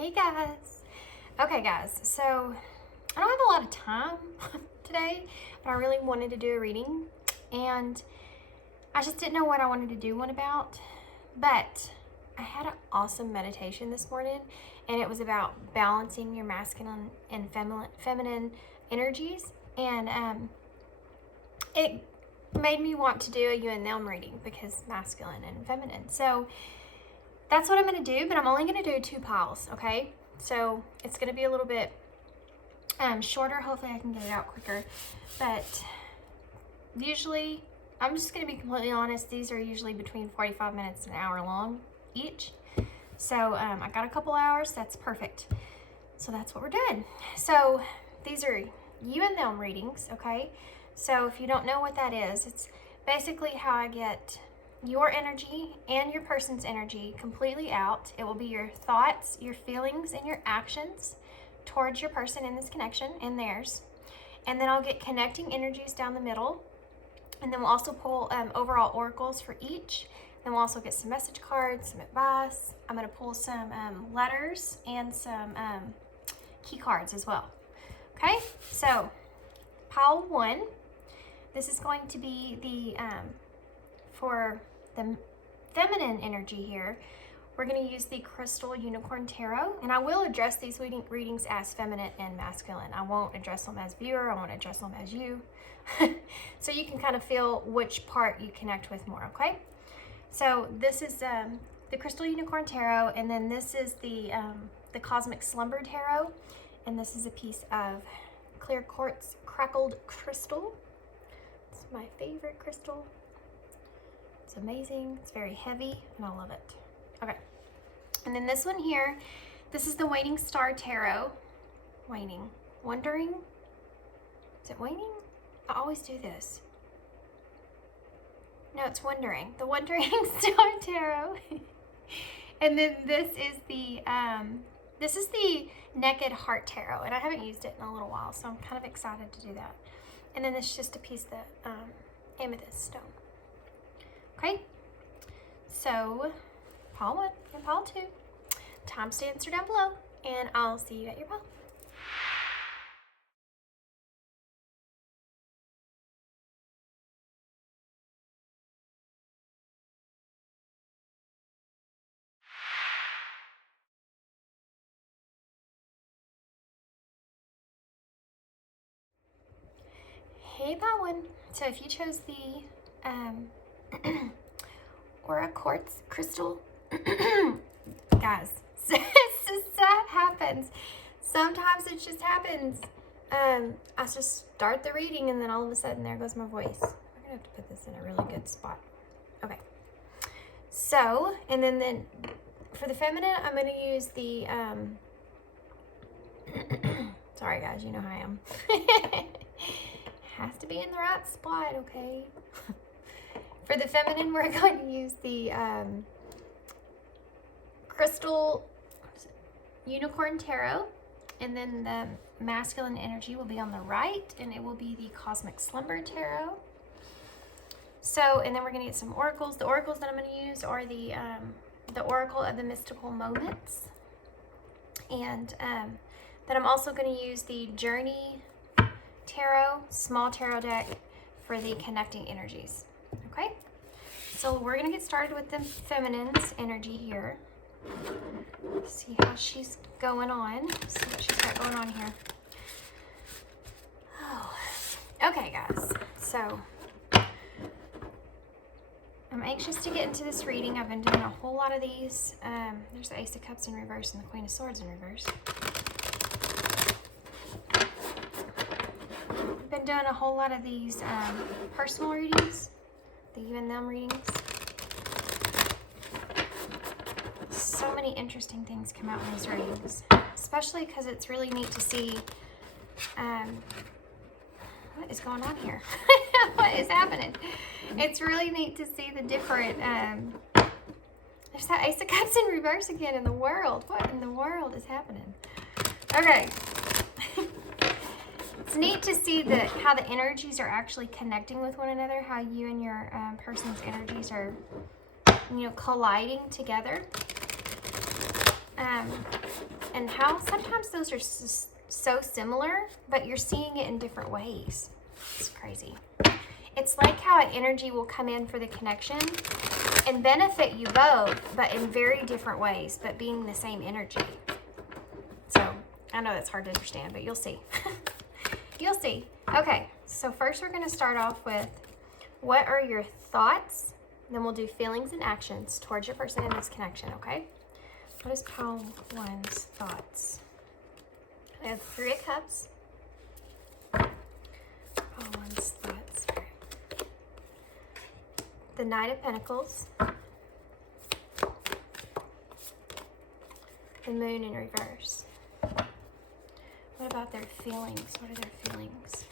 Hey guys. Okay guys, so I don't have a lot of time today, but I really wanted to do a reading and I just didn't know what I wanted to do one about. But I had an awesome meditation this morning and it was about balancing your masculine and feminine energies, and it made me want to do a you and them reading because masculine and feminine. So that's what I'm going to do, but I'm only going to do 2 piles, okay? So it's going to be a little bit shorter. Hopefully I can get it out quicker. But usually, I'm just going to be completely honest, these are usually between 45 minutes and an hour long each. So I got a couple hours. That's perfect. So that's what we're doing. So these are you and them readings, okay? So if you don't know what that is, it's basically how I get your energy and your person's energy completely out. It will be your thoughts, your feelings, and your actions towards your person in this connection and theirs. And then I'll get connecting energies down the middle. And then we'll also pull overall oracles for each. Then we'll also get some message cards, some advice. I'm going to pull some letters and some key cards as well. Okay, so pile 1. This is going to be the for the feminine energy here. We're going to use the Crystal Unicorn Tarot, and I will address these readings as feminine and masculine. I won't address them as viewer. I won't address them as you. So you can kind of feel which part you connect with more, okay? So this is the Crystal Unicorn Tarot, and then this is the Cosmic Slumber Tarot, and this is a piece of clear quartz crackled crystal. It's my favorite crystal. It's amazing. It's very heavy and I love it. Okay. And then this one here, this is the Waning Star Tarot. Waning. Wondering? Is it waning? I always do this. No, it's wondering. The Wondering Star Tarot. And then this is the Naked Heart Tarot, and I haven't used it in a little while, so I'm kind of excited to do that. And then it's just a piece of the amethyst stone. Okay, so pile 1 and pile 2. Timestamps are down below, and I'll see you at your pile. Hey, pile 1. So if you chose the Aura Quartz Crystal, guys, that happens. Sometimes it just happens. I just start the reading and then all of a sudden there goes my voice. I'm gonna have to put this in a really good spot. Okay. So, and then for the feminine, I'm gonna use the sorry guys, you know how I am. Has to be in the right spot, okay? For the feminine, we're going to use the Crystal Unicorn Tarot, and then the masculine energy will be on the right, and it will be the Cosmic Slumber Tarot. So, and then we're going to get some oracles. The oracles that I'm going to use are the Oracle of the Mystical Moments, and then I'm also going to use the Journey Tarot, small tarot deck for the connecting energies. Okay, so we're gonna get started with the feminine's energy here. See how she's going on. See what she's got going on here. Oh, okay, guys. So I'm anxious to get into this reading. I've been doing a whole lot of these. There's the Ace of Cups in reverse and the Queen of Swords in reverse. Been doing a whole lot of these personal readings, the you and them readings. So many interesting things come out in these readings, especially because it's really neat to see what is going on here. What is happening? It's really neat to see the different there's that Ace of Cups in reverse again in the world. What in the world is happening? Okay. It's neat to see how the energies are actually connecting with one another, how you and your person's energies are, colliding together. and how sometimes those are so similar, but you're seeing it in different ways. It's crazy. It's like how an energy will come in for the connection and benefit you both, but in very different ways, but being the same energy. So I know that's hard to understand, but you'll see. You'll see. Okay, so first we're going to start off with what are your thoughts? Then we'll do feelings and actions towards your person in this connection, okay? What is pile 1's thoughts? We have 3 of Cups. Pile 1's thoughts. The Knight of Pentacles. The Moon in reverse. What about their feelings? What are their feelings?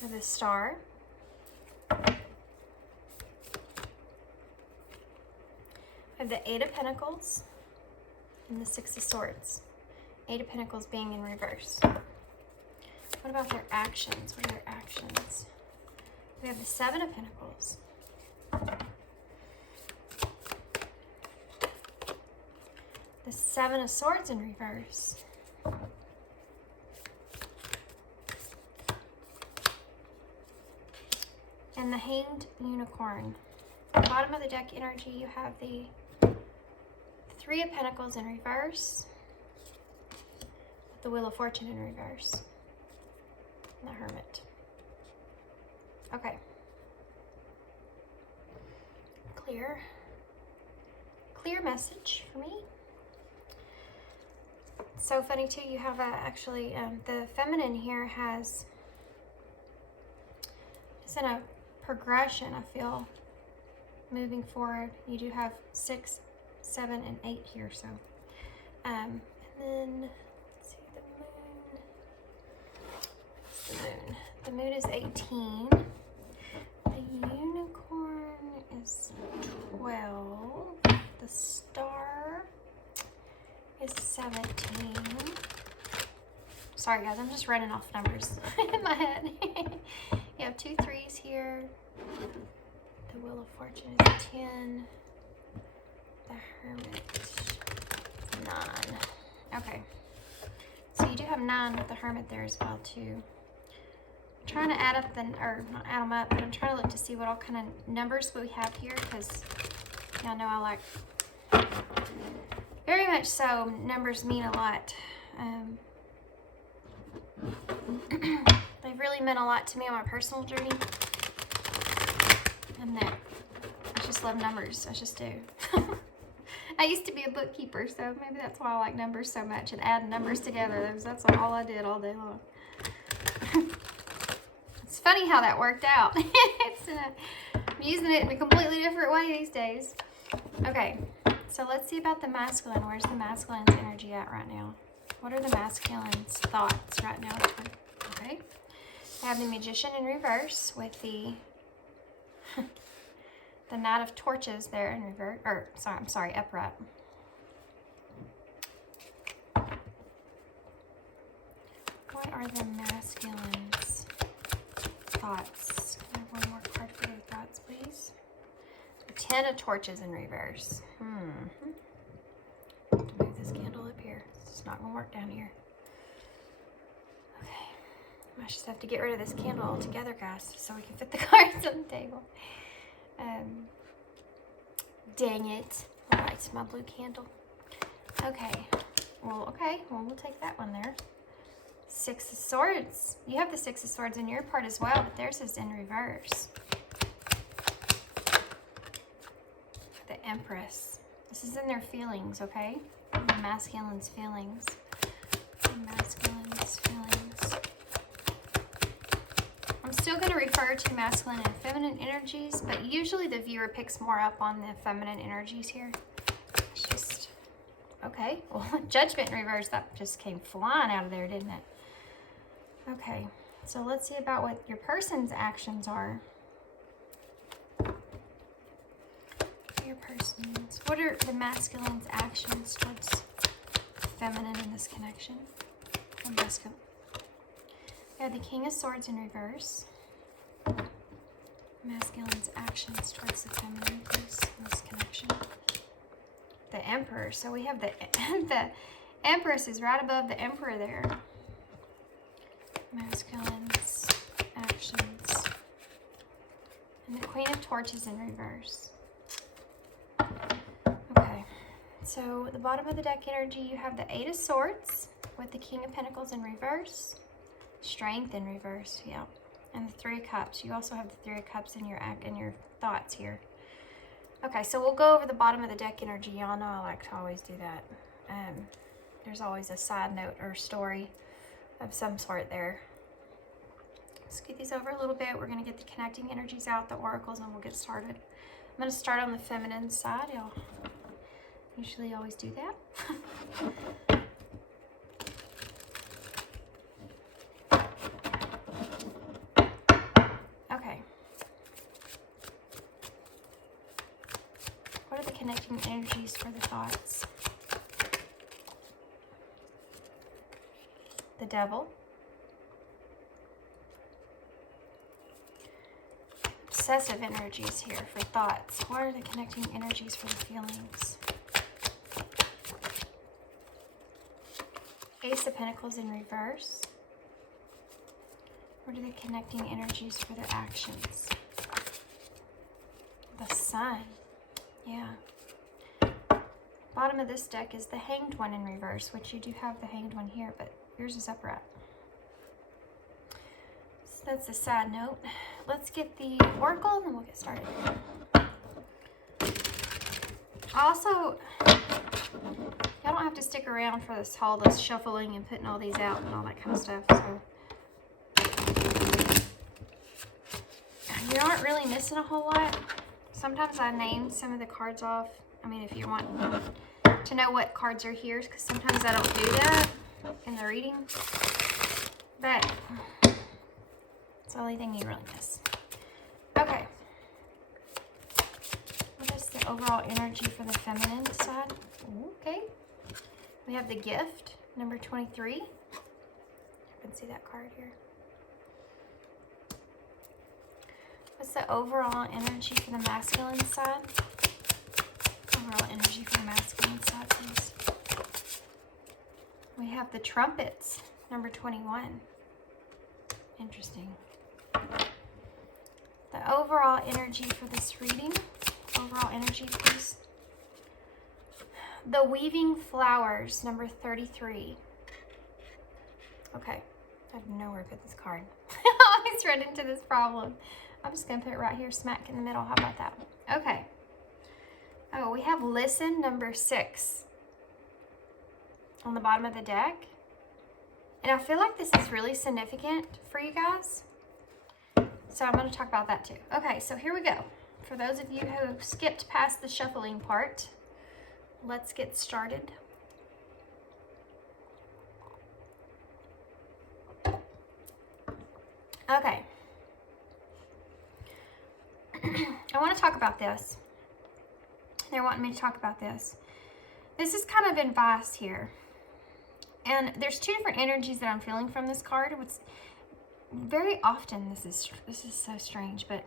We have the Star. We have the 8 of Pentacles and the 6 of Swords. 8 of Pentacles being in reverse. What about their actions? What are their actions? We have the 7 of Pentacles. The 7 of Swords in reverse. And the Hanged Unicorn. At the bottom of the deck energy, you have the 3 of Pentacles in reverse. With the Wheel of Fortune in reverse. And the Hermit. Okay. Clear message for me. So funny too, you have actually the feminine here has, it's in a progression, I feel, moving forward. You do have 6, 7, and 8 here, so and then let's see, the moon is 18. The unicorn is 12. The star is 17. Sorry guys, I'm just running off numbers in my head. You have 2 3s here. The Wheel of Fortune is 10. The Hermit, 9. Okay. So you do have 9 with the Hermit there as well too. I'm trying to add up or not add them up, but I'm trying to look to see what all kind of numbers we have here, because y'all know I like, very much so, numbers mean a lot. They've really meant a lot to me on my personal journey. And that I just love numbers. I just do. I used to be a bookkeeper, so maybe that's why I like numbers so much and adding numbers together. That's all I did all day long. It's funny how that worked out. I'm using it in a completely different way these days. Okay, so let's see about the masculine. Where's the masculine's energy at right now? What are the masculine's thoughts right now? Okay, I have the Magician in reverse with the the Knight of Torches there in reverse, or sorry, upright. What are the masculine's thoughts? Can I have one more card for their thoughts, please? The 10 of Torches in reverse. To move this candle up here. It's not going to work down here. Okay. I just have to get rid of this candle altogether, guys, so we can fit the cards on the table. Dang it. I liked my blue candle. Okay. Well, we'll take that one there. 6 of Swords. You have the 6 of Swords in your part as well, but theirs is in reverse. The Empress. This is in their feelings, okay? The masculine's feelings. The masculine's feelings. I'm still going to refer to masculine and feminine energies, but usually the viewer picks more up on the feminine energies here. It's just, okay. Well, Judgment in reverse, that just came flying out of there, didn't it? Okay, so let's see about what your person's actions are. Your person's, what are the masculine's actions towards feminine in this connection? The masculine. We have the King of Swords in reverse. Masculine's actions towards the feminine, please, in this connection. The Emperor. So we have the Empress is right above the Emperor there. Masculines, actions. And the Queen of Torches in reverse. Okay, so at the bottom of the deck energy, you have the Eight of Swords with the King of Pentacles in reverse. Strength in reverse, yeah. And the Three of Cups. You also have the Three of Cups in your thoughts here. Okay, so we'll go over the bottom of the deck energy. Y'all know I like to always do that. There's always a side note or story of some sort there. Let's get these over a little bit. We're going to get the connecting energies out, the oracles, and we'll get started. I'm going to start on the feminine side. I'll usually always do that. Okay. What are the connecting energies for the thoughts? The Devil. Obsessive energies here for thoughts. What are the connecting energies for the feelings? Ace of Pentacles in reverse. What are the connecting energies for the actions? The Sun. Yeah. Bottom of this deck is the Hanged One in reverse, which you do have the Hanged One here, but yours is upright. So that's a side note. Let's get the oracle and then we'll get started. Also, y'all don't have to stick around for this haul, this shuffling and putting all these out and all that kind of stuff. So you aren't really missing a whole lot. Sometimes I name some of the cards off. I mean, if you want to know what cards are here, because sometimes I don't do that in the reading. But it's the only thing you really miss. Okay. What is the overall energy for the feminine side? Okay. We have the Gift, number 23. You can see that card here. What's the overall energy for the masculine side? Overall energy for the masculine side, please. We have the Trumpets, number 21. Interesting. The overall energy for this reading. Overall energy, please. The Weaving Flowers, number 33. Okay. I have nowhere to put this card. I always run into this problem. I'm just going to put it right here, smack in the middle. How about that? Okay. Oh, we have Listen, number 6. On the bottom of the deck. And I feel like this is really significant for you guys. So I'm going to talk about that too. Okay, so here we go. For those of you who skipped past the shuffling part, let's get started. Okay. I want to talk about this. They're wanting me to talk about this. This is kind of advice here. And there's two different energies that I'm feeling from this card. It's very often, this is so strange, but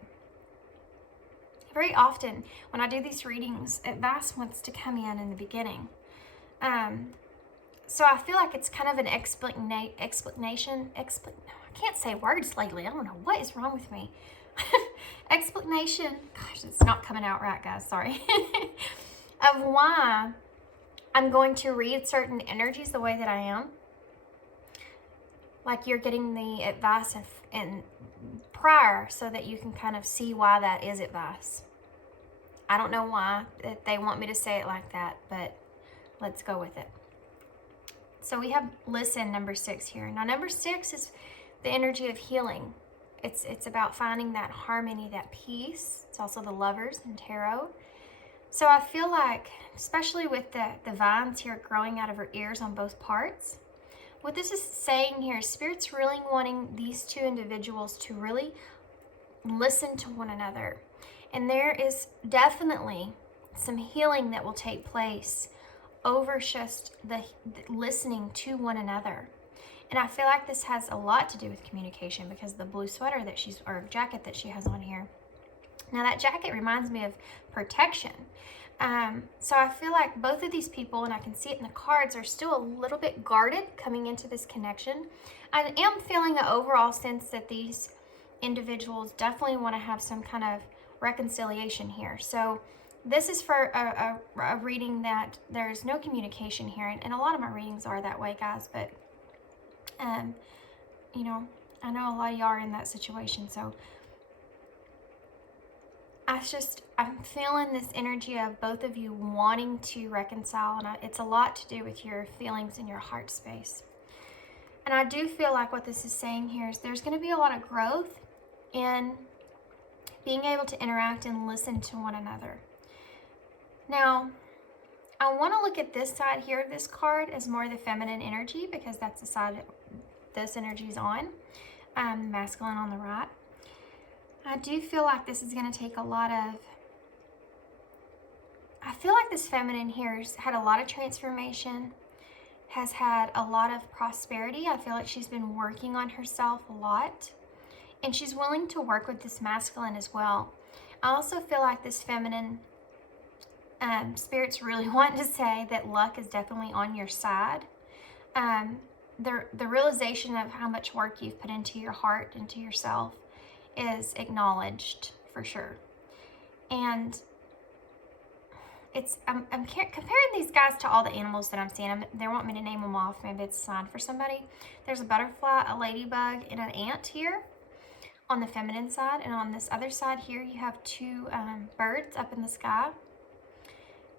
very often when I do these readings, advice wants to come in the beginning. So I feel like it's kind of an explanation. I can't say words lately. I don't know what is wrong with me. Explanation. Gosh, it's not coming out right, guys. Sorry. Of why I'm going to read certain energies the way that I am. Like you're getting the advice in prior so that you can kind of see why that is advice. I don't know why that they want me to say it like that, but let's go with it. So we have Listen, number 6 here. Now, number 6 is the energy of healing. It's about finding that harmony, that peace. It's also the Lovers in tarot. So I feel like, especially with the vines here growing out of her ears on both parts, what this is saying here is Spirit's really wanting these two individuals to really listen to one another. And there is definitely some healing that will take place over just the listening to one another. And I feel like this has a lot to do with communication because the blue sweater that or jacket that she has on here. Now that jacket reminds me of protection. So I feel like both of these people, and I can see it in the cards, are still a little bit guarded coming into this connection. I am feeling an overall sense that these individuals definitely want to have some kind of reconciliation here. So this is for a reading that there's no communication here, and a lot of my readings are that way, guys, but you know, I know a lot of y'all are in that situation, so I'm feeling this energy of both of you wanting to reconcile, and it's a lot to do with your feelings in your heart space. And I do feel like what this is saying here is there's going to be a lot of growth in being able to interact and listen to one another. Now, I want to look at this side here of this card as more the feminine energy, because that's the side that this energy is on, masculine on the right. I do feel like this is going to take a lot of, I feel like this feminine here has had a lot of transformation, has had a lot of prosperity. I feel like she's been working on herself a lot, and she's willing to work with this masculine as well. I also feel like this feminine spirits really want to say that luck is definitely on your side. The realization of how much work you've put into your heart, into yourself, is acknowledged for sure. And I'm comparing these guys to all the animals that I'm seeing. They want me to name them off. Maybe it's a sign for somebody. There's a butterfly, a ladybug, and an ant here on the feminine side. And on this other side here, you have two birds up in the sky.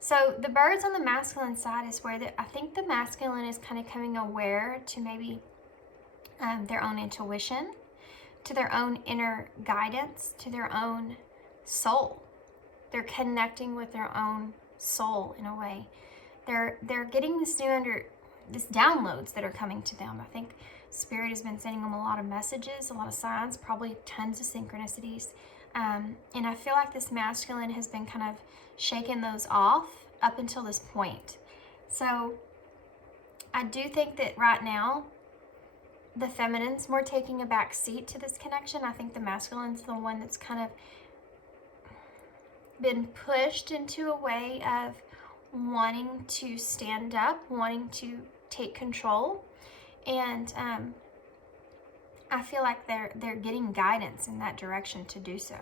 So the birds on the masculine side is where I think the masculine is kind of coming aware to maybe their own intuition, to their own inner guidance, to their own soul. They're connecting with their own soul in a way. They're getting this downloads that are coming to them. I think Spirit has been sending them a lot of messages, a lot of signs, probably tons of synchronicities. And I feel like this masculine has been kind of shaking those off up until this point. So I do think that right now, the feminine's more taking a back seat to this connection. I think the masculine's the one that's kind of been pushed into a way of wanting to stand up, wanting to take control. And I feel like they're getting guidance in that direction to do so.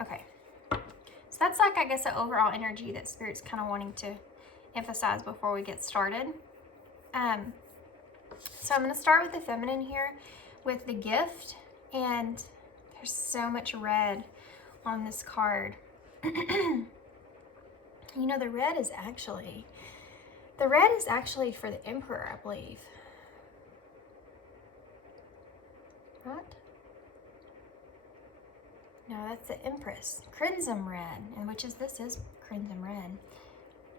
Okay. So that's like, I guess, an overall energy that Spirit's kind of wanting to emphasize before we get started. So I'm going to start with the feminine here with the gift, and there's so much red on this card. You know, the red is actually for the Emperor, I believe. Right? No, that's the Empress. Crimson red, and this is crimson red,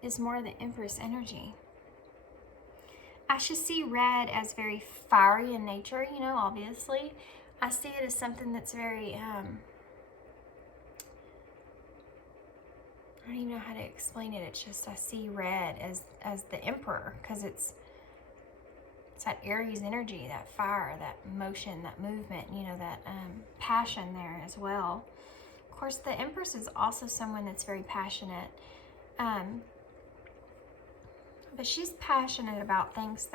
is more the Empress energy. I should see red as very fiery in nature, you know, obviously. I see it as something that's very, I don't even know how to explain it. It's just, I see red as the Emperor, because it's that Aries energy, that fire, that motion, that movement, you know, that passion there as well. Of course, the Empress is also someone that's very passionate. But she's passionate about things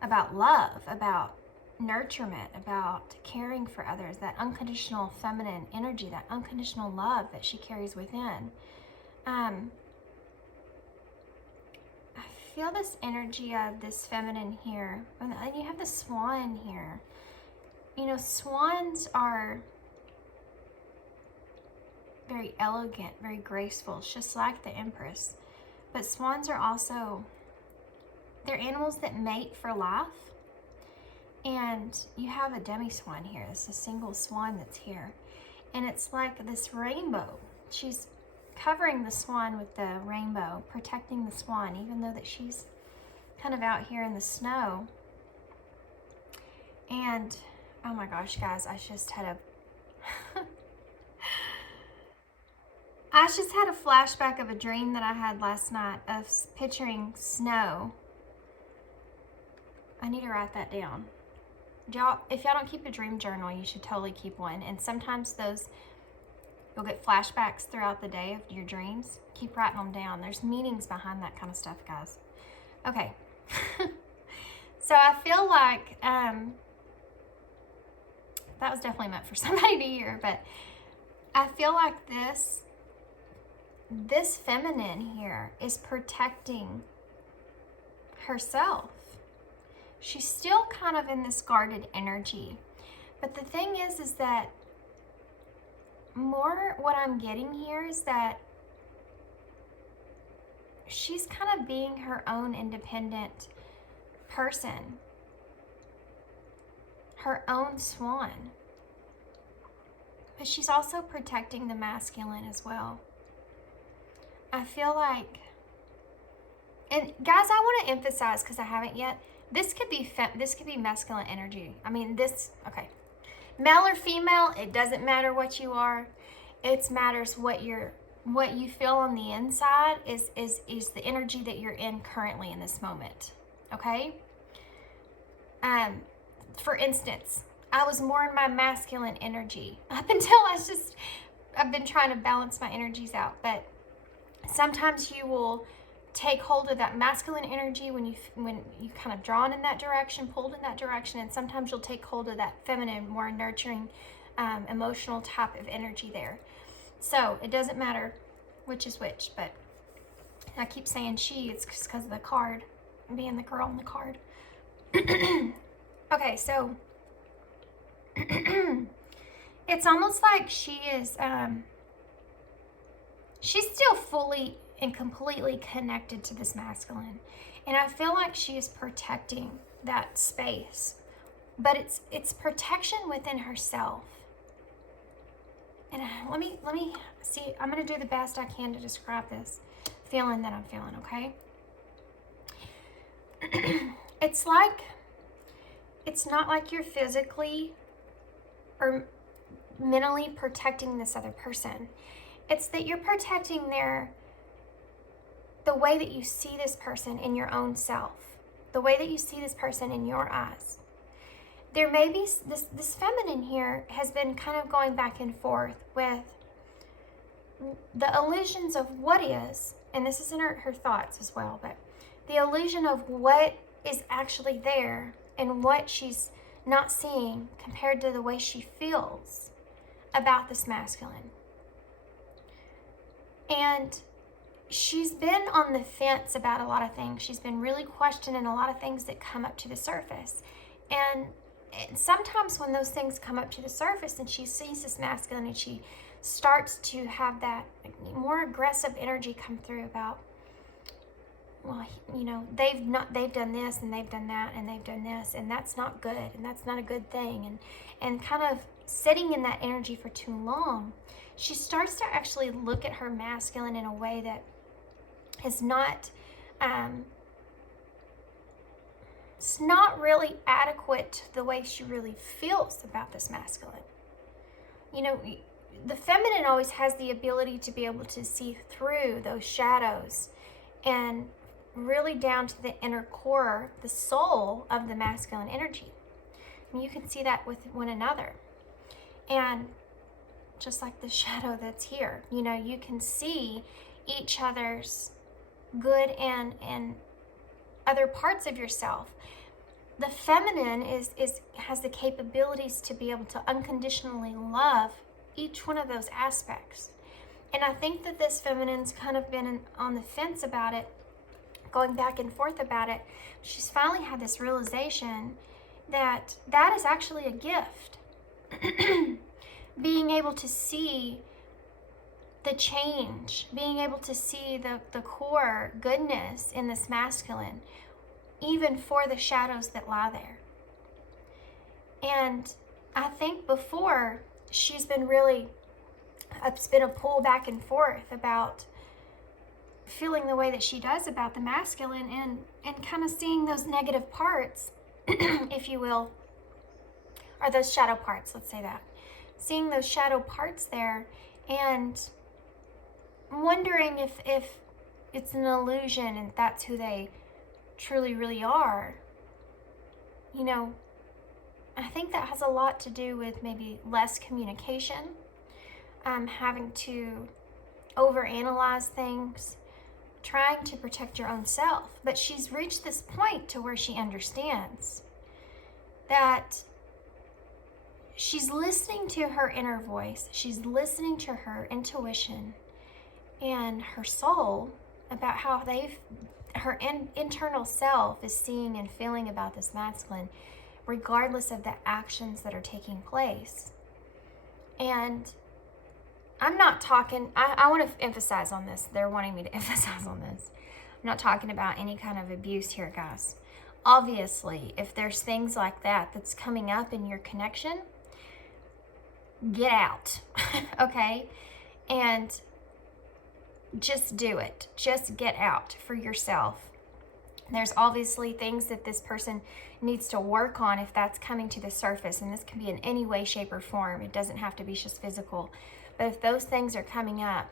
about love, about nurturement, about caring for others, that unconditional feminine energy, that unconditional love that she carries within. I feel this energy of this feminine here. And you have the swan here. You know, swans are very elegant, very graceful, just like the Empress. But swans are also, they're animals that mate for life. And you have a demi-swan here. It's a single swan that's here. And it's like this rainbow. She's covering the swan with the rainbow, protecting the swan, even though that she's kind of out here in the snow. And, oh my gosh, guys, I just had a flashback of a dream that I had last night of picturing snow. I need to write that down. Y'all, if y'all don't keep a dream journal, you should totally keep one. And sometimes those You'll get flashbacks throughout the day of your dreams. Keep writing them down. There's meanings behind that kind of stuff, guys. Okay. So I feel like that was definitely meant for somebody to hear, but I feel like this feminine here is protecting herself. She's still kind of in this guarded energy. But the thing is that more what I'm getting here is that she's kind of being her own independent person, her own swan. But she's also protecting the masculine as well. I feel like, and guys, I want to emphasize, because I haven't yet, this could be masculine energy. I mean, okay. Male or female, it doesn't matter what you are. It matters what you feel on the inside is the energy that you're in currently in this moment. Okay? For instance, I was more in my masculine energy up until I've been trying to balance my energies out. But sometimes you will take hold of that masculine energy when you kind of drawn in that direction, pulled in that direction, and sometimes you'll take hold of that feminine, more nurturing, emotional type of energy there. So it doesn't matter which is which, but I keep saying she, it's just because of the card, being the girl in the card. Okay, so it's almost like she is, she's still fully and completely connected to this masculine. And I feel like she is protecting that space. But it's protection within herself. And let me see, I'm going to do the best I can to describe this feeling that I'm feeling, okay? It's not like you're physically or mentally protecting this other person. It's that you're protecting the way that you see this person in your own self, the way that you see this person in your eyes. There may be this feminine here has been kind of going back and forth with the illusions of what is, and this is in her thoughts as well, but the illusion of what is actually there and what she's not seeing compared to the way she feels about this masculine. And she's been on the fence about a lot of things. She's been really questioning a lot of things that come up to the surface. And sometimes when those things come up to the surface and she sees this masculine and she starts to have that more aggressive energy come through about, well, you know, they've done this and they've done that and they've done this and that's not good and that's not a good thing, and kind of sitting in that energy for too long, she starts to actually look at her masculine in a way that is not, it's not really adequate to the way she really feels about this masculine. You know, the feminine always has the ability to be able to see through those shadows and really down to the inner core, the soul of the masculine energy. And you can see that with one another. And just like the shadow that's here, you know, you can see each other's good and other parts of yourself. The feminine has the capabilities to be able to unconditionally love each one of those aspects. And I think that this feminine's kind of been on the fence about it, going back and forth about it. She's finally had this realization that that is actually a gift. Being able to see the change, being able to see the core goodness in this masculine, even for the shadows that lie there. And I think before, she's been really, it's been a pull back and forth about feeling the way that she does about the masculine and kind of seeing those negative parts, if you will, or those shadow parts, let's say that. Seeing those shadow parts there and wondering if it's an illusion and that's who they truly really are. You know, I think that has a lot to do with maybe less communication. having to overanalyze things, trying to protect your own self. But she's reached this point to where she understands that she's listening to her inner voice. She's listening to her intuition and her soul about how her internal self is seeing and feeling about this masculine, regardless of the actions that are taking place. And I'm not talking, I want to emphasize on this. They're wanting me to emphasize on this. I'm not talking about any kind of abuse here, guys. Obviously, if there's things like that that's coming up in your connection, get out, okay? And just do it. Just get out for yourself. There's obviously things that this person needs to work on if that's coming to the surface, and this can be in any way, shape, or form. It doesn't have to be just physical. But if those things are coming up,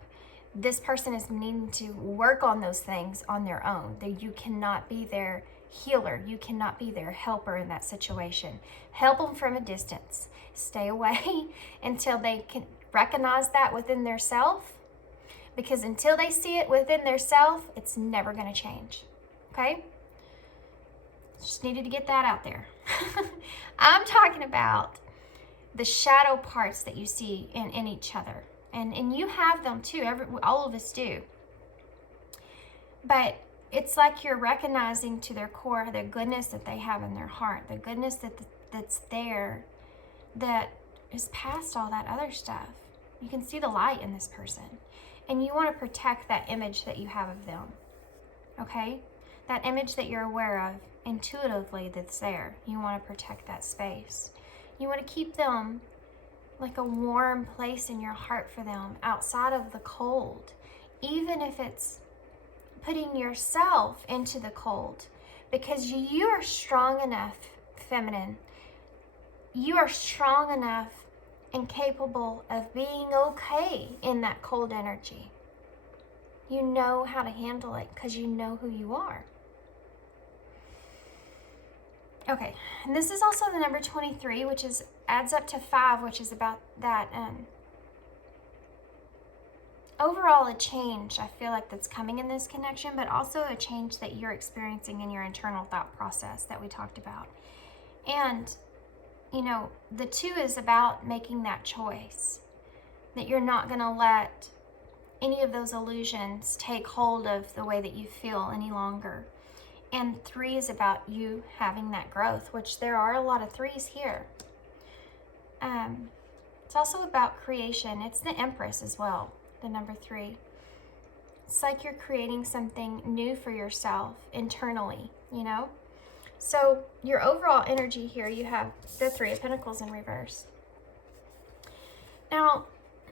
this person is needing to work on those things on their own. That you cannot be their healer. You cannot be their helper in that situation. Help them from a distance. Stay away until they can recognize that within their self, because until they see it within their self, it's never going to change. Okay? Just needed to get that out there. I'm talking about the shadow parts that you see in each other. And you have them too. All of us do. But it's like you're recognizing to their core the goodness that they have in their heart, the goodness that's there, that is past all that other stuff. You can see the light in this person. And you want to protect that image that you have of them. Okay? That image that you're aware of intuitively that's there. You want to protect that space. You want to keep them like a warm place in your heart for them, outside of the cold. Even if it's putting yourself into the cold, because you are strong enough, feminine. You are strong enough and capable of being okay in that cold energy. You know how to handle it because you know who you are. Okay, and this is also the number 23, which adds up to 5, which is about that overall a change, I feel like, that's coming in this connection, but also a change that you're experiencing in your internal thought process that we talked about. And, you know, the 2 is about making that choice, that you're not going to let any of those illusions take hold of the way that you feel any longer. And 3 is about you having that growth, which there are a lot of 3s here. It's also about creation. It's the Empress as well, the number 3. It's like you're creating something new for yourself internally, you know? So your overall energy here, you have the 3 of Pentacles in reverse. Now,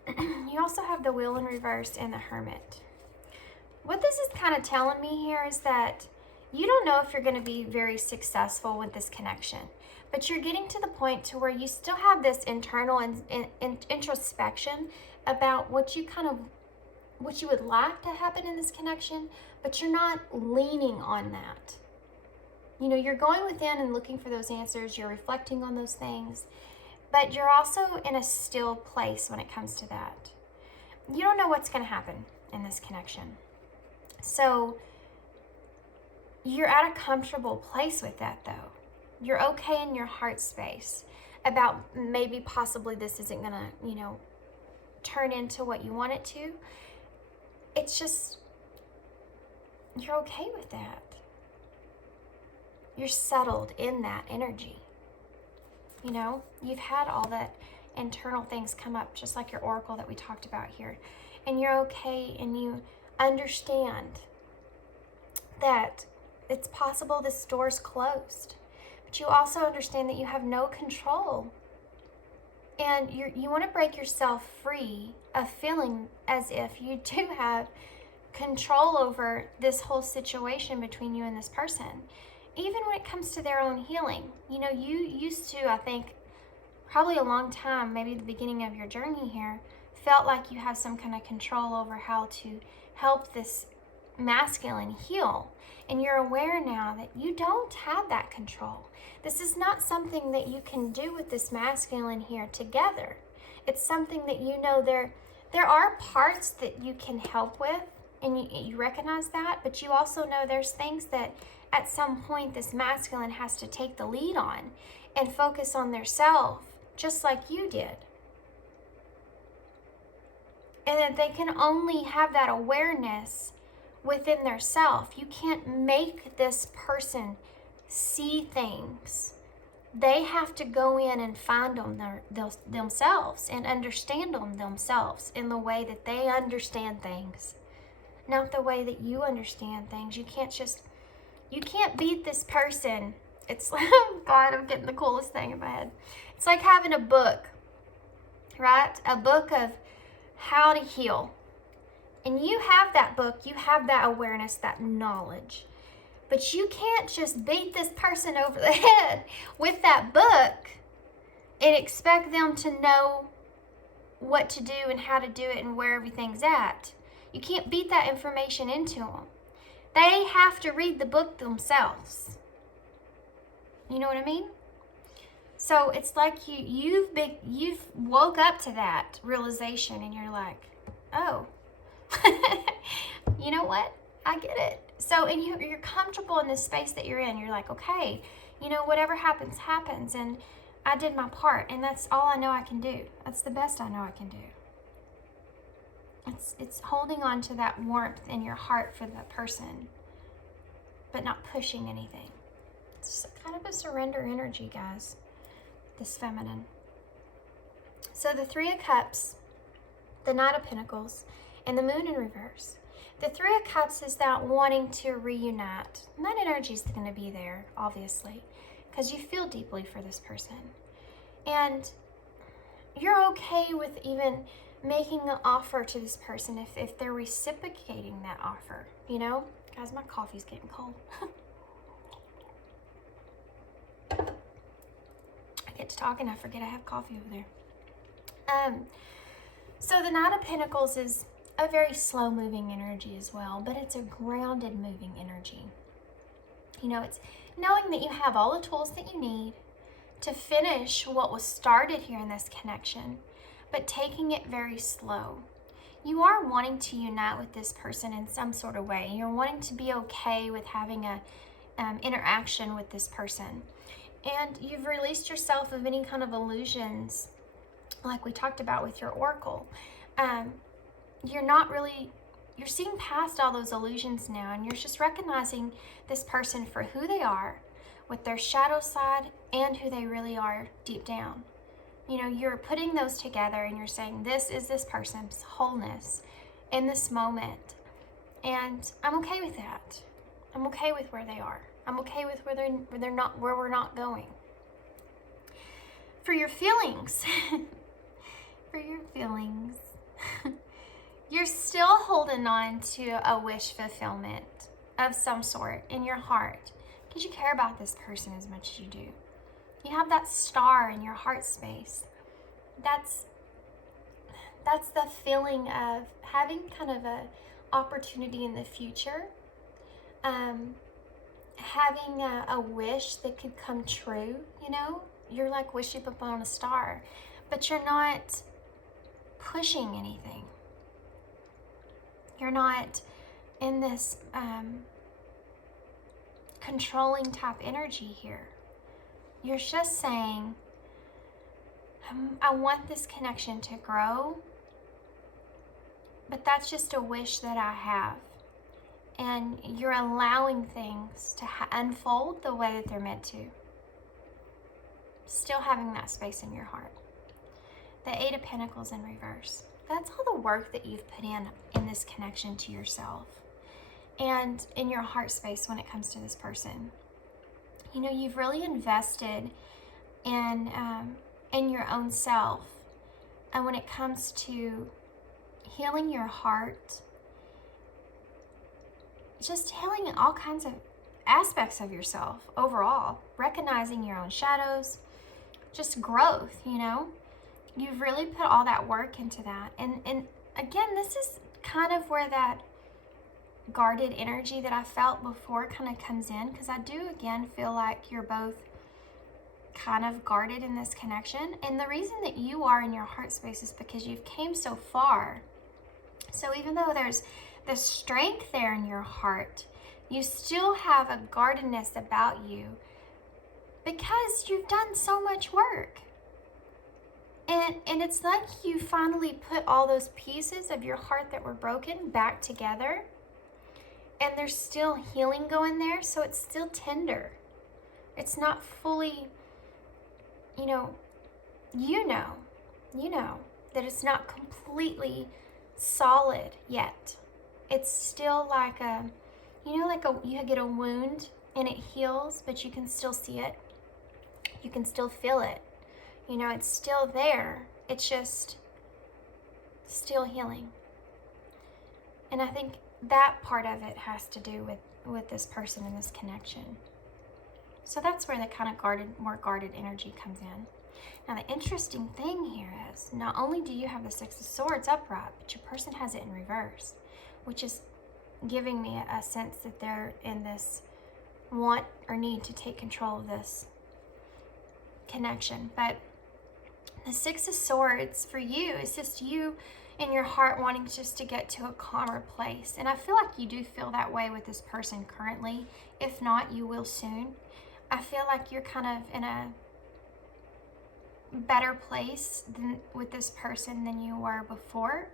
you also have the Wheel in reverse and the Hermit. What this is kind of telling me here is that you don't know if you're going to be very successful with this connection, but you're getting to the point to where you still have this internal introspection about what you would like to happen in this connection, but you're not leaning on that. You know, you're going within and looking for those answers. You're reflecting on those things, but you're also in a still place when it comes to that. You don't know what's going to happen in this connection. So you're at a comfortable place with that, though. You're okay in your heart space about maybe possibly this isn't going to, you know, turn into what you want it to. It's just, you're okay with that. You're settled in that energy. You know, you've had all that internal things come up, just like your oracle that we talked about here. And you're okay, and you understand that it's possible this door's closed. But you also understand that you have no control. And you want to break yourself free of feeling as if you do have control over this whole situation between you and this person. Even when it comes to their own healing. You know, you used to, I think, probably a long time, maybe the beginning of your journey here, felt like you have some kind of control over how to help this masculine heal. And you're aware now that you don't have that control. This is not something that you can do with this masculine here together. It's something that you know There are parts that you can help with, and you recognize that, but you also know there's things that at some point this masculine has to take the lead on and focus on their self, just like you did. And that they can only have that awareness within their self. You can't make this person see things. They have to go in and find them themselves and understand them themselves in the way that they understand things, not the way that you understand things. You can't beat this person. It's like, oh God, I'm getting the coolest thing in my head. It's like having a book, right? A book of how to heal. And you have that book, you have that awareness, that knowledge. But you can't just beat this person over the head with that book and expect them to know what to do and how to do it and where everything's at. You can't beat that information into them. They have to read the book themselves. You know what I mean? So it's like you've woke up to that realization and you're like, oh, you know what? I get it. So, and you're comfortable in this space that you're in. You're like, okay, you know, whatever happens, happens. And I did my part. And that's all I know I can do. That's the best I know I can do. It's holding on to that warmth in your heart for that person, but not pushing anything. It's kind of a surrender energy, guys, this feminine. So the Three of Cups, the Knight of Pentacles, and the Moon in reverse. The Three of Cups is that wanting to reunite. And that energy is going to be there, obviously, because you feel deeply for this person. And you're okay with even making an offer to this person if they're reciprocating that offer, you know? Guys, my coffee's getting cold. I get to talking, I forget I have coffee over there. So the Knight of Pentacles is a very slow moving energy as well, but it's a grounded moving energy. You know, it's knowing that you have all the tools that you need to finish what was started here in this connection, but taking it very slow. You are wanting to unite with this person in some sort of way. You're wanting to be okay with having a interaction with this person. And you've released yourself of any kind of illusions, like we talked about with your oracle. You're seeing past all those illusions now, and you're just recognizing this person for who they are, with their shadow side and who they really are deep down. You know, you're putting those together and you're saying, this is this person's wholeness in this moment. And I'm okay with that. I'm okay with where they are. I'm okay with where we're not going. For your feelings, you're still holding on to a wish fulfillment of some sort in your heart because you care about this person as much as you do. You have that star in your heart space. That's the feeling of having kind of a opportunity in the future, having a wish that could come true. You know, you're like wishing upon a star, but you're not pushing anything. You're not in this controlling type energy here. You're just saying, I want this connection to grow, but that's just a wish that I have. And you're allowing things to unfold the way that they're meant to. Still having that space in your heart. The Eight of Pentacles in reverse. That's all the work that you've put in this connection to yourself and in your heart space when it comes to this person. You know, you've really invested in your own self, and when it comes to healing your heart, just healing all kinds of aspects of yourself overall, recognizing your own shadows, just growth, you know. You've really put all that work into that. And again, this is kind of where that guarded energy that I felt before kind of comes in, because I do again feel like you're both kind of guarded in this connection. And the reason that you are in your heart space is because you've came so far. So even though there's the strength there in your heart, you still have a guardedness about you because you've done so much work. And it's like you finally put all those pieces of your heart that were broken back together, and there's still healing going there, so it's still tender. It's not fully, you know that it's not completely solid yet. It's still like you get a wound and it heals, but you can still see it. You can still feel it. It's still there. It's just still healing. And I think that part of it has to do with this person and this connection. So that's where the kind of more guarded energy comes in. Now the interesting thing here is not only do you have the Six of Swords upright, but your person has it in reverse, which is giving me a sense that they're in this want or need to take control of this connection. But the Six of Swords for you is just you in your heart wanting just to get to a calmer place. And I feel like you do feel that way with this person currently. If not, you will soon. I feel like you're kind of in a better place with this person than you were before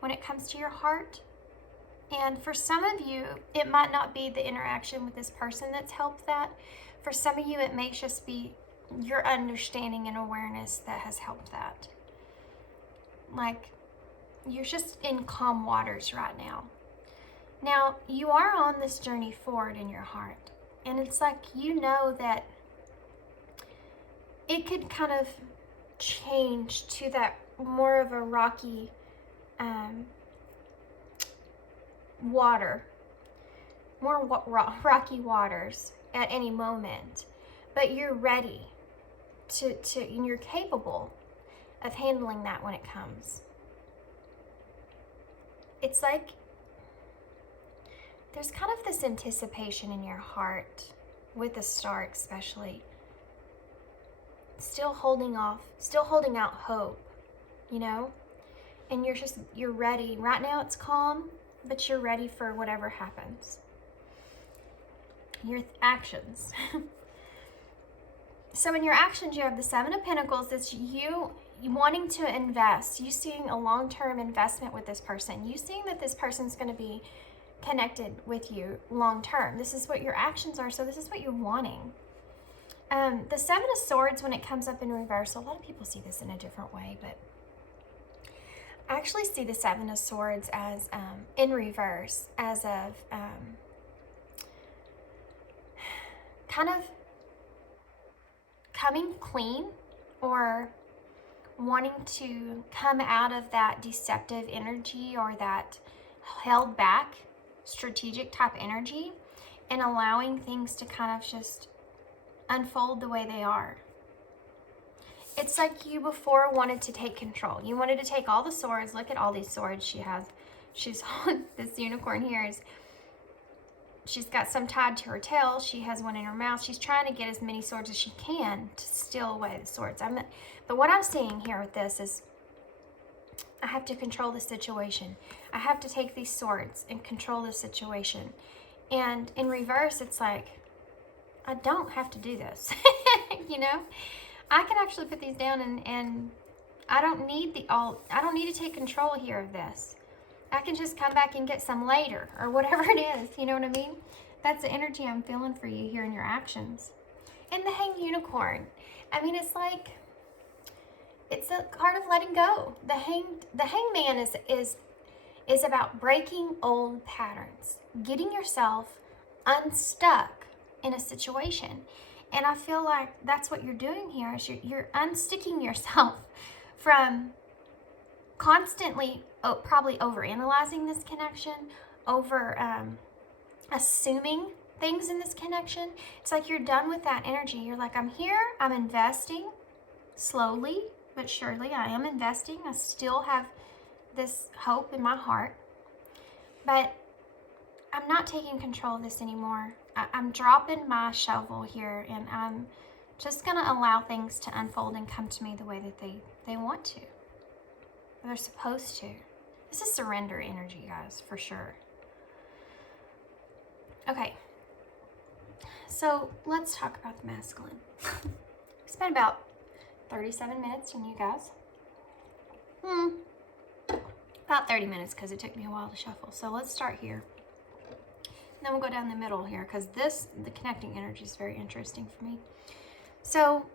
when it comes to your heart. And for some of you, it might not be the interaction with this person that's helped that. For some of you, it may just be your understanding and awareness that has helped that. Like, you're just in calm waters right now. Now, you are on this journey forward in your heart. And it's like, that it could kind of change to that more of a rocky rocky waters at any moment. But you're ready and you're capable of handling that when it comes. It's like there's kind of this anticipation in your heart with the Star especially, still holding out hope, and you're ready. Right now it's calm, but you're ready for whatever happens. Your actions. So in your actions, you have the Seven of Pentacles. It's you wanting to invest. You seeing a long-term investment with this person. You seeing that this person's going to be connected with you long-term. This is what your actions are, so this is what you're wanting. The Seven of Swords, when it comes up in reverse, a lot of people see this in a different way, but I actually see the Seven of Swords as in reverse, as of kind of coming clean or wanting to come out of that deceptive energy or that held back strategic type energy and allowing things to kind of just unfold the way they are. It's like you before wanted to take control. You wanted to take all the swords. Look at all these swords she has. She's on this unicorn here. She's got some tied to her tail. She has one in her mouth. She's trying to get as many swords as she can to steal away the swords. But what I'm seeing here with this is I have to control the situation. I have to take these swords and control the situation. And in reverse, it's like, I don't have to do this. I can actually put these down and I don't need to take control here of this. I can just come back and get some later or whatever it is. You know what I mean? That's the energy I'm feeling for you here in your actions. And the Hanged Unicorn. It's like, it's a card of letting go. The Hangman is about breaking old patterns, getting yourself unstuck in a situation. And I feel like that's what you're doing here is you're unsticking yourself from constantly probably overanalyzing this connection, assuming things in this connection. It's like you're done with that energy. You're like, I'm here, I'm investing slowly but surely. I am investing. I still have this hope in my heart, but I'm not taking control of this anymore. I'm dropping my shovel here and I'm just going to allow things to unfold and come to me the way that they want to. Or they're supposed to. This is surrender energy, guys, for sure. Okay. So let's talk about the masculine. We spent about 37 minutes on you guys. About 30 minutes because it took me a while to shuffle. So let's start here. And then we'll go down the middle here because the connecting energy is very interesting for me. So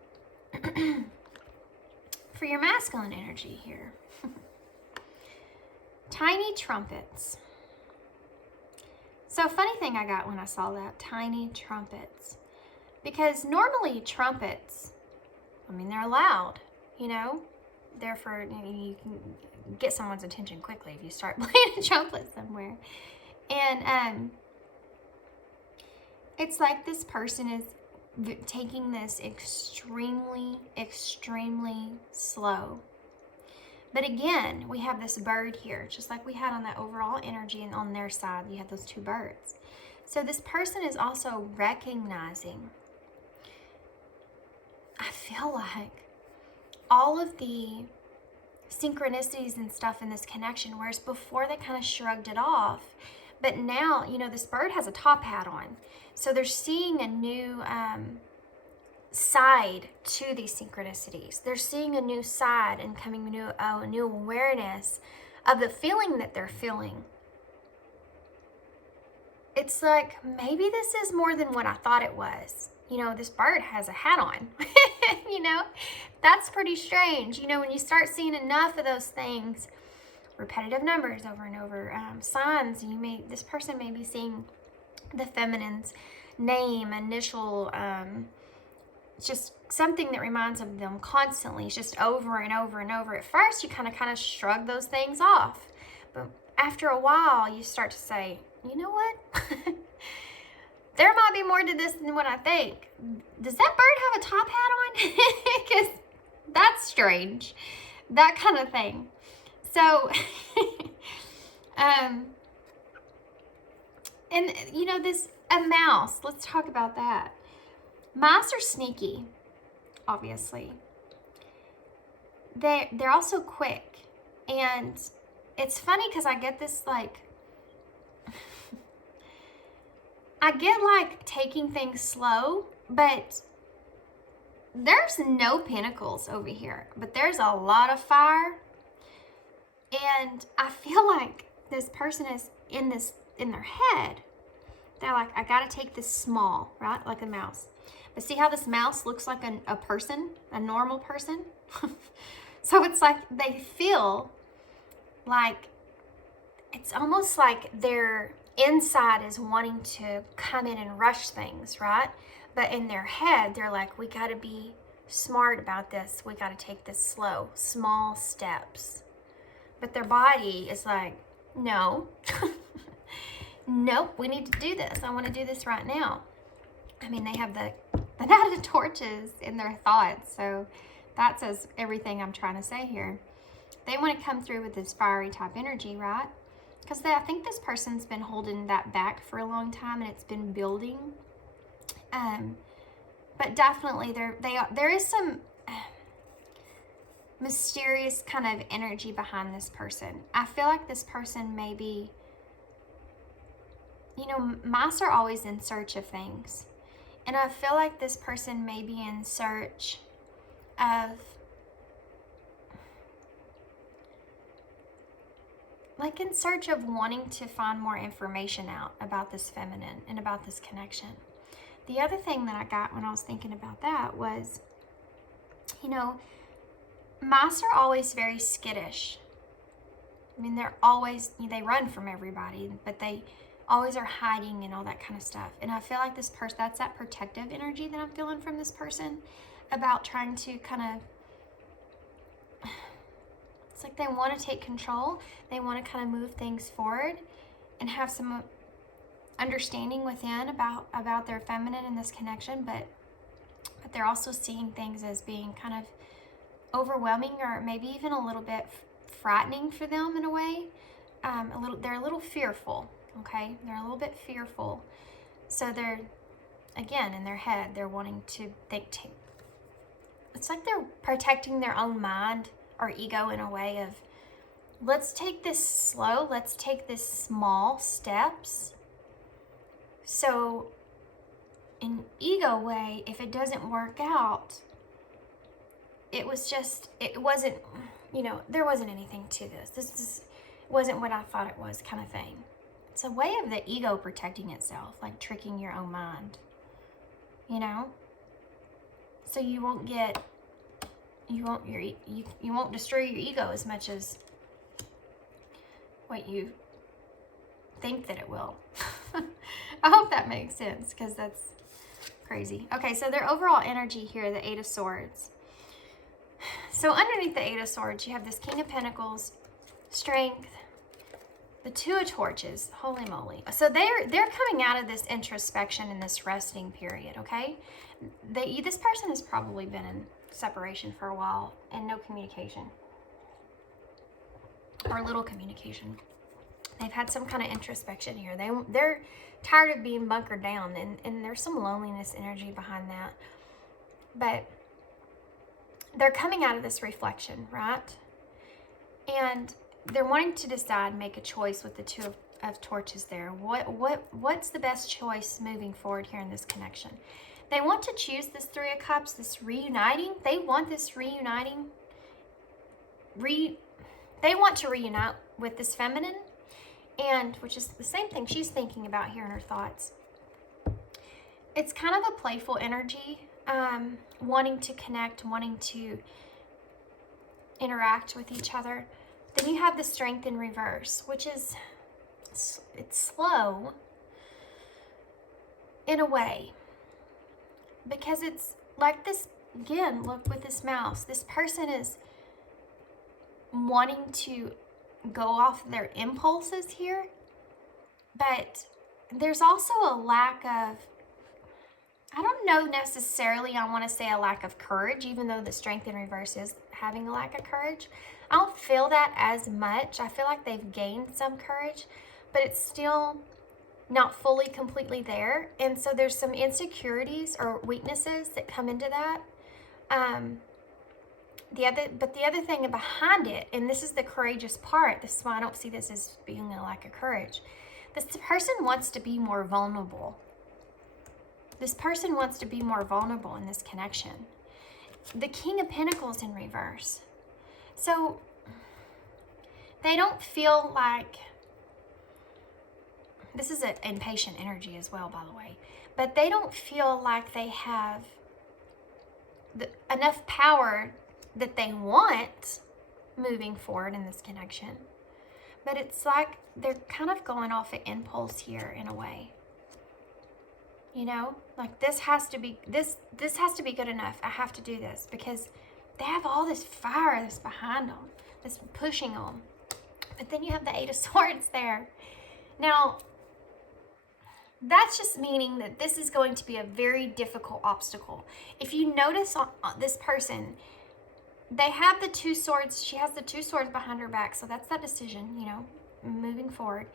for your masculine energy here, tiny trumpets. So funny thing I got when I saw that, tiny trumpets. Because normally trumpets, I mean, they're loud, you know? Therefore, you can get someone's attention quickly if you start playing a trumpet somewhere. And it's like this person is taking this extremely, extremely slow. But again, we have this bird here, just like we had on that overall energy, and on their side, you had those two birds. So this person is also recognizing, I feel like, all of the synchronicities and stuff in this connection, whereas before they kind of shrugged it off. But now, you know, this bird has a top hat on. So they're seeing a new side to these synchronicities. They're seeing a new side and coming a new awareness of the feeling that they're feeling. It's like, maybe this is more than what I thought it was. You know, this bird has a hat on. You know, that's pretty strange. You know, when you start seeing enough of those things, repetitive numbers over and over, signs, this person may be seeing the feminine's name, initial, just something that reminds of them constantly. It's just over and over and over. At first, you kind of shrug those things off. But after a while, you start to say, you know what? There might be more to this than what I think. Does that bird have a top hat on? Because that's strange. That kind of thing. So, and you know, a mouse, let's talk about that. Mice are sneaky, obviously. They're also quick. And it's funny because I get this, like, I get like taking things slow, but there's no pentacles over here, but there's a lot of fire. And I feel like this person is in their head. They're like, I gotta take this small, right? Like a mouse. But see how this mouse looks like a person, a normal person? So it's like they feel like, it's almost like their inside is wanting to come in and rush things, right? But in their head, they're like, we gotta be smart about this. We gotta take this slow, small steps. But their body is like, no, nope, we need to do this. I want to do this right now. I mean, they have the Knight of Torches in their thoughts. So that says everything I'm trying to say here. They want to come through with this fiery type energy, right? Because I think this person's been holding that back for a long time and it's been building. But definitely there is some mysterious kind of energy behind this person. I feel like this person may be, you know, mice are always in search of things. And I feel like this person may be in search of, like in search of wanting to find more information out about this feminine and about this connection. The other thing that I got when I was thinking about that was, you know, mice are always very skittish. I mean, they run from everybody, but they always are hiding and all that kind of stuff. And I feel like this person, that's that protective energy that I'm feeling from this person about trying to kind of, it's like they want to take control. They want to kind of move things forward and have some understanding within about their feminine and this connection, but they're also seeing things as being kind of overwhelming or maybe even a little bit frightening for them in a way. They're a little fearful, okay? They're a little bit fearful. So they're, again, in their head, they're wanting to it's like they're protecting their own mind or ego in a way of, let's take this slow, let's take this small steps. So in ego way, if it doesn't work out, it wasn't, you know, there wasn't anything to this. This wasn't what I thought it was, kind of thing. It's a way of the ego protecting itself, like tricking your own mind, you know? So you won't destroy your ego as much as what you think that it will. I hope that makes sense, because that's crazy. Okay, so their overall energy here, the 8 of Swords. So underneath the 8 of Swords, you have this King of Pentacles, Strength, the 2 of Torches. Holy moly. So they're coming out of this introspection and this resting period, okay? This person has probably been in separation for a while and no communication. Or little communication. They've had some kind of introspection here. They're tired of being bunkered down, and there's some loneliness energy behind that. But they're coming out of this reflection, right? And they're wanting to decide, make a choice with the 2 of Torches there. What's the best choice moving forward here in this connection? They want to choose this 3 of Cups, this reuniting. They want this reuniting. They want to reunite with this feminine, and which is the same thing she's thinking about here in her thoughts. It's kind of a playful energy, wanting to connect, wanting to interact with each other. Then you have the Strength in reverse, which is, it's slow in a way, because it's like this, again, look with this mouse, this person is wanting to go off their impulses here, but there's also a lack of, I don't know necessarily, I want to say a lack of courage, even though the Strength in reverse is having a lack of courage. I don't feel that as much. I feel like they've gained some courage, but it's still not fully, completely there. And so there's some insecurities or weaknesses that come into that. The other thing behind it, and this is the courageous part, this is why I don't see this as being a lack of courage. This person wants to be more vulnerable. This person wants to be more vulnerable in this connection. The King of Pentacles in reverse. So they don't feel like, this is an impatient energy as well, by the way, but they don't feel like they have enough power that they want moving forward in this connection. But it's like they're kind of going off an impulse here in a way. You know, like this has to be good enough. I have to do this, because they have all this fire that's behind them, that's pushing them. But then you have the 8 of Swords there. Now, that's just meaning that this is going to be a very difficult obstacle. If you notice on this person, they have the 2 swords. She has the 2 swords behind her back. So that's that decision, you know, moving forward.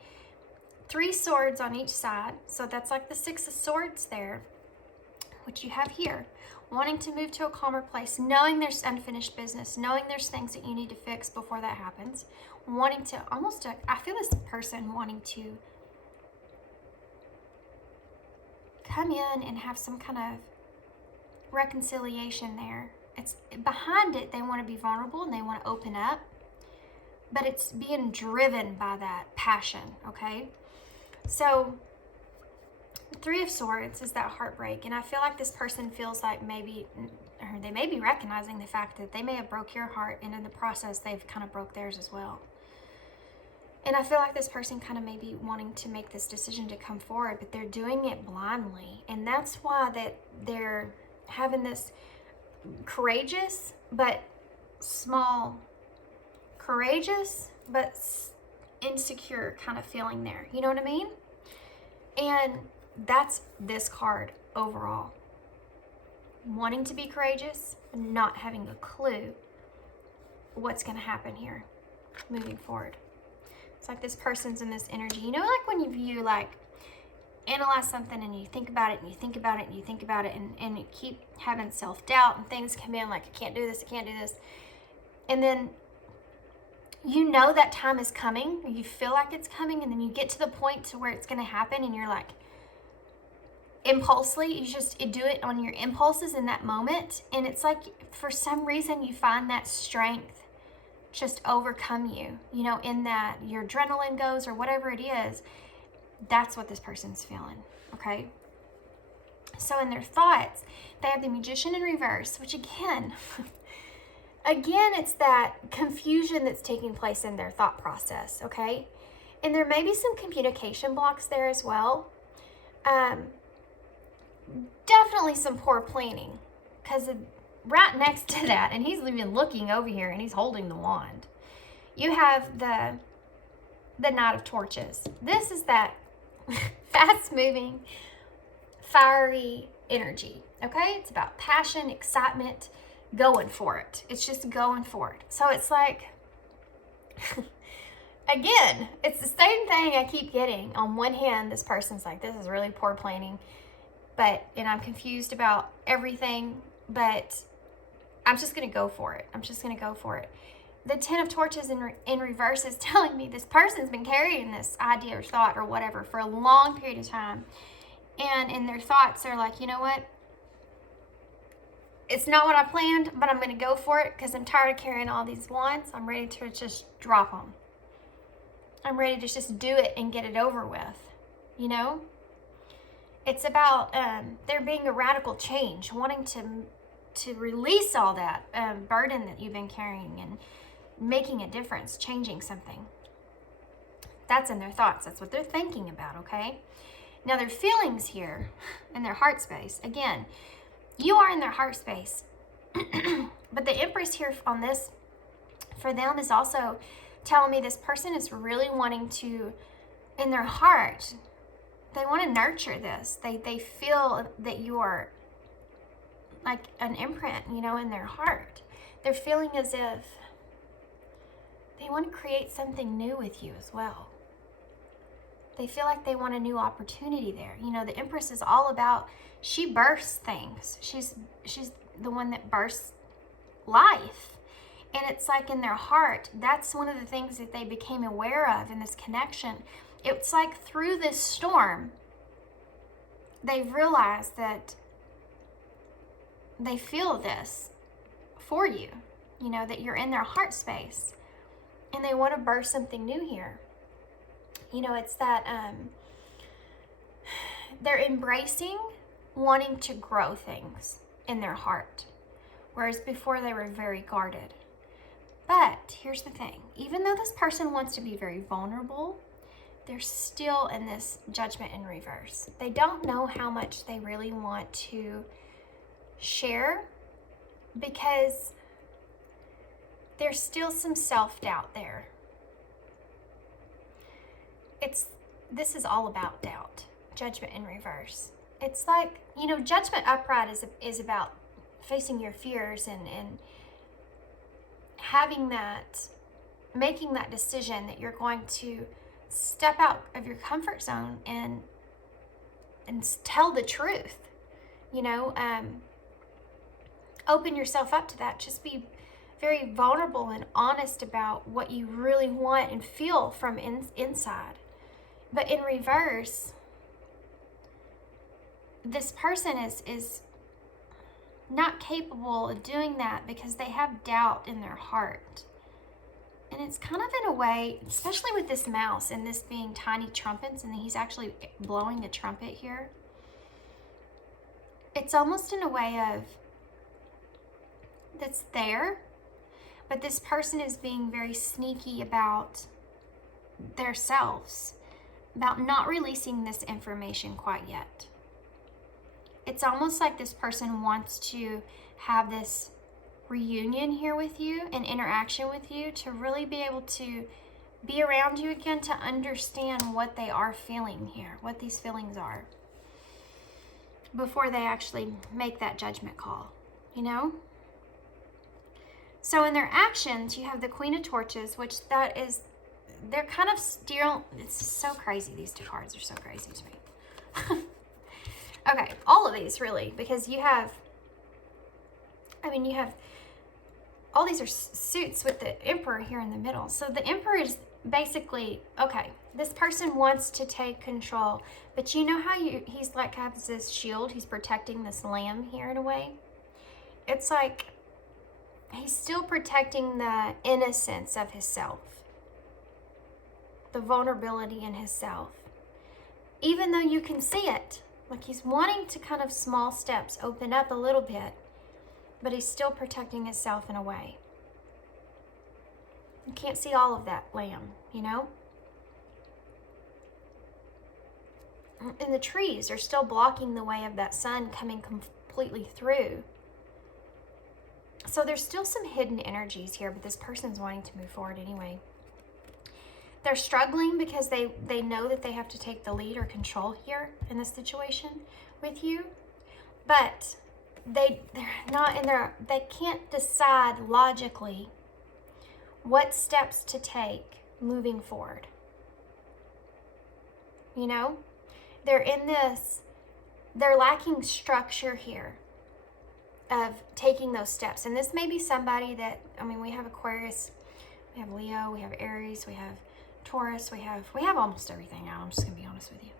3 swords on each side. So that's like the 6 of Swords there, which you have here. Wanting to move to a calmer place, knowing there's unfinished business, knowing there's things that you need to fix before that happens. Wanting to I feel this person wanting to come in and have some kind of reconciliation there. It's behind it, they want to be vulnerable and they want to open up, but it's being driven by that passion, okay? So 3 of Swords is that heartbreak, and I feel like this person feels like they may be recognizing the fact that they may have broke your heart, and in the process they've kind of broke theirs as well. And I feel like this person kind of may be wanting to make this decision to come forward, but they're doing it blindly, and that's why that they're having this courageous but small, courageous but insecure kind of feeling there. You know what I mean? And that's this card overall. Wanting to be courageous, not having a clue what's going to happen here moving forward. It's like this person's in this energy. You know, like when you view, like, analyze something and you think about it and you think about it and you think about it, and you keep having self-doubt and things come in like, I can't do this, I can't do this. And then you know that time is coming, or you feel like it's coming, and then you get to the point to where it's going to happen, and you're like, impulsively, you just do it on your impulses in that moment. And it's like, for some reason, you find that strength just overcome you, you know, in that your adrenaline goes or whatever it is. That's what this person's feeling, okay? So in their thoughts, they have the Magician in reverse, which again, it's that confusion that's taking place in their thought process, okay? And there may be some communication blocks there as well. Definitely some poor planning, because right next to that, and he's even looking over here and he's holding the wand, you have the Knight of Torches. This is that fast-moving, fiery energy, okay? It's about passion, excitement, going for it. It's just going for it. So it's like, again, it's the same thing I keep getting. On one hand, this person's like, this is really poor planning, and I'm confused about everything, but I'm just going to go for it. I'm just going to go for it. The Ten of Torches in reverse is telling me this person's been carrying this idea or thought or whatever for a long period of time. And in their thoughts, they're like, you know what? It's not what I planned, but I'm going to go for it because I'm tired of carrying all these wands. I'm ready to just drop them. I'm ready to just do it and get it over with, you know? It's about there being a radical change, wanting to release all that burden that you've been carrying and making a difference, changing something. That's in their thoughts. That's what they're thinking about, okay? Now, their feelings here in their heart space, again, you are in their heart space. But the Empress here on this, for them, is also telling me this person is really wanting to, in their heart, they want to nurture this. They feel that you are like an imprint, you know, in their heart. They're feeling as if they want to create something new with you as well. They feel like they want a new opportunity there. You know, the Empress is all about, she births things. She's the one that births life. And it's like in their heart, that's one of the things that they became aware of in this connection. It's like through this storm, they've realized that they feel this for you, you know, that you're in their heart space and they want to birth something new here. You know, it's that they're embracing wanting to grow things in their heart, whereas before they were very guarded. But here's the thing, even though this person wants to be very vulnerable, they're still in this Judgment in reverse. They don't know how much they really want to share because there's still some self-doubt there. This is all about doubt. Judgment in reverse. It's like, you know, Judgment upright is about facing your fears and having that, making that decision that you're going to step out of your comfort zone and tell the truth, you know, open yourself up to that. Just be very vulnerable and honest about what you really want and feel from inside. But in reverse, this person is not capable of doing that because they have doubt in their heart. And it's kind of in a way, especially with this mouse and this being tiny trumpets, and he's actually blowing a trumpet here. It's almost in a way of, that's there, but this person is being very sneaky about themselves, about not releasing this information quite yet. It's almost like this person wants to have this reunion here with you, an interaction with you, to really be able to be around you again, to understand what they are feeling here, what these feelings are, before they actually make that judgment call, you know? So in their actions, you have the Queen of Torches, which they're kind of still, it's so crazy. These two cards are so crazy to me. Okay, all of these really, because you have, you have, all these are suits with the Emperor here in the middle. So the Emperor is basically, okay, this person wants to take control, but you know how he's like has this shield, he's protecting this lamb here in a way. It's like he's still protecting the innocence of himself, the vulnerability in himself, even though you can see it. Like he's wanting to kind of small steps open up a little bit, but he's still protecting himself in a way. You can't see all of that lamb, you know? And the trees are still blocking the way of that sun coming completely through. So there's still some hidden energies here, but this person's wanting to move forward anyway. They're struggling because they know that they have to take the lead or control here in this situation with you, but they're not in their, they can't decide logically what steps to take moving forward. You know, they're in this, they're lacking structure here of taking those steps. And this may be somebody that, we have Aquarius, we have Leo, we have Aries, we have Taurus, we have almost everything now. I'm just gonna be honest with you.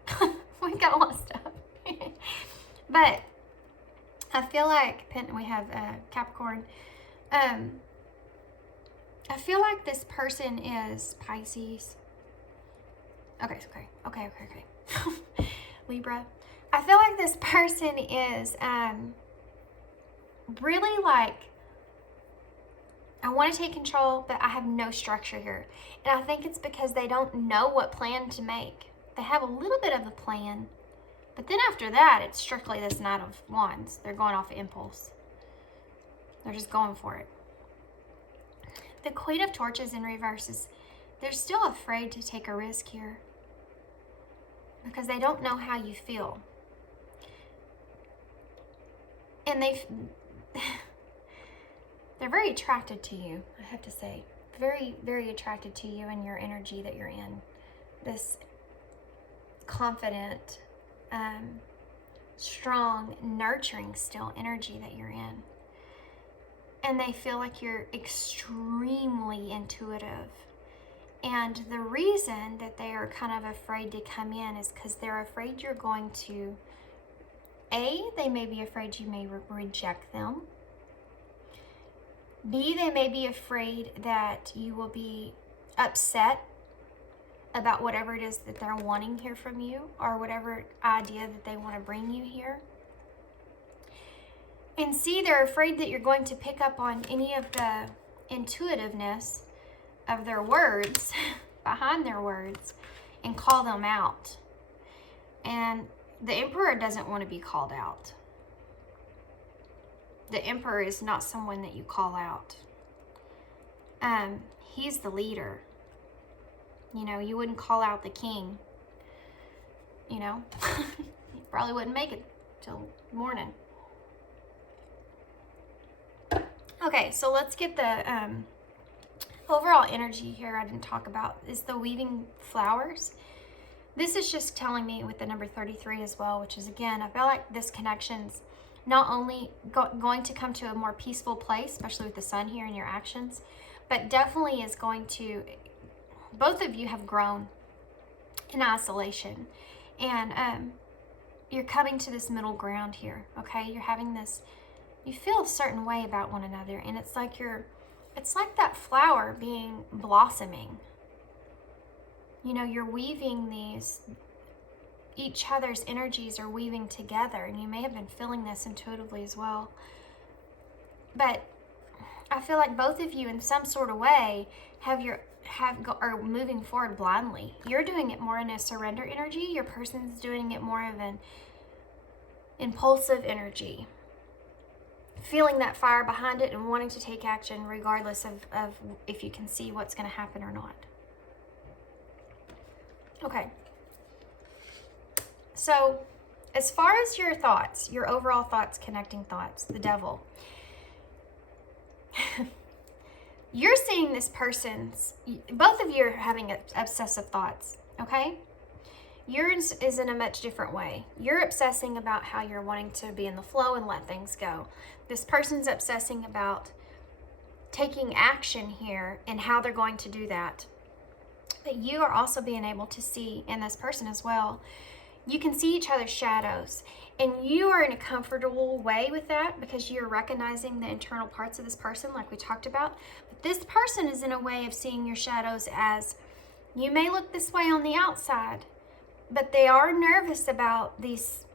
We've got a lot of stuff. But I feel like we have Capricorn. I feel like this person is Pisces. Okay. Libra. I feel like this person is really like, I want to take control, but I have no structure here. And I think it's because they don't know what plan to make. They have a little bit of a plan, but then after that, it's strictly this Knight of Wands. They're going off of impulse. They're just going for it. The Queen of Torches in reverse is, they're still afraid to take a risk here because they don't know how you feel. And they're very attracted to you, I have to say. Very, very attracted to you and your energy that you're in. This confident, strong, nurturing still energy that you're in. And they feel like you're extremely intuitive. And the reason that they are kind of afraid to come in is because they're afraid you're going to, they may be afraid you may reject them. B, they may be afraid that you will be upset about whatever it is that they're wanting here from you, or whatever idea that they want to bring you here. And C, they're afraid that you're going to pick up on any of the intuitiveness of their words, behind their words, and call them out. And the Emperor doesn't want to be called out. The Emperor is not someone that you call out. He's the leader. You know, you wouldn't call out the king. You know, you probably wouldn't make it till morning. Okay, so let's get the overall energy here I didn't talk about is the weaving flowers. This is just telling me with the number 33 as well, which is, again, I feel like this connection's not only going to come to a more peaceful place, especially with the sun here in your actions, but definitely is going to, both of you have grown in isolation. And you're coming to this middle ground here, okay? You're having this, you feel a certain way about one another, and it's like that flower blossoming. You know, you're weaving these, each other's energies are weaving together, and you may have been feeling this intuitively as well. But I feel like both of you in some sort of way are moving forward blindly. You're doing it more in a surrender energy. Your person's doing it more of an impulsive energy. Feeling that fire behind it and wanting to take action regardless of if you can see what's going to happen or not. Okay. So, as far as your thoughts, your overall thoughts, connecting thoughts, the devil, you're seeing this person's, both of you are having obsessive thoughts, okay? Yours is in a much different way. You're obsessing about how you're wanting to be in the flow and let things go. This person's obsessing about taking action here and how they're going to do that. But you are also being able to see in this person as well. You can see each other's shadows, and you are in a comfortable way with that because you're recognizing the internal parts of this person like we talked about. But this person is in a way of seeing your shadows as you may look this way on the outside, but they are nervous about this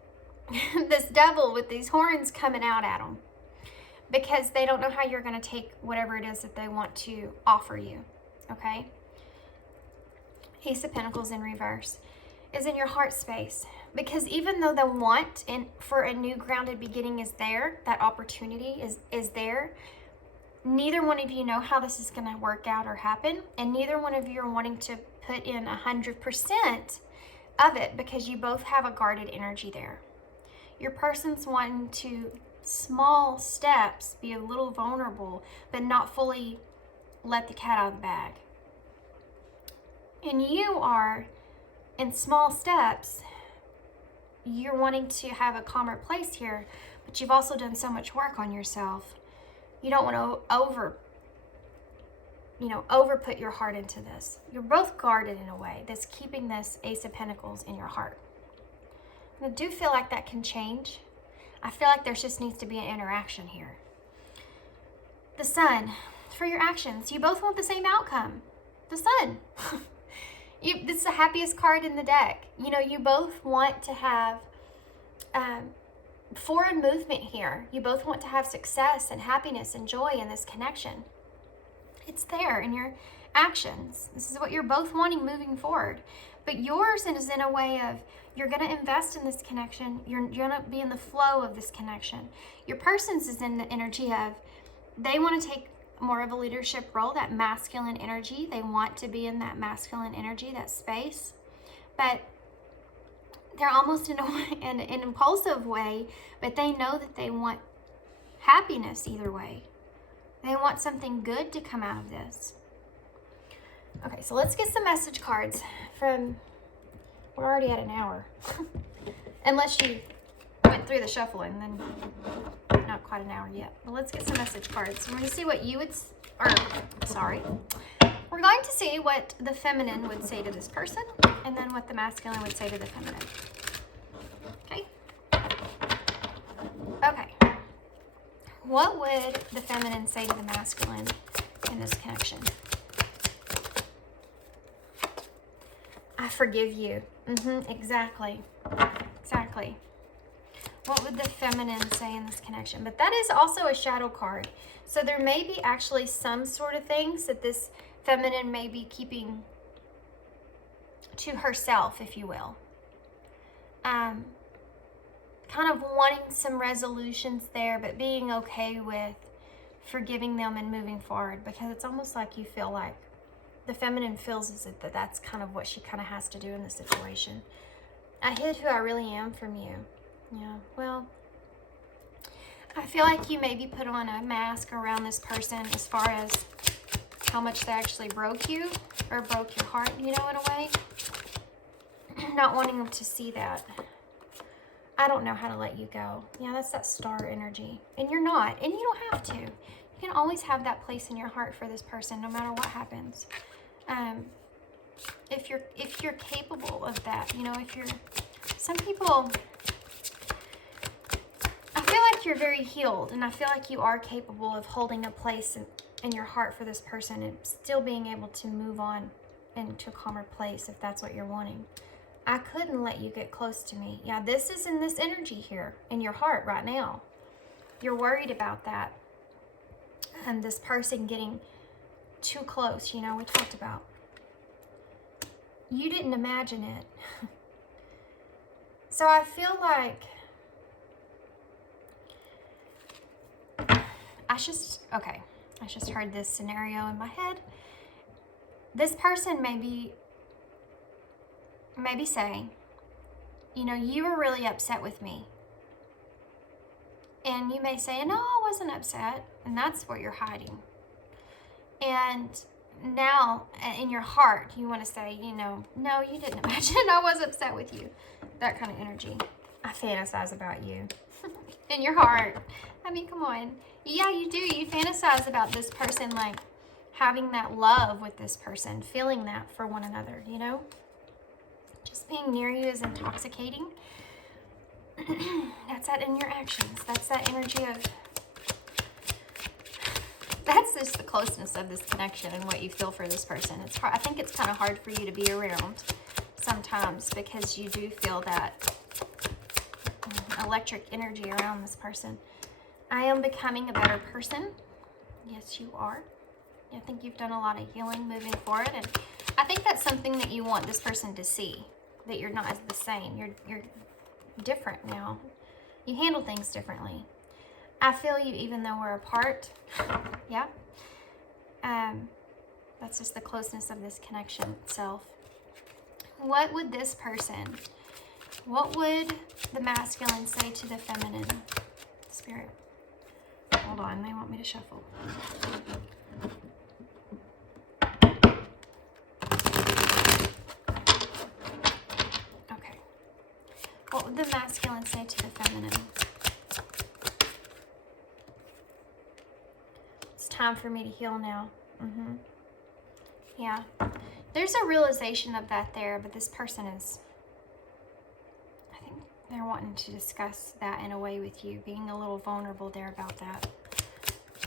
devil with these horns coming out at them because they don't know how you're going to take whatever it is that they want to offer you, okay? Ace of Pentacles in reverse is in your heart space, because even though the want for a new grounded beginning is there, that opportunity is there, neither one of you know how this is going to work out or happen, and neither one of you are wanting to put in 100% of it because you both have a guarded energy there. Your person's wanting to, small steps, be a little vulnerable, but not fully let the cat out of the bag. And you are, in small steps, you're wanting to have a calmer place here, but you've also done so much work on yourself. You don't want to over put your heart into this. You're both guarded in a way that's keeping this Ace of Pentacles in your heart. And I do feel like that can change. I feel like there just needs to be an interaction here. The Sun, for your actions, you both want the same outcome. The Sun. This is the happiest card in the deck. You know, you both want to have forward movement here. You both want to have success and happiness and joy in this connection. It's there in your actions. This is what you're both wanting moving forward. But yours is in a way of you're going to invest in this connection. You're going to be in the flow of this connection. Your person's is in the energy of they want to take more of a leadership role, that masculine energy. They want to be in that masculine energy, that space. But they're almost in an impulsive way, but they know that they want happiness either way. They want something good to come out of this. Okay, so let's get some message cards from, we're already at an hour. Unless you went through the shuffling, then not quite an hour yet. But let's get some message cards. We're going to see what you would, we're going to see what the feminine would say to this person, and then what the masculine would say to the feminine. Okay? Okay. What would the feminine say to the masculine in this connection? I forgive you. Exactly. Exactly. What would the feminine say in this connection? But that is also a shadow card. So there may be actually some sort of things that this feminine may be keeping to herself, if you will. Kind of wanting some resolutions there, but being okay with forgiving them and moving forward, because it's almost like you feel like the feminine feels as if that's kind of what she kind of has to do in this situation. I hid who I really am from you. Yeah, well, I feel like you maybe put on a mask around this person as far as how much they actually broke you or broke your heart, you know, in a way. Not wanting them to see that. I don't know how to let you go. Yeah, that's that star energy. And you're not. And you don't have to. You can always have that place in your heart for this person no matter what happens. If you're capable of that, you know, some people, I feel like you're very healed, and I feel like you are capable of holding a place in your heart for this person and still being able to move on into a calmer place if that's what you're wanting. I couldn't let you get close to me. Yeah, this is in this energy here in your heart right now. You're worried about that. And this person getting too close, you know, we talked about. You didn't imagine it. So I feel like I just heard this scenario in my head. This person may be saying, you know, you were really upset with me. And you may say, no, I wasn't upset. And that's what you're hiding. And now in your heart, you want to say, you know, no, you didn't imagine I was upset with you. That kind of energy. I fantasize about you. In your heart. I mean, come on. Yeah, you do. You fantasize about this person, like having that love with this person, feeling that for one another, you know? Just being near you is intoxicating. That's that in your actions. That's that energy of, that's just the closeness of this connection and what you feel for this person. It's hard. I think it's kind of hard for you to be around sometimes because you do feel that electric energy around this person. I am becoming a better person. Yes, you are. I think you've done a lot of healing moving forward, and I think that's something that you want this person to see, that you're not the same. You're different now. You handle things differently. I feel you even though we're apart. Yeah. That's just the closeness of this connection itself. What would this person, what would the masculine say to the feminine? Spirit. Hold on, they want me to shuffle. Okay. What would the masculine say to the feminine? It's time for me to heal now. Yeah. There's a realization of that there, but this person is, I think they're wanting to discuss that in a way with you, being a little vulnerable there about that.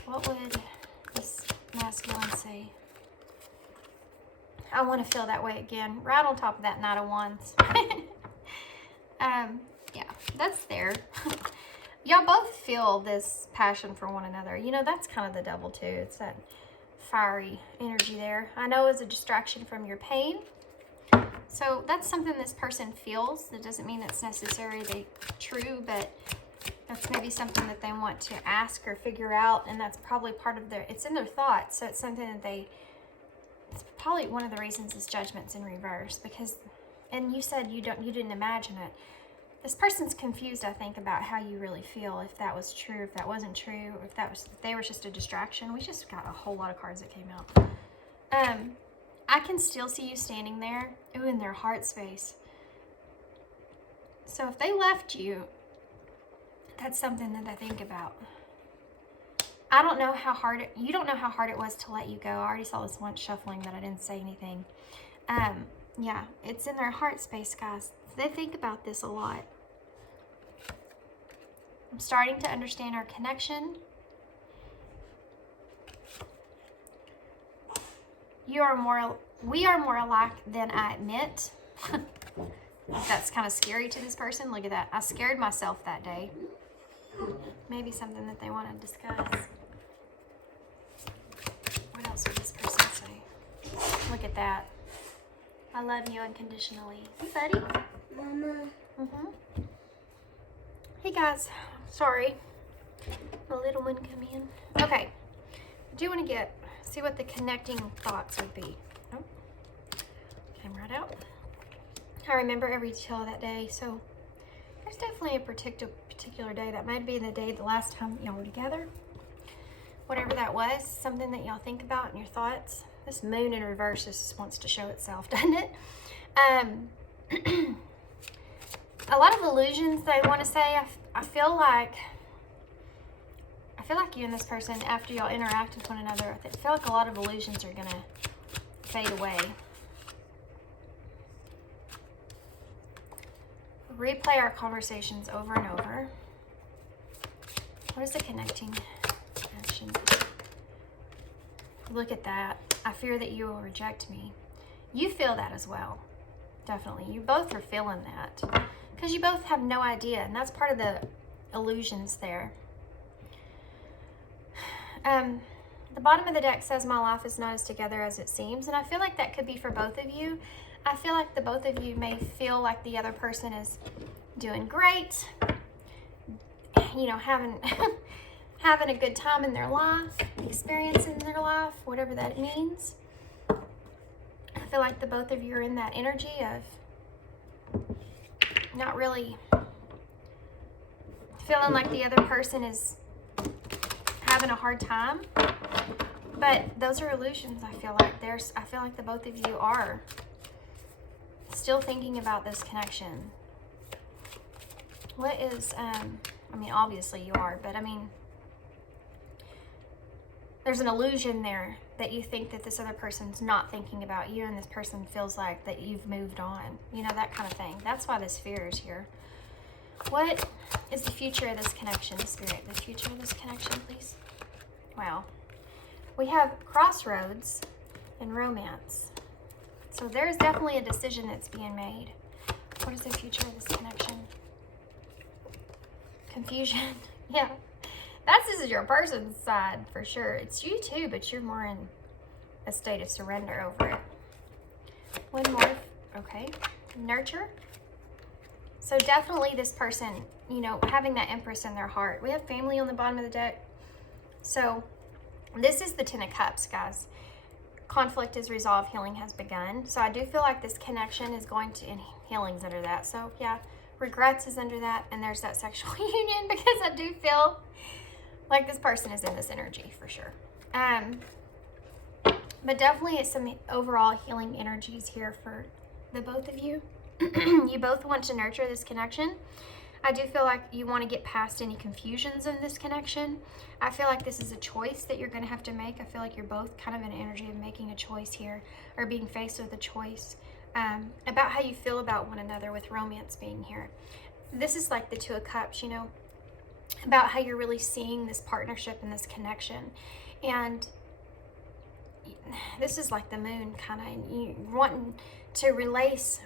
What would this masculine say? I want to feel that way again. Right on top of that Knight of Wands. Yeah, that's there. Y'all both feel this passion for one another. You know, that's kind of the devil too. It's that fiery energy there. I know it's a distraction from your pain. So that's something this person feels. That doesn't mean it's necessarily true, but that's maybe something that they want to ask or figure out, and that's probably part of their, it's in their thoughts, so it's something that they, it's probably one of the reasons is Judgment's in reverse, because, and you said you didn't imagine it. This person's confused, I think, about how you really feel, if that was true, if that wasn't true, or if they were just a distraction. We just got a whole lot of cards that came out. I can still see you standing there, ooh, in their heart space. So if they left you, that's something that I think about. I don't know how hard you don't know how hard it was to let you go. I already saw this once shuffling that I didn't say anything. Yeah, it's in their heart space, guys. They think about this a lot. I'm starting to understand our connection. We are more alike than I admit. That's kind of scary to this person. Look at that. I scared myself that day. Maybe something that they want to discuss. What else would this person say? Look at that. I love you unconditionally. Hey, buddy. Mama. Hey, guys. Sorry. The little one come in. Okay. I do want to see what the connecting thoughts would be. Oh. Came right out. I remember every detail of that day. So there's definitely a particular day. That might be the day the last time y'all were together. Whatever that was. Something that y'all think about in your thoughts. This moon in reverse just wants to show itself, doesn't it? A lot of illusions that I want to say. I feel like you and this person, after y'all interact with one another, I feel like a lot of illusions are going to fade away. Replay our conversations over and over. What is the connecting action? Look at that. I fear that you will reject me. You feel that as well. Definitely. You both are feeling that. Because you both have no idea. And that's part of the illusions there. The bottom of the deck says my life is not as together as it seems. And I feel like that could be for both of you. I feel like the both of you may feel like the other person is doing great. You know, having a good time in their life, experiencing their life, whatever that means. I feel like the both of you are in that energy of not really feeling like the other person is having a hard time. But those are illusions, I feel like. I feel like the both of you are still thinking about this connection. What is, I mean, obviously you are, but I mean, there's an illusion there that you think that this other person's not thinking about you and this person feels like that you've moved on. You know, that kind of thing. That's why this fear is here. What is the future of this connection, Spirit? The future of this connection, please. Wow. We have crossroads and romance. So there's definitely a decision that's being made. What is the future of this connection? Confusion. Yeah. This is your person's side for sure. It's you too, but you're more in a state of surrender over it. One more. Okay. Nurture. So definitely this person, you know, having that Empress in their heart. We have family on the bottom of the deck. So this is the Ten of Cups, guys. Conflict is resolved, healing has begun. So I do feel like this connection is going to, and healing's under that. So yeah, regrets is under that, and there's that sexual union, because I do feel like this person is in this energy for sure. But definitely it's some overall healing energies here for the both of you. You both want to nurture this connection. I do feel like you want to get past any confusions in this connection. I feel like this is a choice that you're going to have to make. I feel like you're both kind of in energy of making a choice here, or being faced with a choice about how you feel about one another, with romance being here. This is like the Two of Cups, you know, about how you're really seeing this partnership and this connection. And this is like the moon, kind of, you wanting to release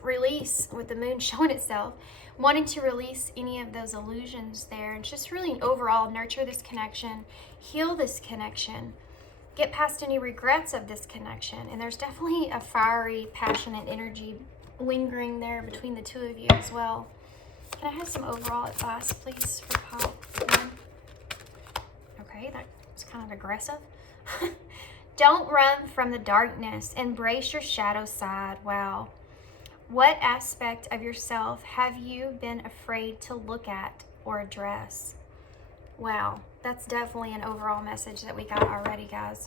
with the moon showing itself, wanting to release any of those illusions there, and just really overall nurture this connection, heal this connection, get past any regrets of this connection. And there's definitely a fiery, passionate energy lingering there between the two of you as well. Can I have some overall advice, please, for pile 1? Okay, that was kind of aggressive. Don't run from the darkness. Embrace your shadow side. Wow. What aspect of yourself have you been afraid to look at or address? Wow. That's definitely an overall message that we got already, guys.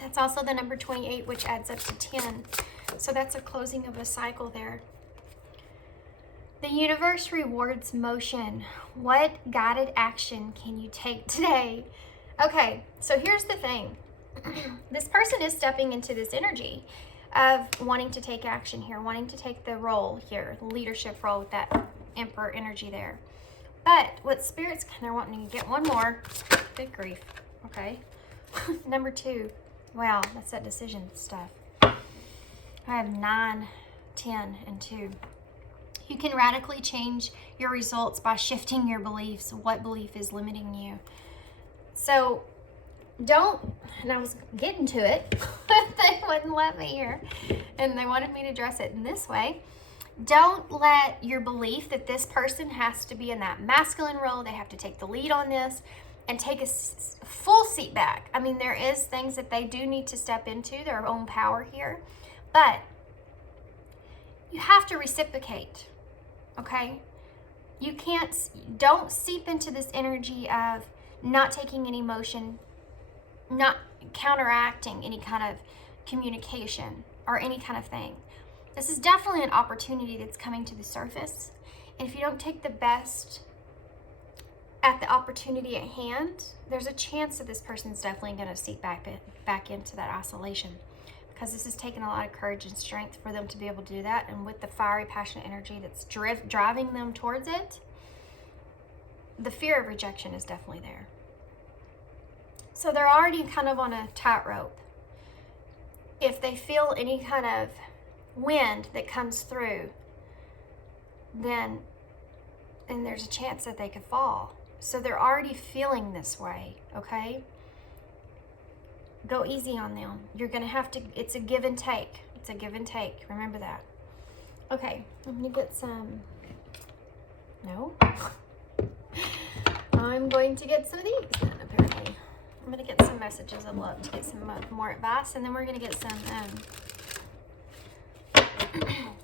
That's also the number 28, which adds up to 10. So that's a closing of a cycle there. The universe rewards motion. What guided action can you take today? Okay, so here's the thing. This person is stepping into this energy of wanting to take action here, wanting to take the role here, the leadership role with that Emperor energy there. But what Spirit's, they're wanting to get one more. Good grief. Okay. Number 2. Wow, that's that decision stuff. I have 9, 10, and 2. You can radically change your results by shifting your beliefs. What belief is limiting you? So don't, and I was getting to it, but they wouldn't let me here, and they wanted me to address it in this way. Don't let your belief that this person has to be in that masculine role, they have to take the lead on this, and take a full seat back. I mean, there is things that they do need to step into, their own power here, but you have to reciprocate, okay? You can't, don't seep into this energy of not taking any motion, not counteracting any kind of communication or any kind of thing. This is definitely an opportunity that's coming to the surface. And if you don't take the best at the opportunity at hand, there's a chance that this person's definitely going to seep back into that isolation, because this has taken a lot of courage and strength for them to be able to do that. And with the fiery, passionate energy that's driving them towards it, the fear of rejection is definitely there. So they're already kind of on a tightrope. If they feel any kind of wind that comes through, then and there's a chance that they could fall. So they're already feeling this way, okay? Go easy on them. You're going to have to, it's a give and take. It's a give and take. Remember that. Okay, I'm going to get some, no. I'm going to get some of these then, apparently. I'm going to get some messages of love to get some more advice, and then we're going to get some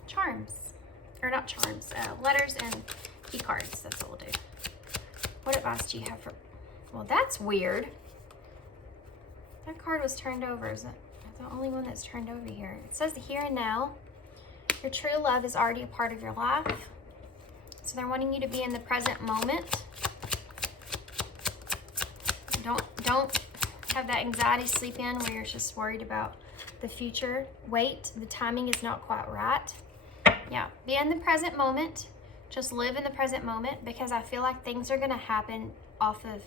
charms, or not charms, letters and key cards. That's what we'll do. What advice do you have for, well, that's weird. That card was turned over. Is it the only one that's turned over here? It says the here and now. Your true love is already a part of your life. So they're wanting you to be in the present moment. Don't have that anxiety sleep in where you're just worried about the future. Wait, the timing is not quite right. Yeah, be in the present moment. Just live in the present moment, because I feel like things are going to happen off of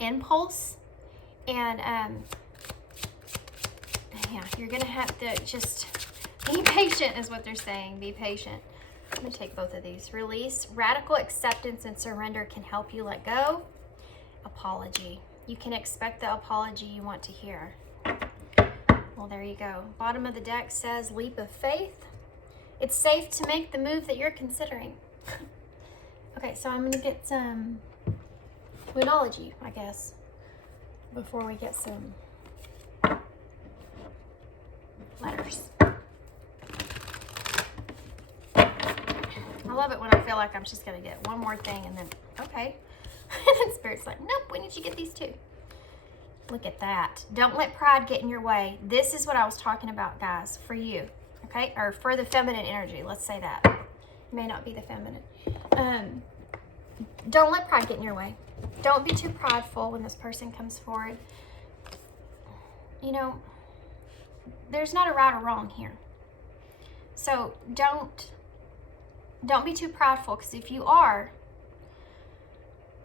impulse. And yeah, you're going to have to just be patient is what they're saying. Be patient. Let me take both of these. Release. Radical acceptance and surrender can help you let go. Apology. You can expect the apology you want to hear. Well, there you go. Bottom of the deck says leap of faith. It's safe to make the move that you're considering. Okay, so I'm going to get some Moonology, I guess, before we get some letters. I love it when I feel like I'm just going to get one more thing and then, okay. And then Spirit's like, nope, we need you to get these two. Look at that. Don't let pride get in your way. This is what I was talking about, guys, for you, okay? Or for the feminine energy, let's say that. It may not be the feminine. Don't let pride get in your way. Don't be too prideful when this person comes forward. You know, there's not a right or wrong here. So don't be too prideful, because if you are,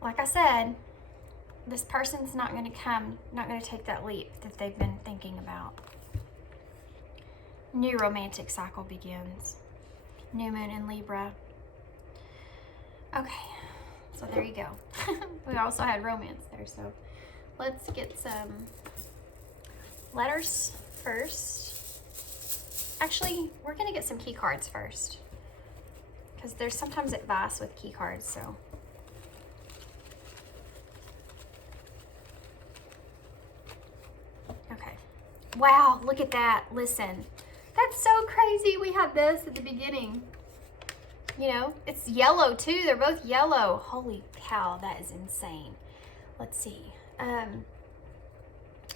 like I said, this person's not going to take that leap that they've been thinking about. New romantic cycle begins. New moon in Libra. Okay, so there you go. We also had romance there, so let's get some letters first. Actually, we're going to get some key cards first, because there's sometimes advice with key cards, so. Okay. Wow, look at that. Listen, that's so crazy. We had this at the beginning. You know, it's yellow too. They're both yellow. Holy cow, that is insane. Let's see.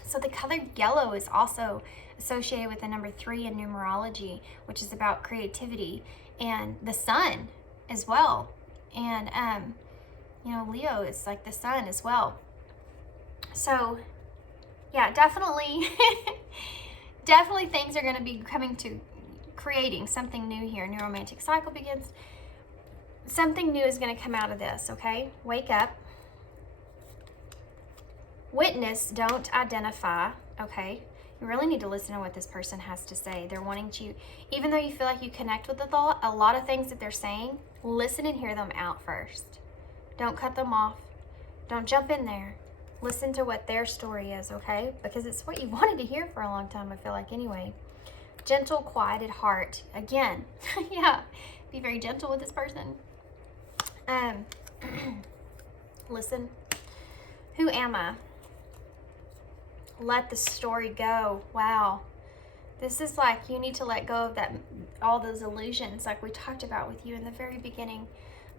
So the color yellow is also associated with the number 3 in numerology, which is about creativity, and the sun as well. And, you know, Leo is like the sun as well. So, yeah, definitely, definitely things are going to be coming to creating something new here. New romantic cycle begins. Something new is going to come out of this, okay? Wake up. Witness, don't identify, okay? You really need to listen to what this person has to say. They're wanting to, even though you feel like you connect with the thought, a lot of things that they're saying, listen and hear them out first. Don't cut them off. Don't jump in there. Listen to what their story is, okay? Because it's what you wanted to hear for a long time, I feel like, anyway. Gentle, quieted heart. Again, yeah, be very gentle with this person. Listen. Who am I? Let the story go. Wow. This is like you need to let go of that, all those illusions like we talked about with you in the very beginning,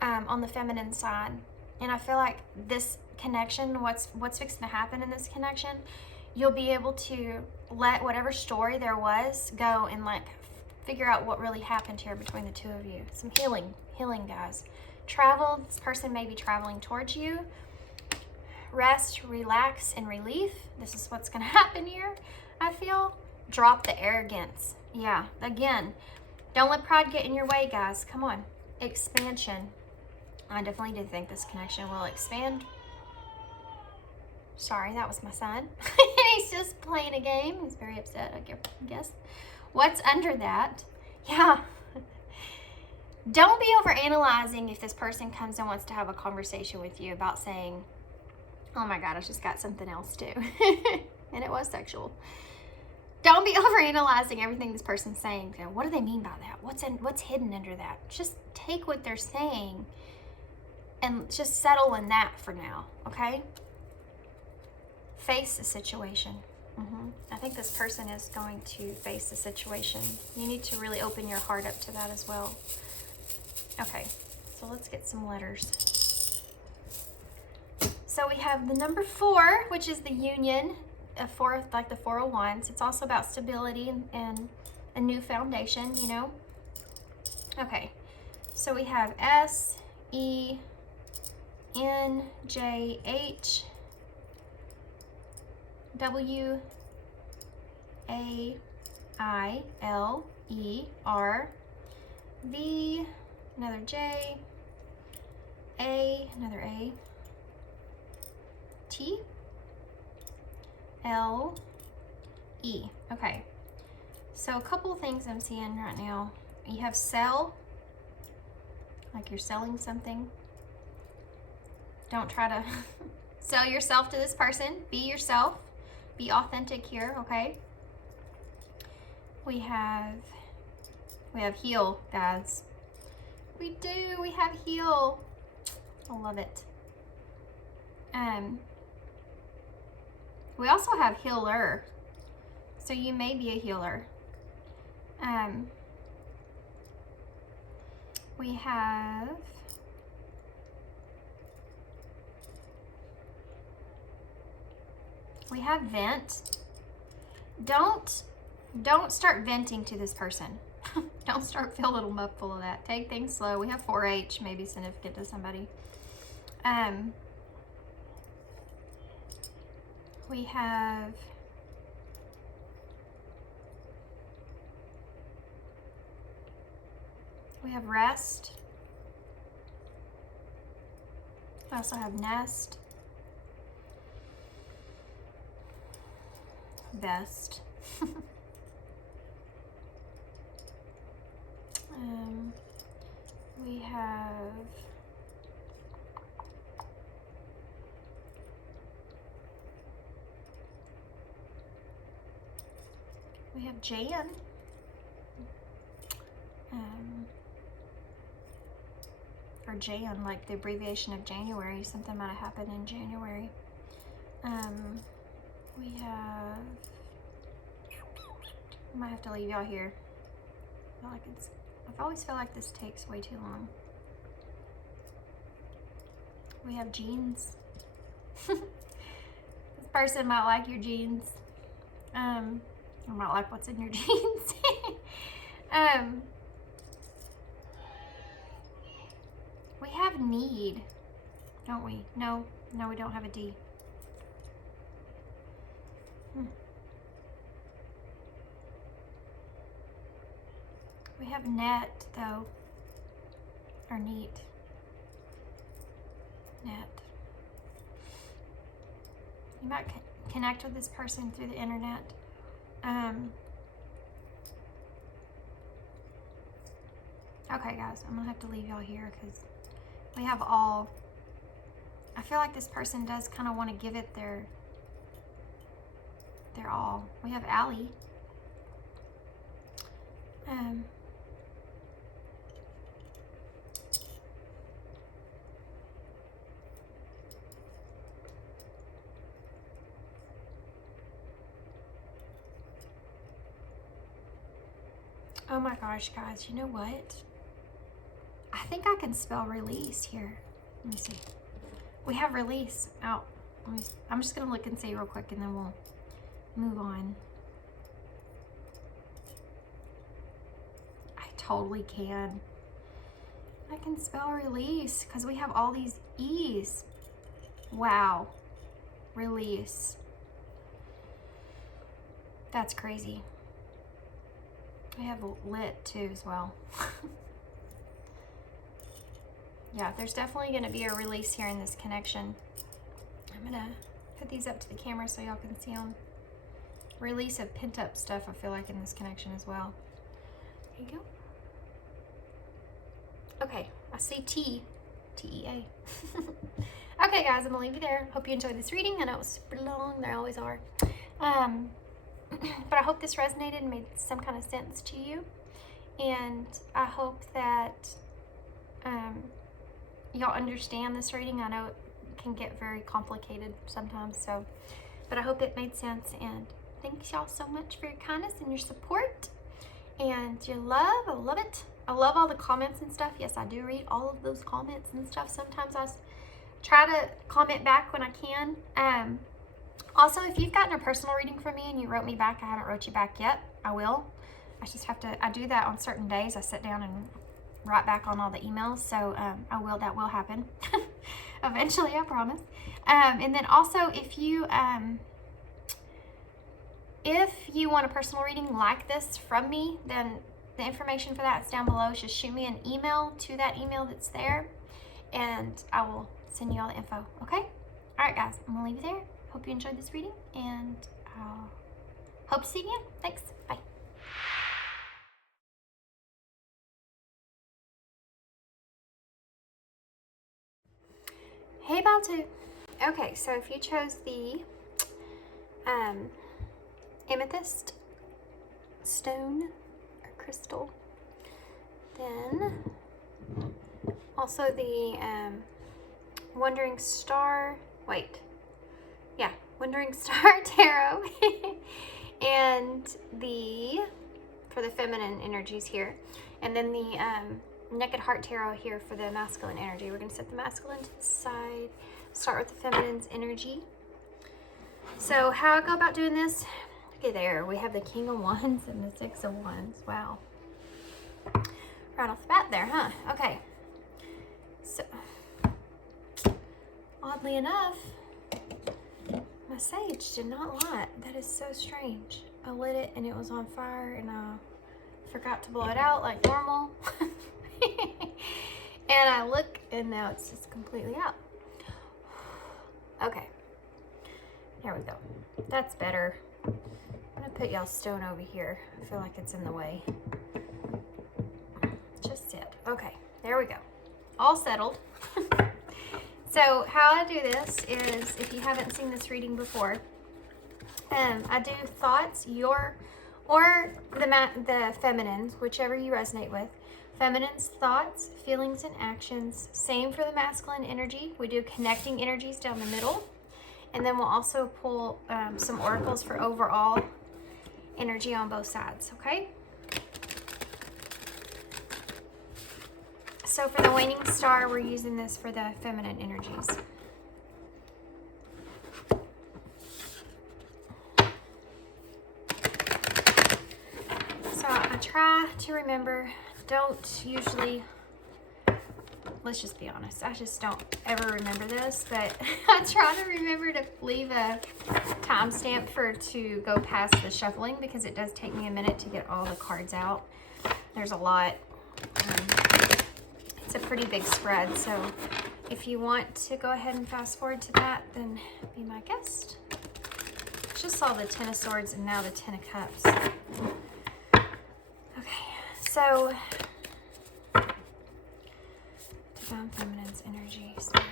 on the feminine side. And I feel like this connection, what's fixing to happen in this connection, you'll be able to let whatever story there was go and like figure out what really happened here between the two of you. Some healing, guys. Travel, this person may be traveling towards you. Rest, relax, and relief. This is what's going to happen here, I feel. Drop the arrogance. Yeah, again, don't let pride get in your way, guys. Come on. Expansion. I definitely do think this connection will expand. Sorry, that was my son. He's just playing a game. He's very upset, I guess. What's under that? Yeah. Don't be overanalyzing if this person comes and wants to have a conversation with you about saying, oh my God, I just got something else too. And it was sexual. Don't be overanalyzing everything this person's saying. What do they mean by that? What's hidden under that? Just take what they're saying and just settle in that for now, okay? Face the situation. I think this person is going to face the situation. You need to really open your heart up to that as well. Okay, so let's get some letters. So we have the number 4, which is the union. like the Four of Wands. It's also about stability and a new foundation, you know. Okay, so we have SENJHWAILER, V, another J, A, another A, T, L, E. Okay, so a couple of things I'm seeing right now. You have sell, like you're selling something. Don't try to sell yourself to this person. Be yourself. Be authentic here, okay? We have heal, guys. We do. We have heal. I love it. We also have healer. So you may be a healer. We have vent. Don't start venting to this person. Don't start fill a little mug full of that. Take things slow. We have 4H, maybe significant to somebody. We have rest. We also have nest, vest. We have Jan. Or Jan, like the abbreviation of January. Something might have happened in January. We have, I might have to leave y'all here. I've always felt like this takes way too long. We have jeans. This person might like your jeans. Or might like what's in your jeans. We have need, don't we? No, we don't have a D. We have net, though, or neat. Net. You might connect with this person through the internet. Okay, guys, I'm gonna have to leave y'all here because we have all. I feel like this person does kind of want to give it their all. We have Allie. Oh my gosh, guys, you know what? I think I can spell release here. Let me see. We have release out. I'm just gonna look and see real quick and then we'll move on. I totally can. I can spell release because we have all these E's. Wow. Release. That's crazy. We have lit too as well. Yeah, there's definitely going to be a release here in this connection. I'm going to put these up to the camera so y'all can see them. Release of pent up stuff, I feel like, in this connection as well. There you go. Okay, I see T. T-E-A. Okay, guys, I'm going to leave you there. Hope you enjoyed this reading. I know it was super long. They always are. But I hope this resonated and made some kind of sense to you. And I hope that y'all understand this reading. I know it can get very complicated sometimes, but I hope it made sense. And thanks y'all so much for your kindness and your support and your love. I love it. I love all the comments and stuff. Yes, I do read all of those comments and stuff. Sometimes I try to comment back when I can. Also, if you've gotten a personal reading from me and you wrote me back, I haven't wrote you back yet, I will. I just have to, I do that on certain days. I sit down and write back on all the emails, so that will happen eventually, I promise. And then also, if you want a personal reading like this from me, then the information for that is down below. Just shoot me an email to that email that's there, and I will send you all the info, okay? All right, guys, I'm gonna leave you there. Hope you enjoyed this reading, and I'll hope to see you again. Thanks. Bye. Hey, 𝕊𝚘𝚘. Okay, so if you chose the amethyst stone or crystal, then also the Wandering Star, Wandering Star Tarot, and for the feminine energies here, and then the Naked Heart Tarot here for the masculine energy. We're going to set the masculine to the side, start with the feminine's energy. So how I go about doing this, okay, there we have the King of Wands and the Six of Wands. Wow, right off the bat there, huh? Okay, so oddly enough, my sage did not light. That is so strange. I lit it and it was on fire, and I forgot to blow it out like normal. And I look, and now it's just completely out. Okay, there we go. That's better. I'm gonna put y'all stone over here. I feel like it's in the way. Just it. Okay, there we go. All settled. So how I do this is, if you haven't seen this reading before, I do thoughts, or the feminines, whichever you resonate with. Feminine's thoughts, feelings, and actions. Same for the masculine energy. We do connecting energies down the middle. And then we'll also pull some oracles for overall energy on both sides, okay? So for the waning star, we're using this for the feminine energies. So I try to remember, don't usually, let's just be honest, I just don't ever remember this, but I try to remember to leave a timestamp to go past the shuffling, because it does take me a minute to get all the cards out. There's a lot. It's a pretty big spread, so if you want to go ahead and fast forward to that, then be my guest. Just saw the Ten of Swords and now the Ten of Cups. Okay, so Divine Feminine's energy, Spirit.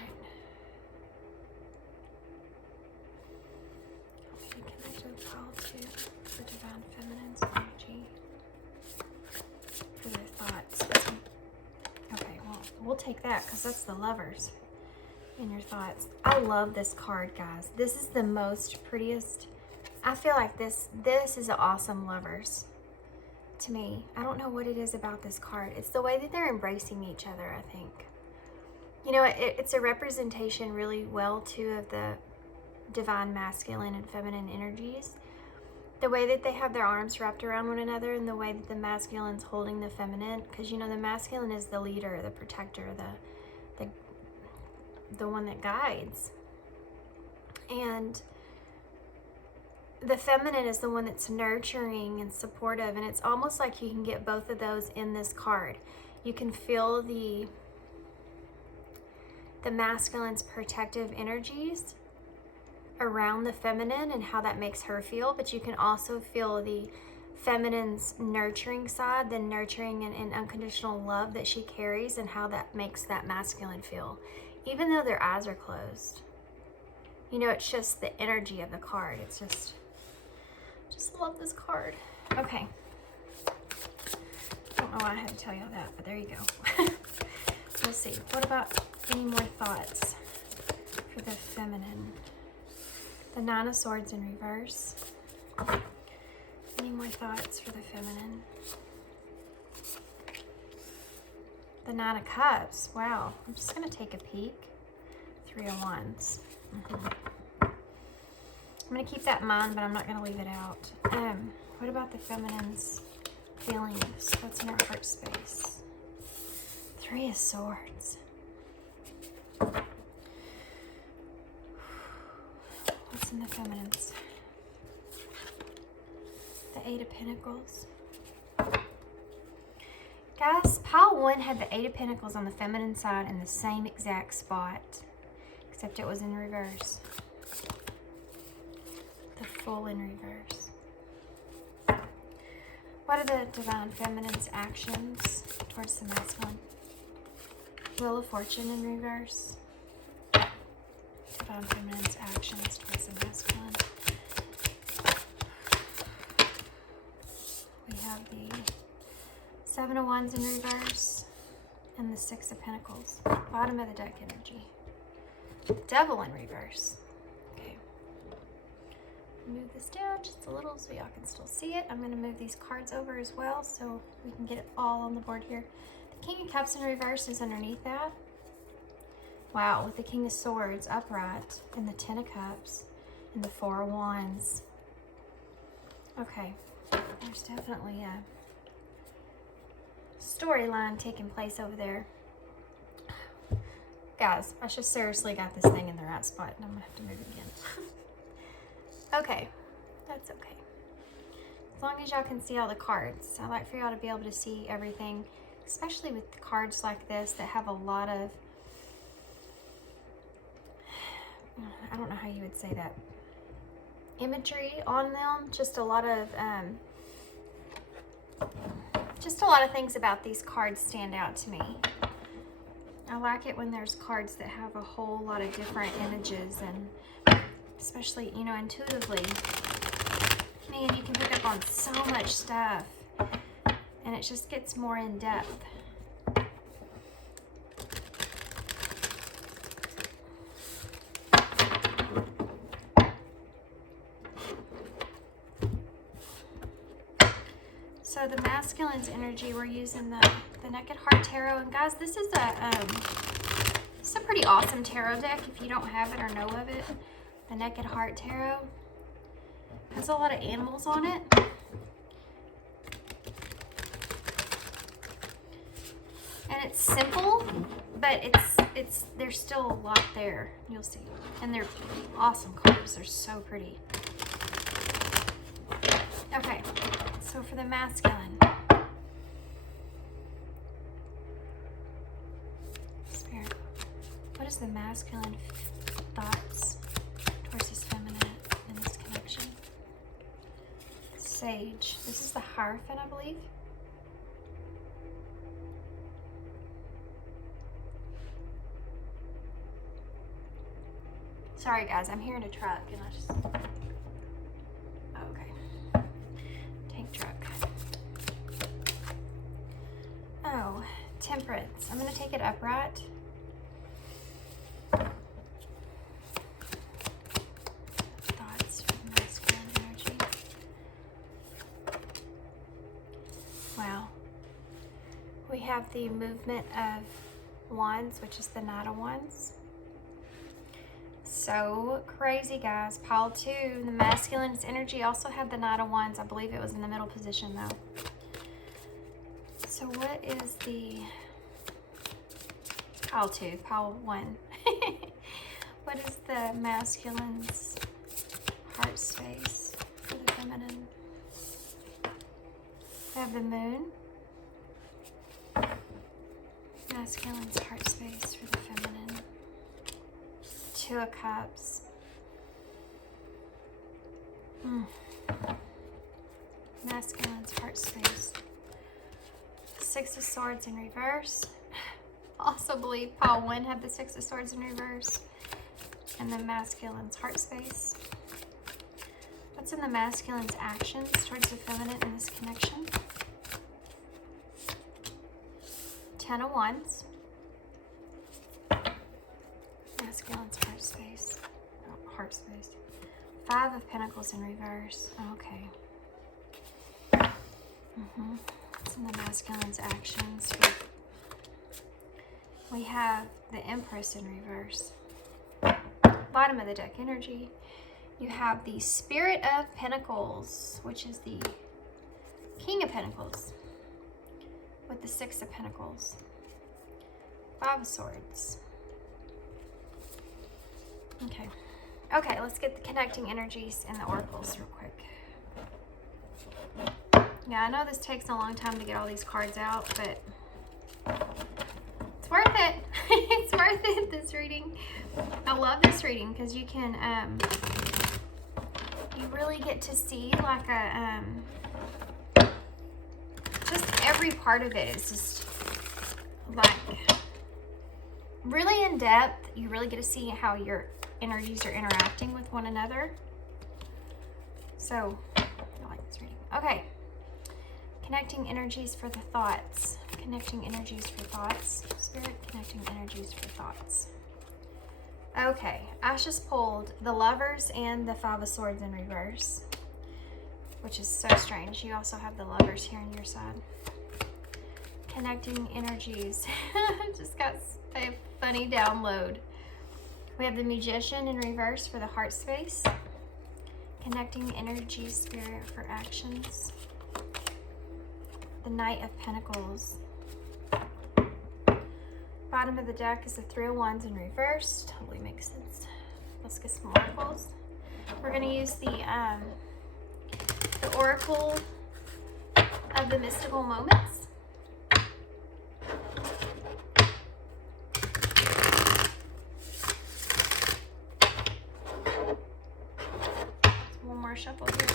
Help me to connect to the call for Divine Feminine's energy, for their thoughts. Okay, well, we'll take that because that's the Lovers in your thoughts. I love this card, guys. This is the most prettiest. I feel like this is an awesome Lovers to me. I don't know what it is about this card. It's the way that they're embracing each other, I think. You know, it's a representation really well, too, of the divine masculine and feminine energies. The way that they have their arms wrapped around one another, and the way that the masculine's holding the feminine, because, you know, the masculine is the leader, the protector, the one that guides. And the feminine is the one that's nurturing and supportive, and it's almost like you can get both of those in this card. You can feel the masculine's protective energies around the feminine and how that makes her feel, but you can also feel the feminine's nurturing side, the nurturing and unconditional love that she carries, and how that makes that masculine feel, even though their eyes are closed. You know, it's just the energy of the card. It's just love this card. Okay. Don't know why I had to tell you all that, but there you go. We'll see. What about any more thoughts for the feminine? The Nine of Swords in reverse. Any more thoughts for the feminine? The Nine of Cups. Wow. I'm just going to take a peek. Three of Wands. I'm going to keep that in mind, but I'm not going to leave it out. What about the feminine's feelings? What's in her heart space? 3 of Swords. What's in the feminine's? The 8 of Pentacles. Guys, pile 1 had the 8 of Pentacles on the feminine side in the same exact spot, except it was in reverse. The Fool in reverse. What are the Divine Feminine's actions towards the masculine? Wheel of Fortune in reverse. Divine Feminine's actions towards the masculine. We have the 7 of Wands in reverse and the 6 of Pentacles. Bottom of the deck energy. Devil in reverse. Okay. Move this down just a little so y'all can still see it. I'm going to move these cards over as well so we can get it all on the board here. The King of Cups in reverse is underneath that. Wow, with the King of Swords upright and the 10 of Cups and the 4 of Wands. Okay, there's definitely a storyline taking place over there. Guys, I just seriously got this thing in the right spot and I'm going to have to move it again. Okay, that's okay. As long as y'all can see all the cards. I like for y'all to be able to see everything, especially with cards like this that have a lot of, I don't know how you would say that, imagery on them. Just a lot of things about these cards stand out to me. I like it when there's cards that have a whole lot of different images, and especially, you know, intuitively, man, you can pick up on so much stuff and it just gets more in depth. So the masculine's energy, we're using the Naked Heart Tarot. And guys, this is a pretty awesome tarot deck if you don't have it or know of it. The Naked Heart Tarot has a lot of animals on it. And it's simple, but there's still a lot there. You'll see. And they're awesome cards. They're so pretty. Okay. So for the masculine, Spirit, what is the masculine thoughts towards this feminine in this connection? Sage. This is the Hierophant, I believe. Sorry guys, I'm hearing a truck and I just... Oh, Temperance. I'm going to take it upright. Thoughts for masculine energy. Wow. We have the movement of Wands, which is the Knight of Wands. So crazy, guys. Pile 2, the masculine's energy also had the Knight of Wands. I believe it was in the middle position, though. So what is the pile 2, pile 1? What is the masculine's heart space for the feminine? We have the Moon. Masculine's heart space for the feminine. 2 of Cups. Masculine's heart space. 6 of Swords in reverse. Also believe pile 1 had the 6 of Swords in reverse. And the masculine's heart space. What's in the masculine's actions towards the feminine in this connection? 10 of Wands. Masculine's heart space. Oh, heart space. 5 of Pentacles in reverse. Okay. What's in the masculine's actions? We have the Empress in reverse. Bottom of the deck energy. You have the Spirit of Pentacles, which is the King of Pentacles, with the Six of Pentacles, Five of Swords. Okay. Okay, let's get the connecting energies and the oracles real quick. Yeah, I know this takes a long time to get all these cards out, but it's worth it. It's worth it, this reading. I love this reading because you can, you really get to see like a, just every part of it is just like really in depth. You really get to see how your energies are interacting with one another. So, I like this reading. Okay. Connecting energies for the thoughts. Connecting energies for thoughts. Spirit, connecting energies for thoughts. Okay, I just pulled the Lovers and the Five of Swords in reverse, which is so strange. You also have the Lovers here on your side. Connecting energies. Just got a funny download. We have the Magician in reverse for the heart space. Connecting energy, spirit for actions. The Knight of Pentacles. Bottom of the deck is the Three of Wands in reverse. Totally makes sense. Let's get some oracles. We're going to use the Oracle of the Mystical Moments. One more shuffle here.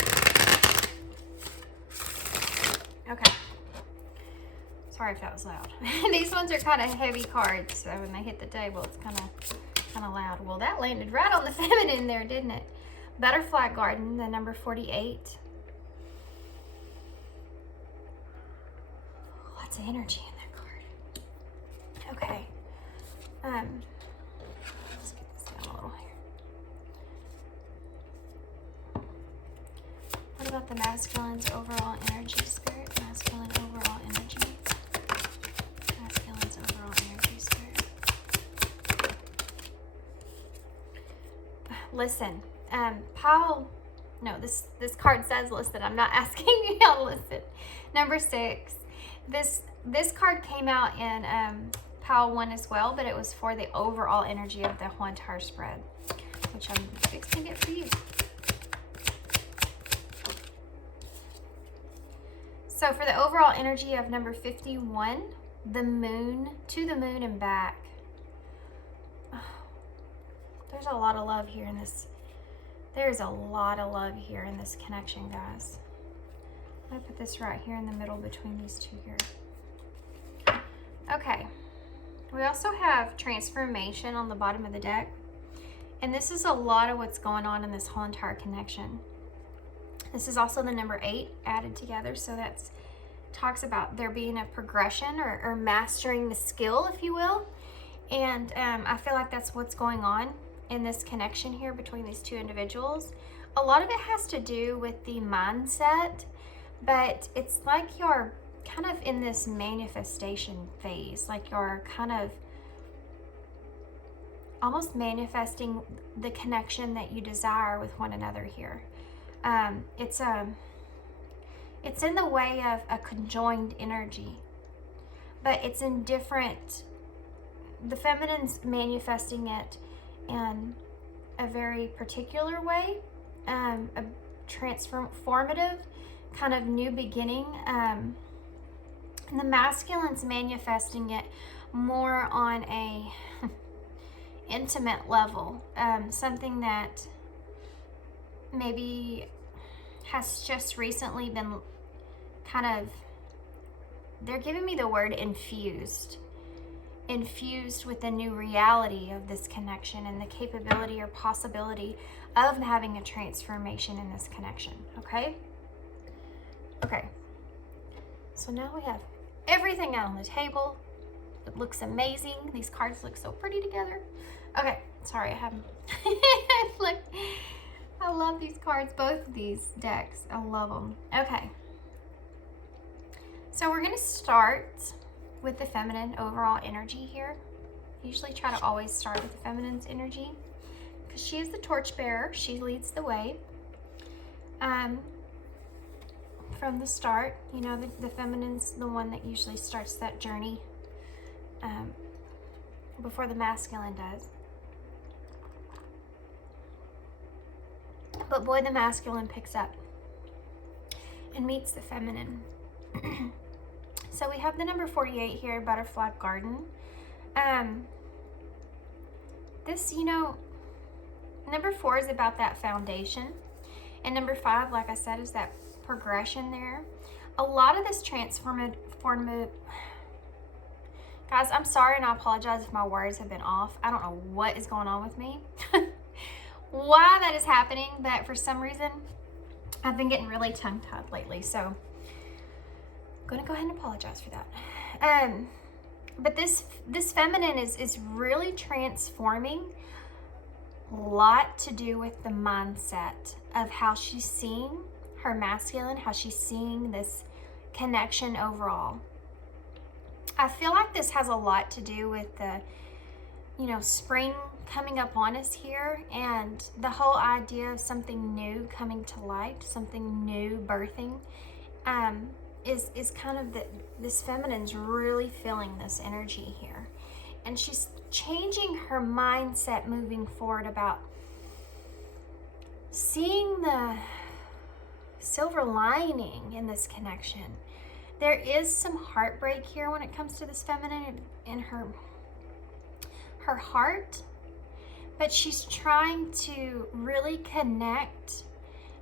Okay. Sorry if that was loud. These ones are kind of heavy cards, so when they hit the table, it's kind of loud. Well, that landed right on the feminine there, didn't it? Butterfly Garden, the number 48. Lots of energy in that card. Okay. Let's get this down a little here. What about the masculine's overall energy, spirit? Masculine overall energy. Masculine's overall energy, spirit. Listen, this card says listen. I'm not asking you all to listen. Number 6. This card came out in pile 1 as well, but it was for the overall energy of the whole entire spread, which I'm fixing it for you. So for the overall energy of number 51, the moon, to the moon and back. Oh, there's a lot of love here in this. There's a lot of love here in this connection, guys. I'm going to put this right here in the middle between these two here. Okay. We also have transformation on the bottom of the deck. And this is a lot of what's going on in this whole entire connection. This is also the number 8 added together. So that's talks about there being a progression or mastering the skill, if you will. And I feel like that's what's going on in this connection here between these two individuals. A lot of it has to do with the mindset, but it's like you're kind of in this manifestation phase, like you're kind of almost manifesting the connection that you desire with one another here. It's in the way of a conjoined energy, but it's in different. The feminine's manifesting it in a very particular way, a transformative kind of new beginning, and the masculine's manifesting it more on a intimate level, something that maybe has just recently been kind of, they're giving me the word infused with the new reality of this connection and the capability or possibility of having a transformation in this connection. Okay, so now we have everything out on the table. It looks amazing. These cards look so pretty together. Okay, sorry, I haven't look, I love these cards, both of these decks. I love them. Okay, so we're going to start with the feminine overall energy here. I usually try to always start with the feminine's energy because she is the torchbearer. She leads the way. From the start, you know, the feminine's the one that usually starts that journey before the masculine does. But boy, the masculine picks up and meets the feminine. So we have the number 48 here, Butterfly Garden. This, you know, number 4 is about that foundation. And number 5, like I said, is that progression there. A lot of this transformative, guys, I'm sorry and I apologize if my words have been off. I don't know what is going on with me. Why that is happening, but for some reason I've been getting really tongue-tied lately, so I'm gonna go ahead and apologize for that. But this feminine is really transforming. A lot to do with the mindset of how she's seeing her masculine, how she's seeing this connection overall. I feel like this has a lot to do with the, you know, spring coming up on us here, and the whole idea of something new coming to light, something new birthing, is kind of this feminine's really feeling this energy here. And she's changing her mindset moving forward about seeing the silver lining in this connection. There is some heartbreak here when it comes to this feminine in her heart, but she's trying to really connect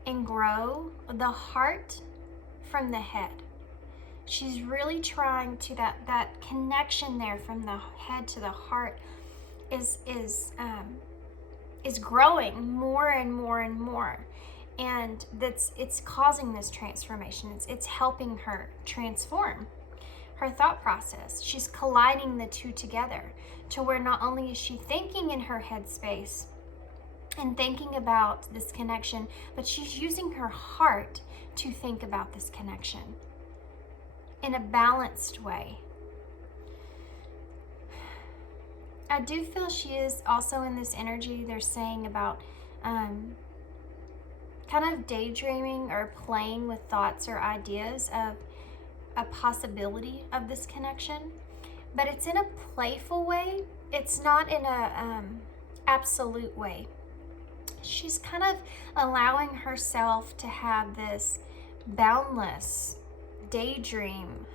and grow the heart from the head. She's really trying to that connection there from the head to the heart is growing more and more and more, and it's causing this transformation. It's helping her transform her thought process. She's colliding the two together to where not only is she thinking in her head space and thinking about this connection, but she's using her heart to think about this connection in a balanced way. I do feel she is also in this energy they're saying about kind of daydreaming or playing with thoughts or ideas of a possibility of this connection, but it's in a playful way. It's not in a absolute way. She's kind of allowing herself to have this boundless daydream,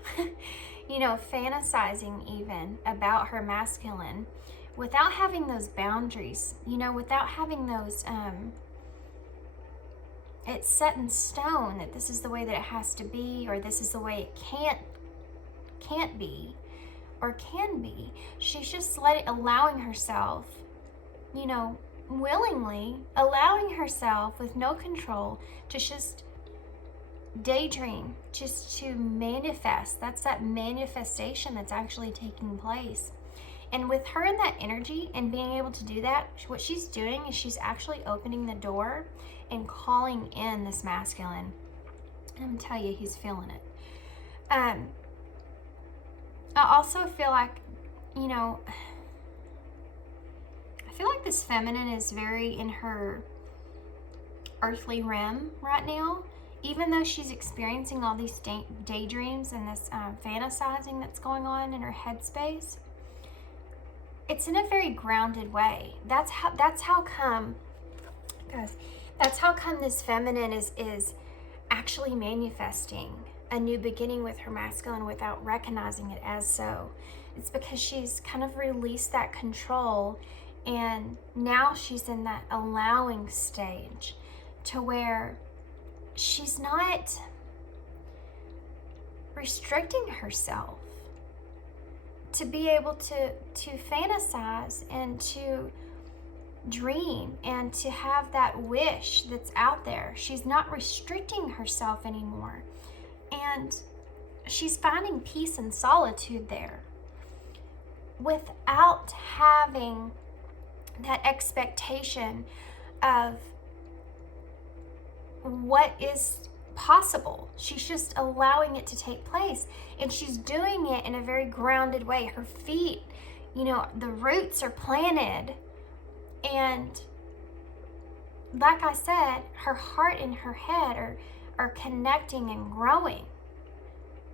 you know, fantasizing even about her masculine without having those boundaries, you know, without having those it's set in stone that this is the way that it has to be, or this is the way it can't be or can be. She's just allowing herself, you know, willingly allowing herself with no control to just daydream, just to manifest. That's that manifestation that's actually taking place. And with her in that energy and being able to do that, what she's doing is she's actually opening the door and calling in this masculine. And I'm gonna tell you, he's feeling it. I also feel like, you know, I feel like this feminine is very in her earthly realm right now. Even though she's experiencing all these daydreams and this fantasizing that's going on in her headspace, it's in a very grounded way. That's how come, guys, that's how come this feminine is actually manifesting a new beginning with her masculine without recognizing it as so. It's because she's kind of released that control, and now she's in that allowing stage to where she's not restricting herself to be able to fantasize and to dream and to have that wish that's out there. She's not restricting herself anymore, and she's finding peace and solitude there without having that expectation of what is possible. She's just allowing it to take place, and she's doing it in a very grounded way. Her feet, you know, the roots are planted, and like I said, her heart and her head are connecting and growing.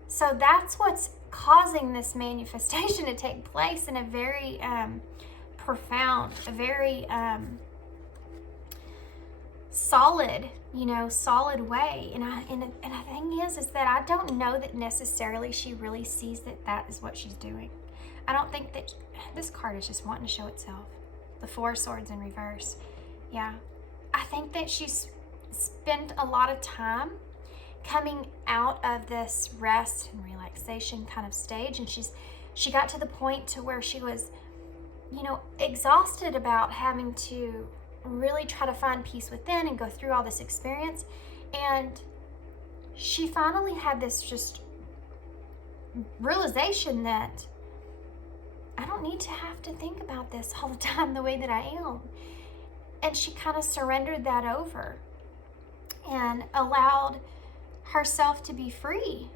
So that's what's causing this manifestation to take place in a very profound, a very solid, solid way. And the thing is that I don't know that necessarily she really sees that that is what she's doing. I don't think that this card is just wanting to show itself. The Four of Swords in reverse. Yeah. I think that she's spent a lot of time coming out of this rest and relaxation kind of stage, and she got to the point to where she was, exhausted about having to really try to find peace within and go through all this experience. And she finally had this just realization that I don't need to have to think about this all the time the way that I am. And she kind of surrendered that over and allowed herself to be free.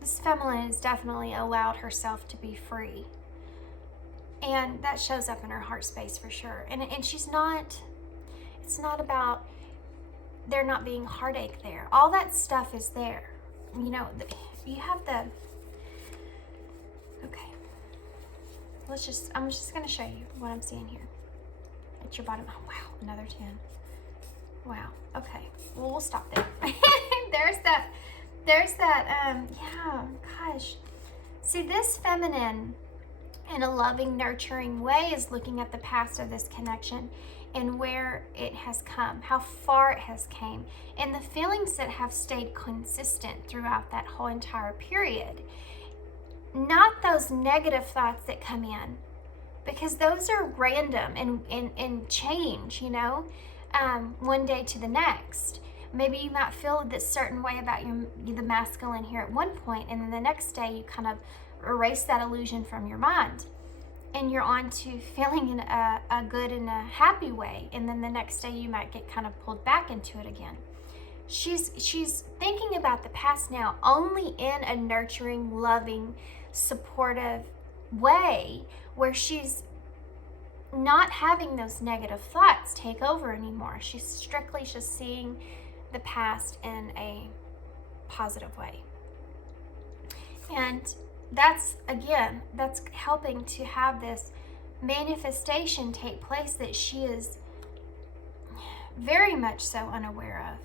This feminine has definitely allowed herself to be free. And that shows up in her heart space for sure. And she's not, it's not about there not being heartache there. All that stuff is there. You have the, okay. I'm just going to show you what I'm seeing here. At your bottom. Oh, wow. Another 10. Wow. Okay. Well, we'll stop there. There's that, yeah, gosh. See, this feminine in a loving, nurturing way is looking at the past of this connection and where it has come, how far it has came, and the feelings that have stayed consistent throughout that whole entire period. Not those negative thoughts that come in, because those are random and change, one day to the next. Maybe you might feel this certain way about the masculine here at one point, and then the next day you kind of erase that illusion from your mind, and you're on to feeling in a good and a happy way, and then the next day you might get kind of pulled back into it again. She's thinking about the past now only in a nurturing, loving, supportive way, where she's not having those negative thoughts take over anymore. She's strictly just seeing the past in a positive way. And that's helping to have this manifestation take place that she is very much so unaware of.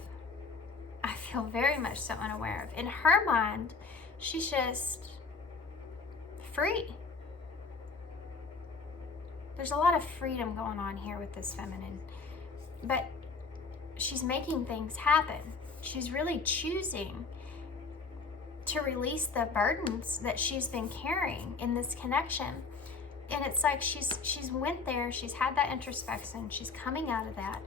I feel very much so unaware of. In her mind, she's just free. There's a lot of freedom going on here with this feminine, but she's making things happen. She's really choosing to release the burdens that she's been carrying in this connection. And it's like she's went there, she's had that introspection, she's coming out of that.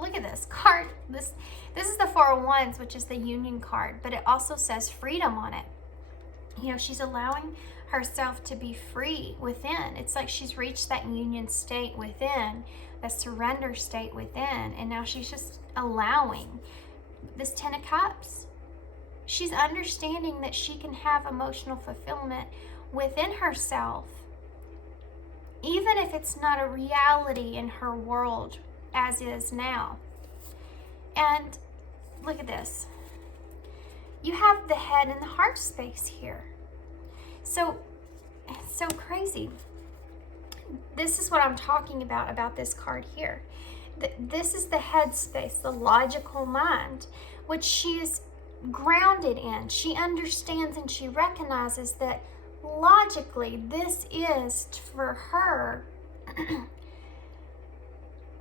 Look at this card. This is the Four of Wands, which is the Union card, but it also says freedom on it. She's allowing herself to be free within. It's like she's reached that union state within, that surrender state within, and now she's just allowing this Ten of Cups. She's understanding that she can have emotional fulfillment within herself, even if it's not a reality in her world as is now. And look at this. You have the head and the heart space here. So it's so crazy. This is what I'm talking about this card here. This is the head space, the logical mind, which she is grounded in. She understands and she recognizes that logically this is for her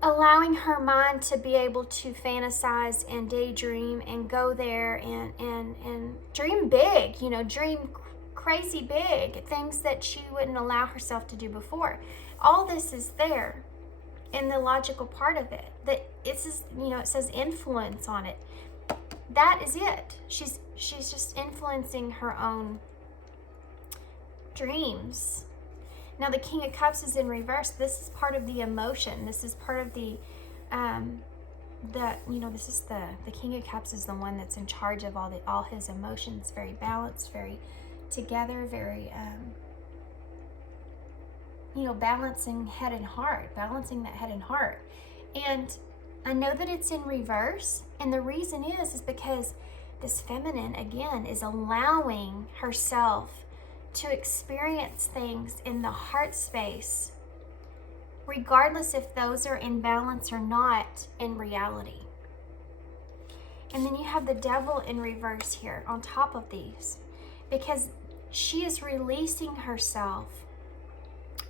allowing her mind to be able to fantasize and daydream and go there and dream big, dream crazy big, things that she wouldn't allow herself to do before. All this is there in the logical part of it. That it says influence on it. That is it. She's just influencing her own dreams. Now the King of Cups is in reverse. This is part of the emotion. This is part of the this is the King of Cups is the one that's in charge of all his emotions. Very balanced, very together, very balancing head and heart, balancing that head and heart. And I know that it's in reverse. And the reason is because this feminine, again, is allowing herself to experience things in the heart space, regardless if those are in balance or not in reality. And then you have the devil in reverse here on top of these, because she is releasing herself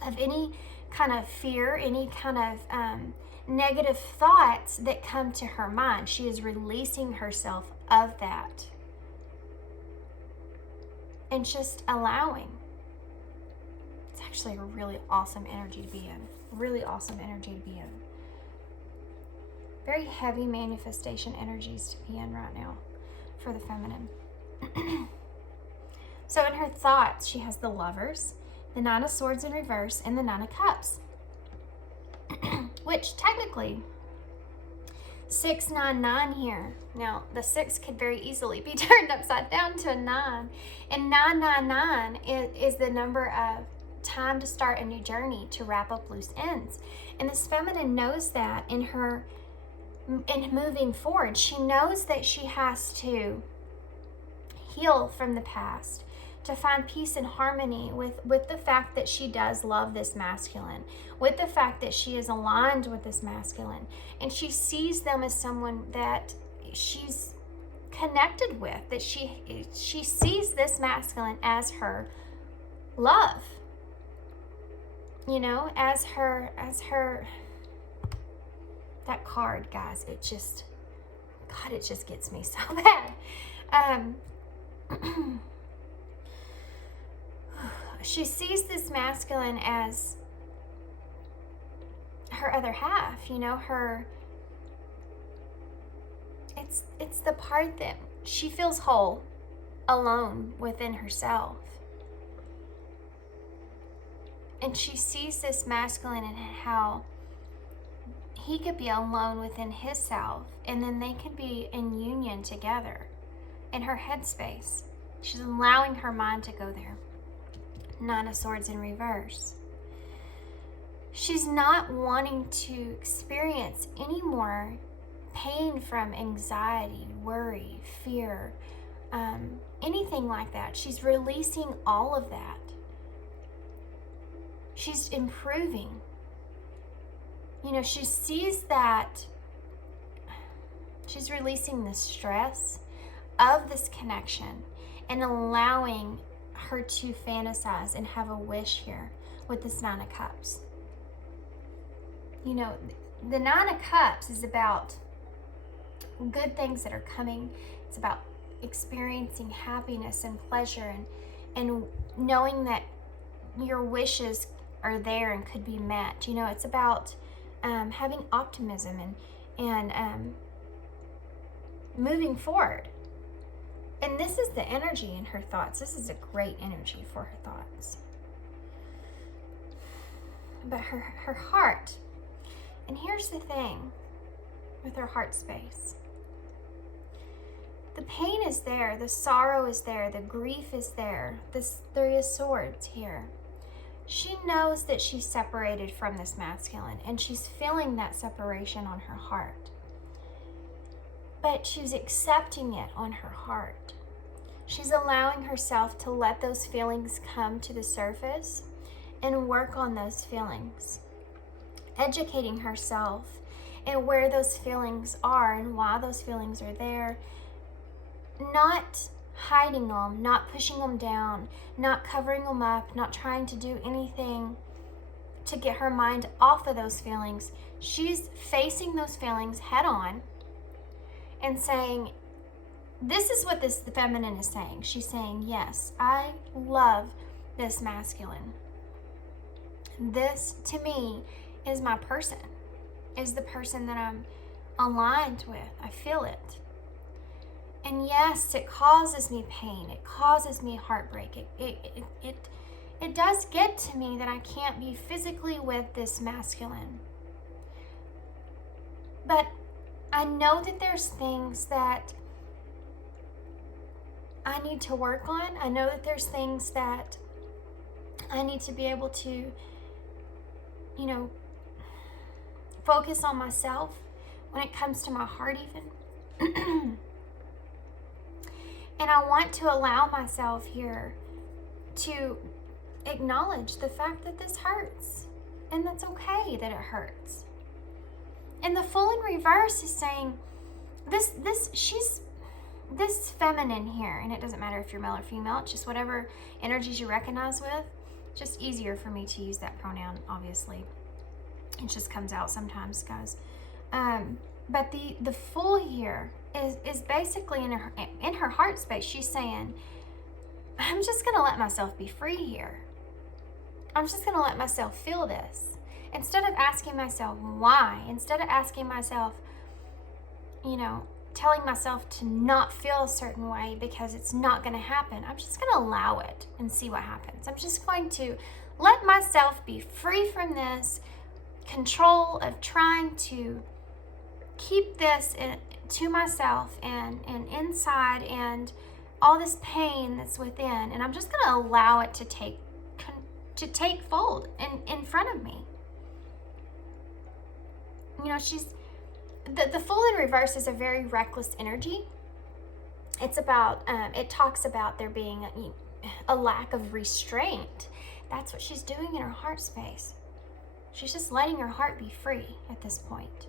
of any kind of fear, any kind of negative thoughts that come to her mind. She is releasing herself of that and just allowing. It's actually a really awesome energy to be in. Really awesome energy to be in. Very heavy manifestation energies to be in right now for the feminine. So in her thoughts, she has the Lovers, the Nine of Swords in reverse, and the Nine of Cups. Which technically, 699 here. Now, the 6 could very easily be turned upside down to a 9. And 999 is the number of time to start a new journey, to wrap up loose ends. And this feminine knows that in moving forward. She knows that she has to heal from the past, to find peace and harmony with the fact that she does love this masculine, with the fact that she is aligned with this masculine, and she sees them as someone that she's connected with, that she sees this masculine as her love, as her that card, guys, it just gets me so bad. She sees this masculine as her other half, it's the part that she feels whole, alone within herself. And she sees this masculine and how he could be alone within his self, and then they could be in union together in her headspace. She's allowing her mind to go there. Nine of Swords in reverse. She's not wanting to experience any more pain from anxiety, worry, fear, anything like that. She's releasing all of that. She's improving. She sees that she's releasing the stress of this connection and allowing her to fantasize and have a wish here with this Nine of Cups. The Nine of Cups is about good things that are coming. It's about experiencing happiness and pleasure and knowing that your wishes are there and could be met. It's about having optimism and moving forward. And this is the energy in her thoughts. This is a great energy for her thoughts. But her heart, and here's the thing with her heart space. The pain is there, the sorrow is there, the grief is there. This Three of Swords here. She knows that she's separated from this masculine, and she's feeling that separation on her heart. But she's accepting it on her heart. She's allowing herself to let those feelings come to the surface and work on those feelings. Educating herself and where those feelings are and why those feelings are there. Not hiding them, not pushing them down, not covering them up, not trying to do anything to get her mind off of those feelings. She's facing those feelings head on and saying, this is what the feminine is saying. She's saying, yes, I love this masculine. This, to me, is my person, is the person that I'm aligned with. I feel it. And yes, it causes me pain. It causes me heartbreak. It does get to me that I can't be physically with this masculine. But I know that there's things that I need to work on. I know that there's things that I need to be able to you know, focus on myself when it comes to my heart even. And I want to allow myself here to acknowledge the fact that this hurts, and that's okay that it hurts. And the Fool in reverse is saying she's this feminine here, and it doesn't matter if you're male or female, it's just whatever energies you recognize with. Just easier for me to use that pronoun, obviously. It just comes out sometimes, guys. But the Fool here is basically in her heart space. She's saying, I'm just gonna let myself be free here. I'm just gonna let myself feel this. Instead of asking myself why, instead of asking myself, you know, telling myself to not feel a certain way because it's not gonna happen, I'm just gonna allow it and see what happens. I'm just going to let myself be free from this control of trying to keep this to myself and inside and all this pain that's within, and I'm just going to allow it to take fold in front of me. You know, the Fool in reverse is a very reckless energy. It's about it talks about there being a lack of restraint. That's what she's doing in her heart space. She's just letting her heart be free at this point.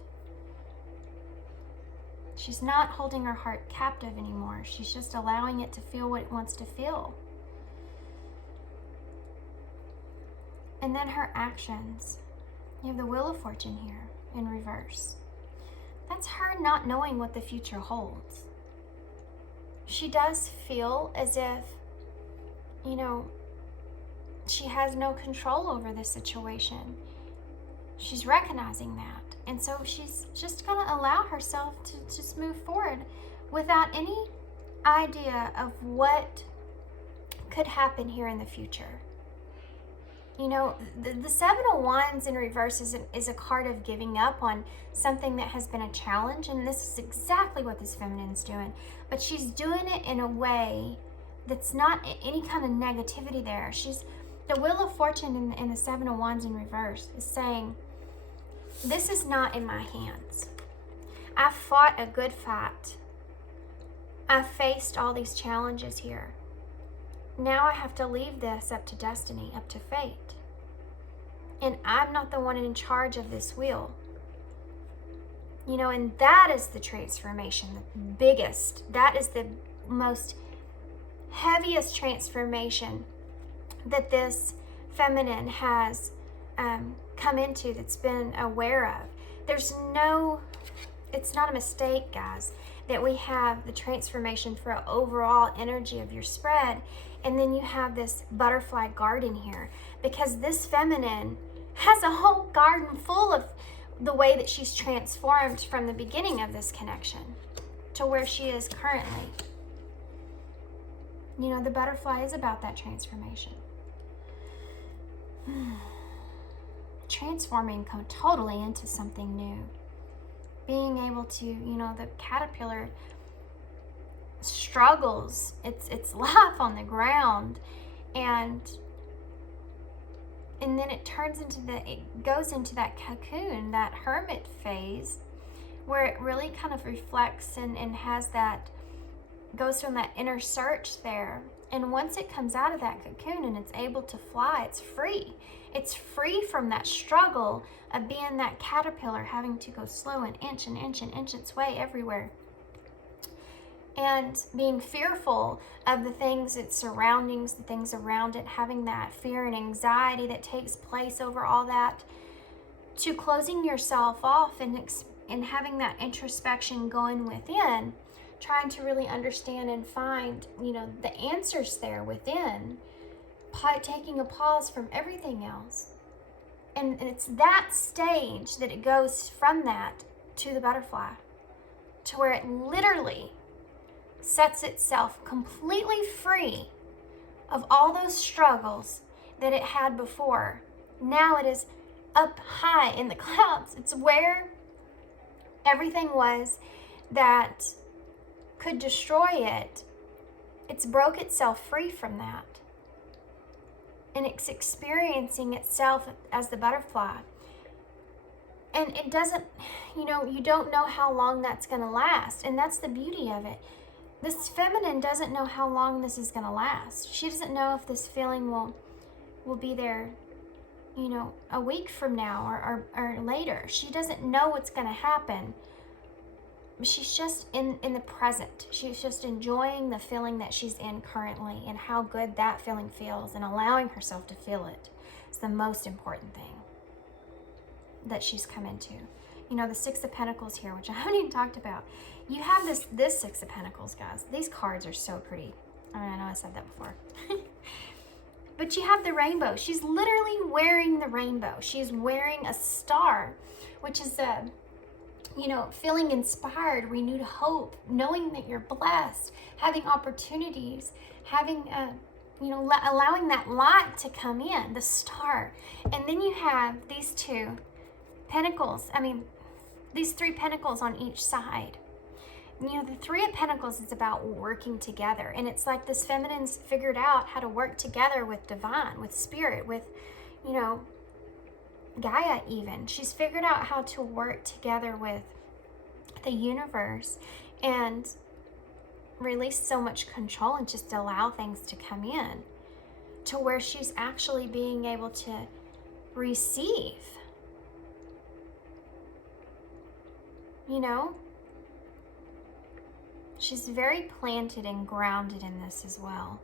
She's not holding her heart captive anymore. She's just allowing it to feel what it wants to feel. And then her actions. You have the Wheel of Fortune here in reverse. That's her not knowing what the future holds. She does feel as if, you know, she has no control over this situation. She's recognizing that. And so she's just going to allow herself to just move forward without any idea of what could happen here in the future. You know, the Seven of Wands in reverse is a card of giving up on something that has been a challenge. And this is exactly what this feminine's doing. But she's doing it in a way that's not any kind of negativity there. The Wheel of Fortune in the Seven of Wands in reverse is saying, this is not in my hands. I fought a good fight. I faced all these challenges here. Now I have to leave this up to destiny, up to fate. And I'm not the one in charge of this wheel. You know, and that is the transformation, the biggest. That is the most heaviest transformation that this feminine has come into, that's been aware of. It's not a mistake, guys, that we have the transformation for an overall energy of your spread, and then you have this butterfly garden here, because this feminine has a whole garden full of the way that she's transformed from the beginning of this connection to where she is currently. You know, the butterfly is about that transformation. Transforming totally into something new. Being able to, you know, the caterpillar struggles its life on the ground, and then it goes into that cocoon, that hermit phase, where it really kind of reflects and has that, goes from that inner search there. And once it comes out of that cocoon and it's able to fly, it's free. It's free from that struggle of being that caterpillar, having to go slow and inch its way everywhere. And being fearful of the things, its surroundings, the things around it, having that fear and anxiety that takes place over all that, to closing yourself off and having that introspection going within, trying to really understand and find, you know, the answers there within, taking a pause from everything else. And it's that stage that it goes from that to the butterfly, to where it literally sets itself completely free of all those struggles that it had before. Now it is up high in the clouds. It's where everything was that could destroy it. It's broke itself free from that. And it's experiencing itself as the butterfly. And it doesn't, you don't know how long that's going to last. And that's the beauty of it. This feminine doesn't know how long this is going to last. She doesn't know if this feeling will be there, a week from now or later. She doesn't know what's going to happen. She's just in the present. She's just enjoying the feeling that she's in currently and how good that feeling feels, and allowing herself to feel it is the most important thing that she's come into. The Six of Pentacles here, which I haven't even talked about. You have this Six of Pentacles, guys. These cards are so pretty. I know I said that before. But you have the rainbow. She's literally wearing the rainbow. She's wearing a star, which is feeling inspired, renewed hope, knowing that you're blessed, having opportunities, having allowing that light to come in, the star. And then you have these two pentacles. These three pentacles on each side. The Three of Pentacles is about working together. And it's like this feminine's figured out how to work together with divine, with spirit, with, Gaia even. She's figured out how to work together with the universe and release so much control and just allow things to come in to where she's actually being able to receive. She's very planted and grounded in this as well.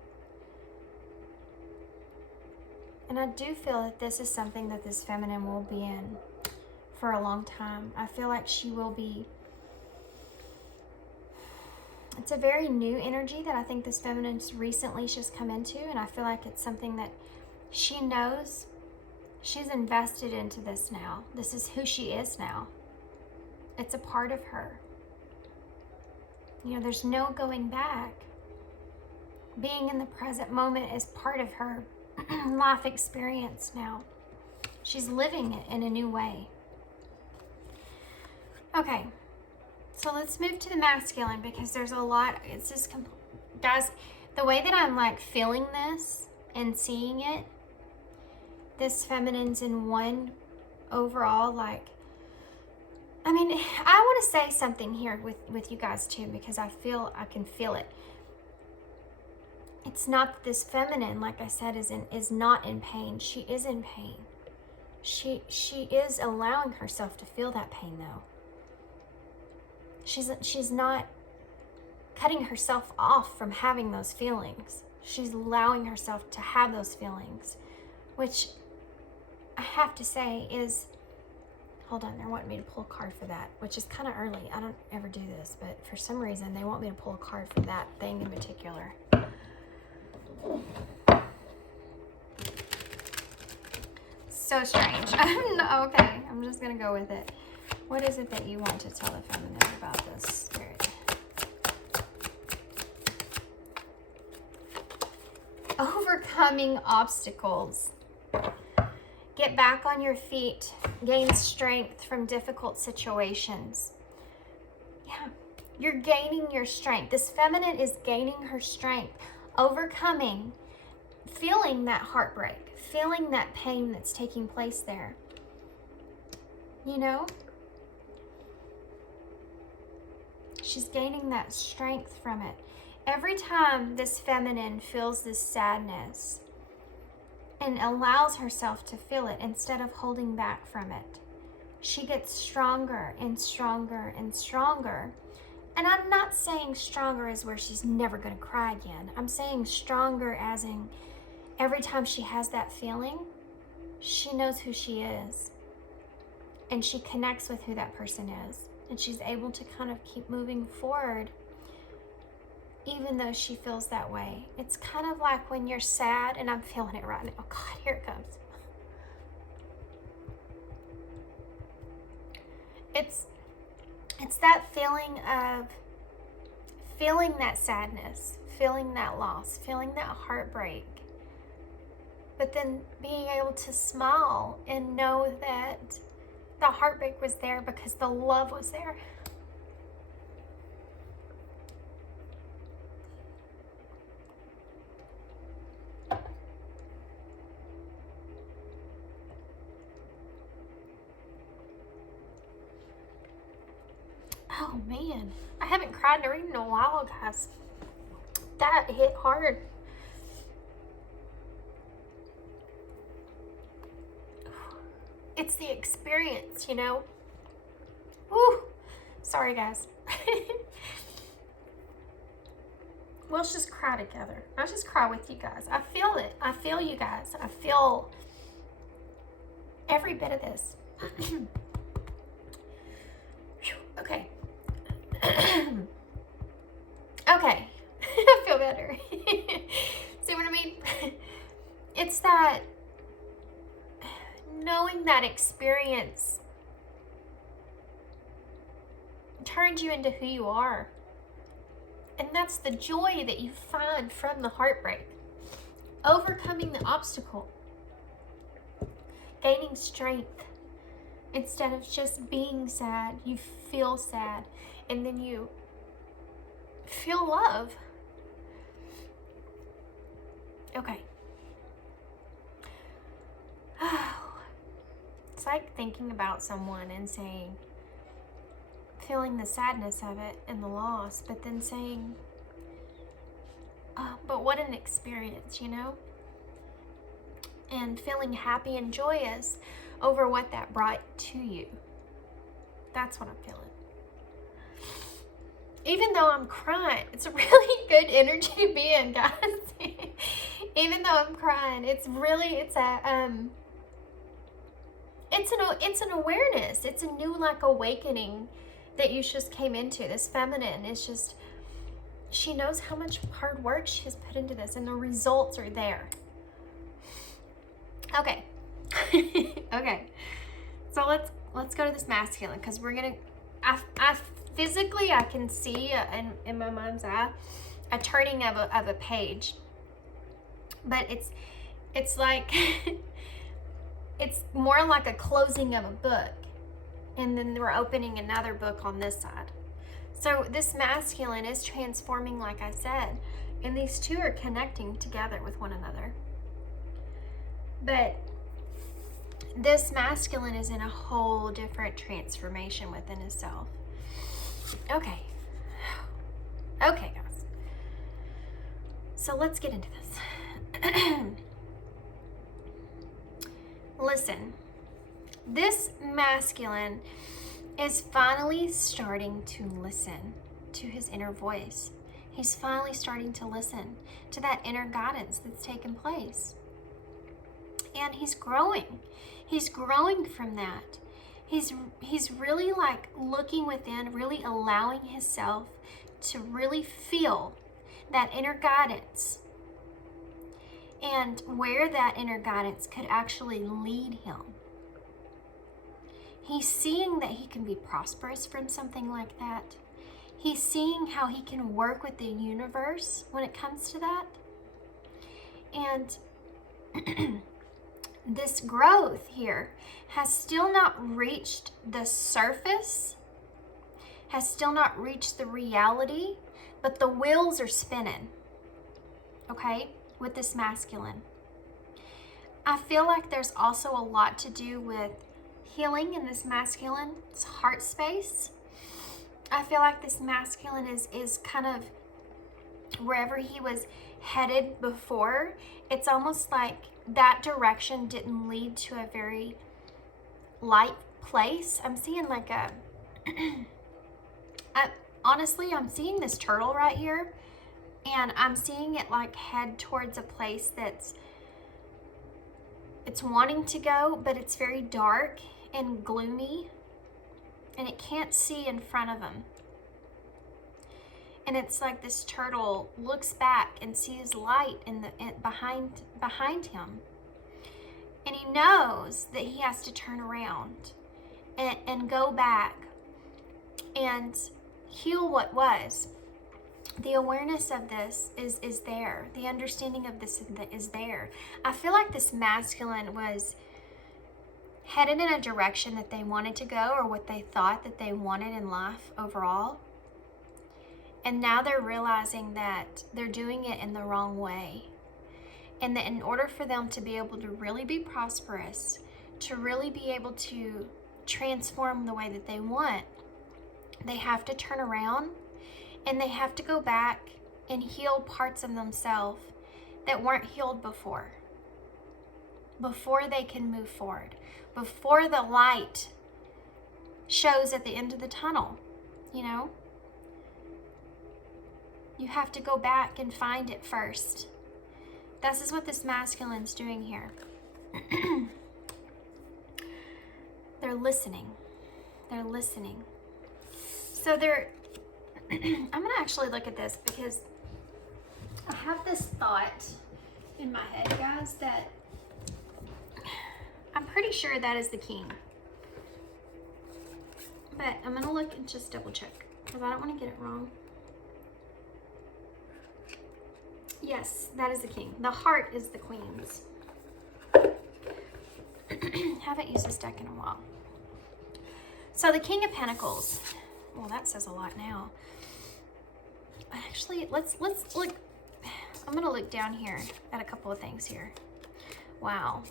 And I do feel that this is something that this feminine will be in for a long time. I feel like she will be. It's a very new energy that I think this feminine's recently just come into. And I feel like it's something that she knows she's invested into this now. This is who she is now. It's a part of her. There's no going back. Being in the present moment is part of her life experience now. She's living it in a new way. Okay, so let's move to the masculine, because there's a lot. It's just, guys, the way that I'm feeling this and seeing it, this feminine's in one overall, I want to say something here with you guys too, because I can feel it. It's not that this feminine, like I said, is not in pain. She is in pain. She is allowing herself to feel that pain though. She's not cutting herself off from having those feelings. She's allowing herself to have those feelings, which I have to say is, hold on, they're wanting me to pull a card for that, which is kind of early. I don't ever do this, but for some reason they want me to pull a card for that thing in particular. So strange. Okay, I'm just gonna go with it. What is it that you want to tell the feminine about this spirit? Overcoming obstacles. Get back on your feet. Gain strength from difficult situations. Yeah, you're gaining your strength. This feminine is gaining her strength. Overcoming. Feeling that heartbreak. Feeling that pain that's taking place there. She's gaining that strength from it. Every time this feminine feels this sadness and allows herself to feel it instead of holding back from it, she gets stronger and stronger and stronger. And I'm not saying stronger as where she's never going to cry again. I'm saying stronger as in every time she has that feeling, she knows who she is. And she connects with who that person is. And she's able to kind of keep moving forward even though she feels that way. It's kind of like when you're sad, and I'm feeling it right now. Oh God, here it comes. It's that feeling of feeling that sadness, feeling that loss, feeling that heartbreak, but then being able to smile and know that the heartbreak was there because the love was there. Oh man, I haven't cried in a reading in a while, guys. That hit hard. It's the experience, you know? Woo! Sorry, guys. Let's just cry together. I'll just cry with you guys. I feel it. I feel you guys. I feel every bit of this. Okay. Okay. I feel better. See what I mean? It's that knowing that experience turns you into who you are. And that's the joy that you find from the heartbreak. Overcoming the obstacle. Gaining strength. Instead of just being sad, you feel sad. And then you feel love. Okay. It's like thinking about someone and saying, feeling the sadness of it and the loss, but then saying, oh, but what an experience, you know? And feeling happy and joyous over what that brought to you. That's what I'm feeling. Even though I'm crying, it's a really good energy to be in, guys. Even though I'm crying, it's an awareness. It's a new like awakening that you just came into. This feminine is just, she knows how much hard work she has put into this, and the results are there. Okay. Okay. So let's go to this masculine, because we're gonna. I physically I can see in my mind's eye a turning of a page, but it's like it's more like a closing of a book, and then we're opening another book on this side. So this masculine is transforming, like I said, and these two are connecting together with one another. But this masculine is in a whole different transformation within himself. Okay. Okay, guys. So let's get into this. Listen, this masculine is finally starting to listen to his inner voice. He's finally starting to listen to that inner guidance that's taken place. And he's growing. He's growing from that. He's really like looking within, really allowing himself to really feel that inner guidance and where that inner guidance could actually lead him. He's seeing that he can be prosperous from something like that. He's seeing how he can work with the universe when it comes to that. And this growth here has still not reached the surface, has still not reached the reality, but the wheels are spinning, okay, with this masculine. I feel like there's also a lot to do with healing in this masculine's heart space. I feel like this masculine is kind of wherever he was headed before. It's almost like that direction didn't lead to a very light place. I'm seeing like honestly, I'm seeing this turtle right here, and I'm seeing it like head towards a place it's wanting to go, but it's very dark and gloomy, and it can't see in front of him. And it's like this turtle looks back and sees light behind him. And he knows that he has to turn around and go back and heal what was. The awareness of this is there. The understanding of this is there. I feel like this masculine was headed in a direction that they wanted to go, or what they thought that they wanted in life overall. And now they're realizing that they're doing it in the wrong way. And that in order for them to be able to really be prosperous, to really be able to transform the way that they want, They have to turn around and they have to go back and heal parts of themselves that weren't healed before they can move forward, before the light shows at the end of the tunnel. You know, you have to go back and find it first. This is what this masculine's doing here. They're listening. They're listening. So I'm going to actually look at this because I have this thought in my head, guys, that I'm pretty sure that is the king. But I'm going to look and just double check because I don't want to get it wrong. Yes, that is the king. The heart is the queen's. Haven't used this deck in a while. So the King of Pentacles. Well, that says a lot now. Actually, let's look. I'm going to look down here at a couple of things here. Wow.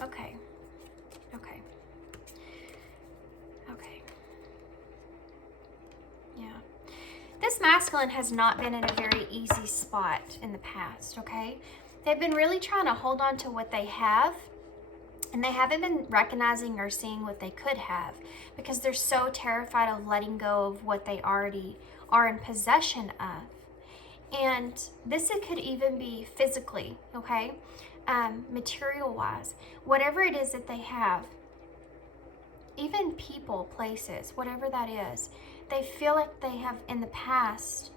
Okay. Okay. Okay. Yeah. This masculine has not been in a very easy spot in the past, okay? They've been really trying to hold on to what they have, and they haven't been recognizing or seeing what they could have because they're so terrified of letting go of what they already are in possession of. And this could even be physically, okay? Material-wise. Whatever it is that they have, even people, places, whatever that is, they feel like they have in the past,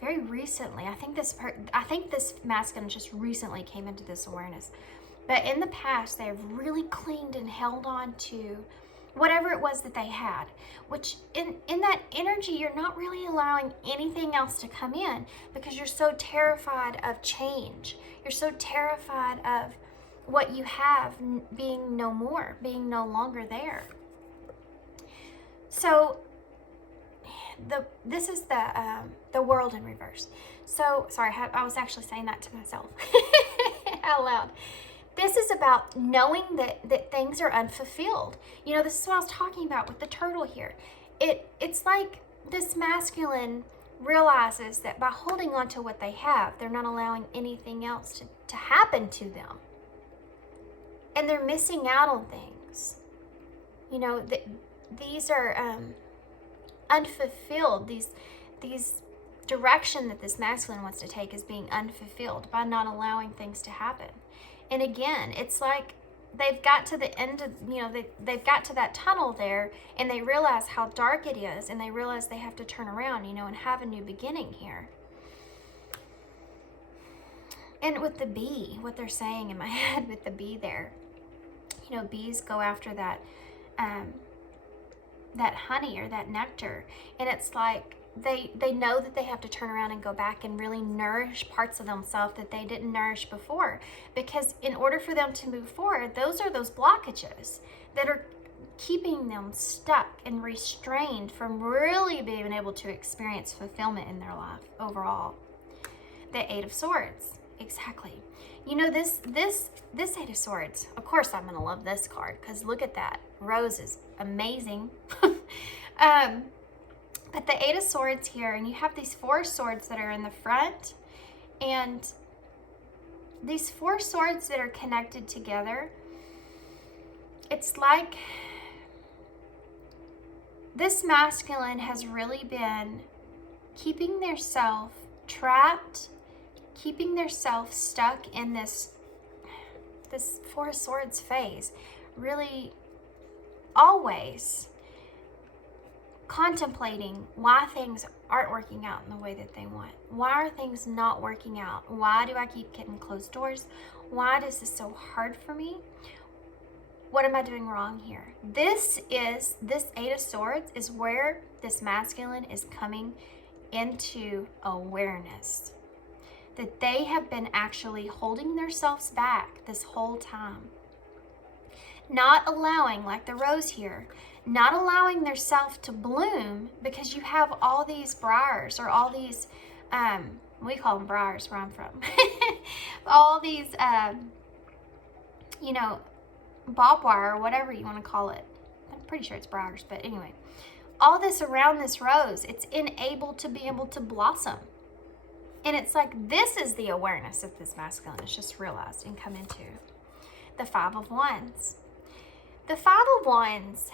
very recently, I think this masculine just recently came into this awareness. But in the past, they have really clinged and held on to whatever it was that they had, which in that energy, you're not really allowing anything else to come in because you're so terrified of change. You're so terrified of what you have being no more, being no longer there. So this is the world in reverse. So, sorry, I was actually saying that to myself out loud. This is about knowing that things are unfulfilled. You know, this is what I was talking about with the turtle here. It's like this masculine realizes that by holding on to what they have, they're not allowing anything else to happen to them. And they're missing out on things. You know, these are unfulfilled. These direction that this masculine wants to take is being unfulfilled by not allowing things to happen. And again, it's like they've got to the end of, you know, they've got to that tunnel there and they realize how dark it is and they realize they have to turn around, you know, and have a new beginning here. And with the bee, what they're saying in my head with the bee there, you know, bees go after that honey or that nectar. And it's like they know that they have to turn around and go back and really nourish parts of themselves that they didn't nourish before. Because in order for them to move forward, those are those blockages that are keeping them stuck and restrained from really being able to experience fulfillment in their life overall. The Eight of Swords, exactly. You know, this Eight of Swords, of course I'm going to love this card because look at that. Rose is amazing. But the Eight of Swords here, and you have these four swords that are in the front, and these four swords that are connected together, it's like this masculine has really been keeping their self trapped, keeping their self stuck in this Four of Swords phase, really always contemplating why things aren't working out in the way that they want. Why are things not working out? Why do I keep getting closed doors? Why is this so hard for me? What am I doing wrong here? This Eight of Swords is where this masculine is coming into awareness. That they have been actually holding themselves back this whole time. Not allowing, like the rose here, not allowing their self to bloom because you have all these briars or all these, we call them briars where I'm from, all these, you know, barbed wire or whatever you want to call it. pretty sure it's briars, but anyway. All this around this rose, it's enabled to be able to blossom. And it's like, this is the awareness of this masculine. It's just realized and come into the Five of Wands. The Five of Wands,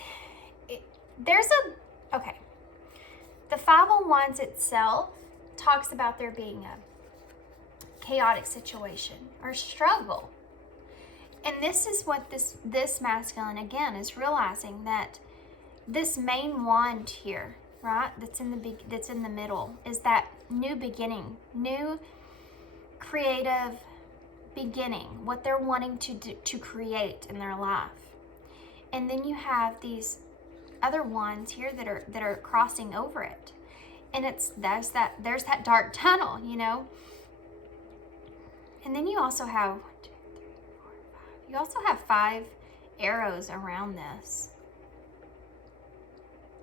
the Five of Wands itself talks about there being a chaotic situation or struggle. And this is what this masculine, again, is realizing, that this main wand here, right, that's in the middle, is that new beginning, new creative beginning, what they're wanting to create in their life. And then you have these other wands here that are crossing over it, and there's that dark tunnel, you know. And then you also have 5 arrows around this.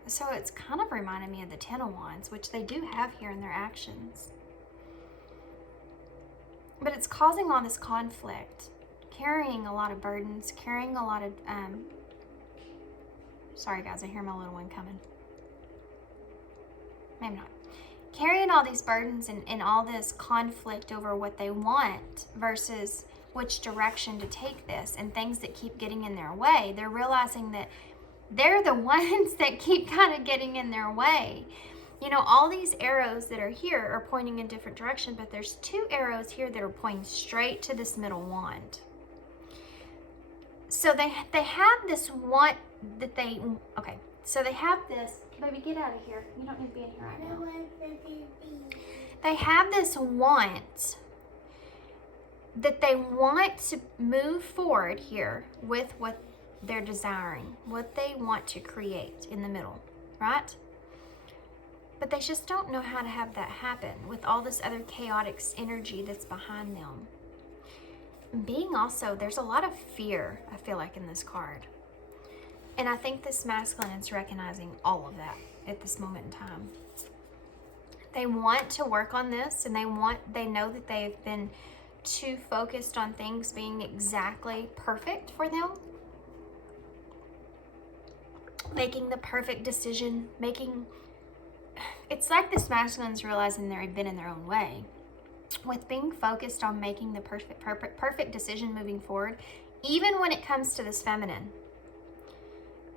So it's kind of reminding me of the Ten of Wands, which they do have here in their actions. But it's causing all this conflict, carrying a lot of burdens, carrying a lot of, sorry guys, I hear my little one coming. Maybe not. Carrying all these burdens and all this conflict over what they want versus which direction to take this, and things that keep getting in their way. They're realizing that they're the ones that keep kind of getting in their way. You know, all these arrows that are here are pointing in different direction, but there's 2 arrows here that are pointing straight to this middle wand. So they have this one that they, okay, so they have this, baby, get out of here. You don't need to be in here right now. They have this want that they want to move forward here with what they're desiring, what they want to create in the middle, right? But they just don't know how to have that happen with all this other chaotic energy that's behind them. Being also, there's a lot of fear, I feel like, in this card. And I think this masculine is recognizing all of that at this moment in time. They want to work on this, and they know that they've been too focused on things being exactly perfect for them. Making the perfect decision, it's like this masculine's realizing they've been in their own way. With being focused on making the perfect decision moving forward, even when it comes to this feminine,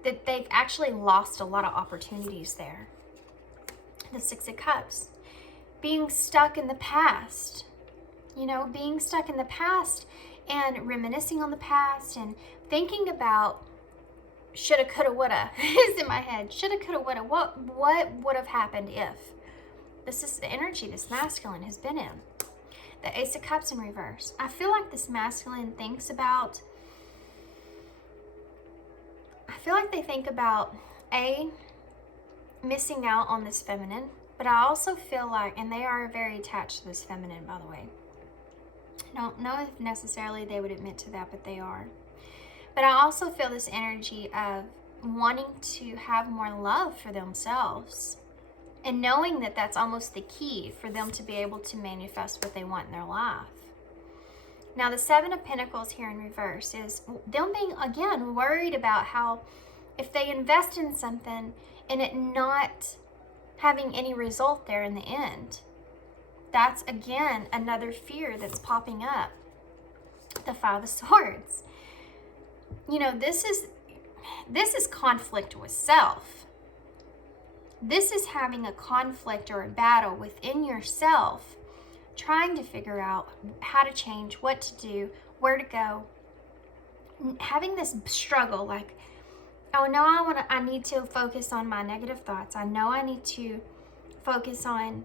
that they've actually lost a lot of opportunities there. The Six of Cups. Being stuck in the past. You know, being stuck in the past and reminiscing on the past and thinking about shoulda, coulda, woulda is in my head. Shoulda, coulda, woulda. What would have happened if? This is the energy this masculine has been in. The Ace of Cups in reverse. I feel like this masculine thinks about, they think about missing out on this feminine, but I also feel like, and they are very attached to this feminine, by the way. I don't know if necessarily they would admit to that, but they are. But I also feel this energy of wanting to have more love for themselves and knowing that that's almost the key for them to be able to manifest what they want in their life. Now, the Seven of Pentacles here in reverse is them being, again, worried about how if they invest in something and it not having any result there in the end, that's, again, another fear that's popping up. The Five of Swords. You know, this is conflict with self. This is having a conflict or a battle within yourself, trying to figure out how to change, what to do, where to go. Having this struggle, like, oh no, I need to focus on my negative thoughts. I know I need to focus on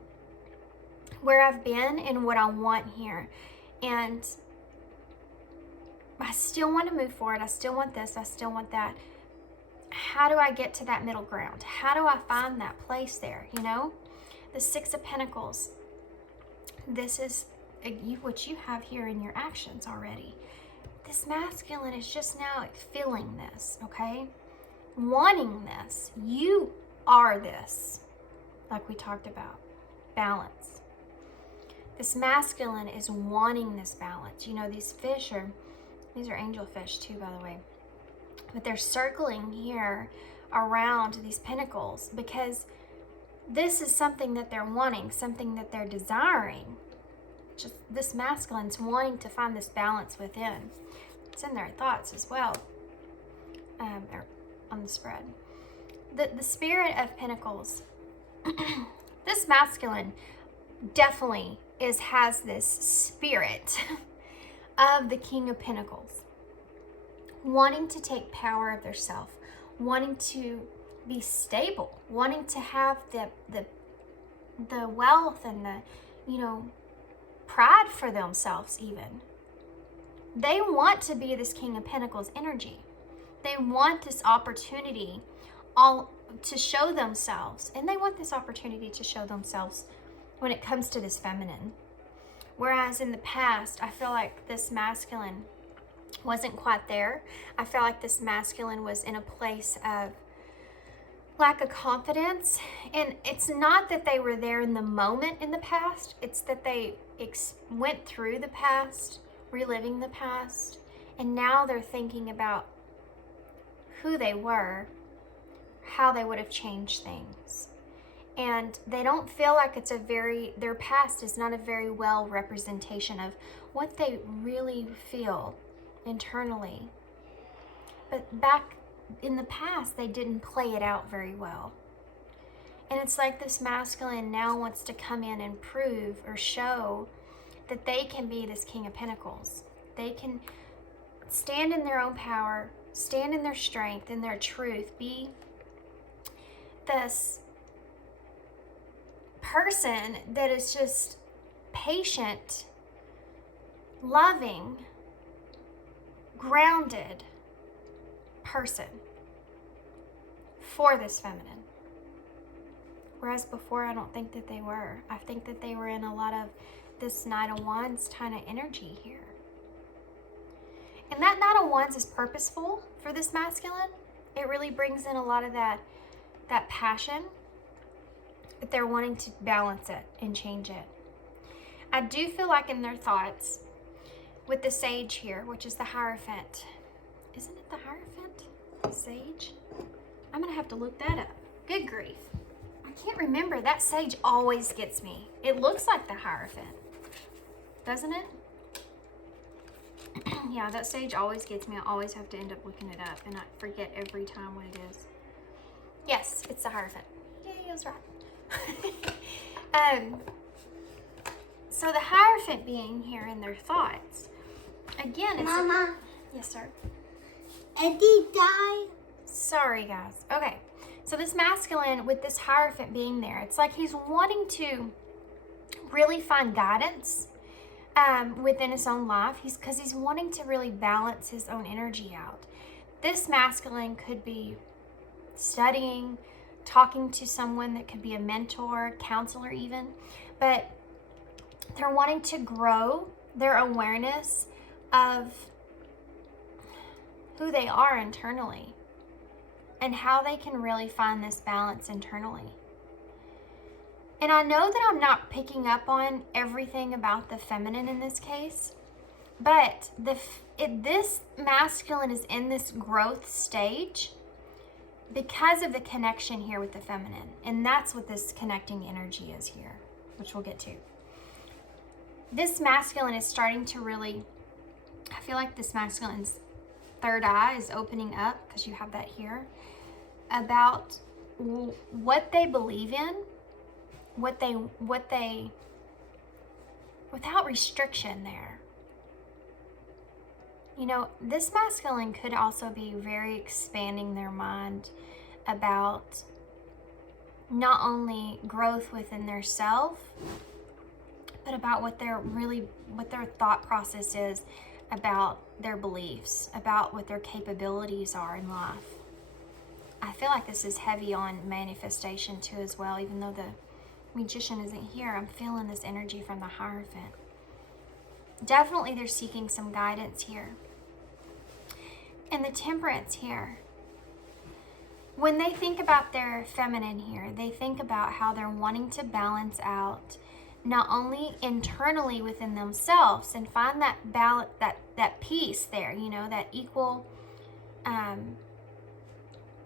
where I've been and what I want here. And I still want to move forward. I still want this. I still want that. How do I get to that middle ground? How do I find that place there, you know? The Six of Pentacles. This is what you have here in your actions already. This masculine is just now feeling this, okay? Wanting this. You are this, like we talked about. Balance. This masculine is wanting this balance. You know, these are angelfish too, by the way. But they're circling here around these pentacles, because this is something that they're wanting, something that they're desiring. Just this masculine's wanting to find this balance within. It's in their thoughts as well, or on the spread. The Spirit of Pentacles, this masculine definitely has this spirit of the King of Pentacles, wanting to take power of their self, wanting to be stable, wanting to have the wealth and the, pride for themselves even. They want to be this King of Pentacles energy. They want this opportunity all to show themselves, and they want this opportunity to show themselves when it comes to this feminine. Whereas in the past, I feel like this masculine wasn't quite there. I feel like this masculine was in a place of lack of confidence. And it's not that they were there in the moment in the past. It's that they went through the past, reliving the past. And now they're thinking about who they were, how they would have changed things. And they don't feel like their past is not a very well representation of what they really feel internally. But back in the past, they didn't play it out very well. And it's like this masculine now wants to come in and prove or show that they can be this King of Pentacles. They can stand in their own power, stand in their strength, in their truth, be this person that is just patient, loving, grounded person for this feminine. Whereas before, I don't think that they were. I think that they were in a lot of this Knight of Wands kind of energy here. And that Knight of Wands is purposeful for this masculine. It really brings in a lot of that passion, but they're wanting to balance it and change it. I do feel like in their thoughts, with the Sage here, which is the Hierophant. Isn't it the Hierophant? Sage? I'm going to have to look that up. Good grief. I can't remember. That Sage always gets me. It looks like the Hierophant. Doesn't it? Yeah, that Sage always gets me. I always have to end up looking it up, and I forget every time what it is. Yes, it's the Hierophant. Yeah, I was right. So the Hierophant being here in their thoughts, again, it's Mama. Yes, sir. Eddie died. Sorry, guys. Okay, so this masculine with this Hierophant being there, it's like he's wanting to really find guidance within his own life. Because he's wanting to really balance his own energy out. This masculine could be studying, talking to someone that could be a mentor, counselor even, but they're wanting to grow their awareness of who they are internally and how they can really find this balance internally. And I know that I'm not picking up on everything about the feminine in this case, but this masculine is in this growth stage because of the connection here with the feminine. And that's what this connecting energy is here, which we'll get to. This masculine is starting to really, I feel like this masculine's third eye is opening up, because you have that here, about what they believe in, what they, without restriction there. This masculine could also be very expanding their mind about not only growth within their self, but about what their thought process is about their beliefs, about what their capabilities are in life. I feel like this is heavy on manifestation too as well, even though the Magician isn't here. I'm feeling this energy from the Hierophant. Definitely they're seeking some guidance here. And the Temperance here. When they think about their feminine here, they think about how they're wanting to balance out not only internally within themselves and find that balance, that peace there, that equal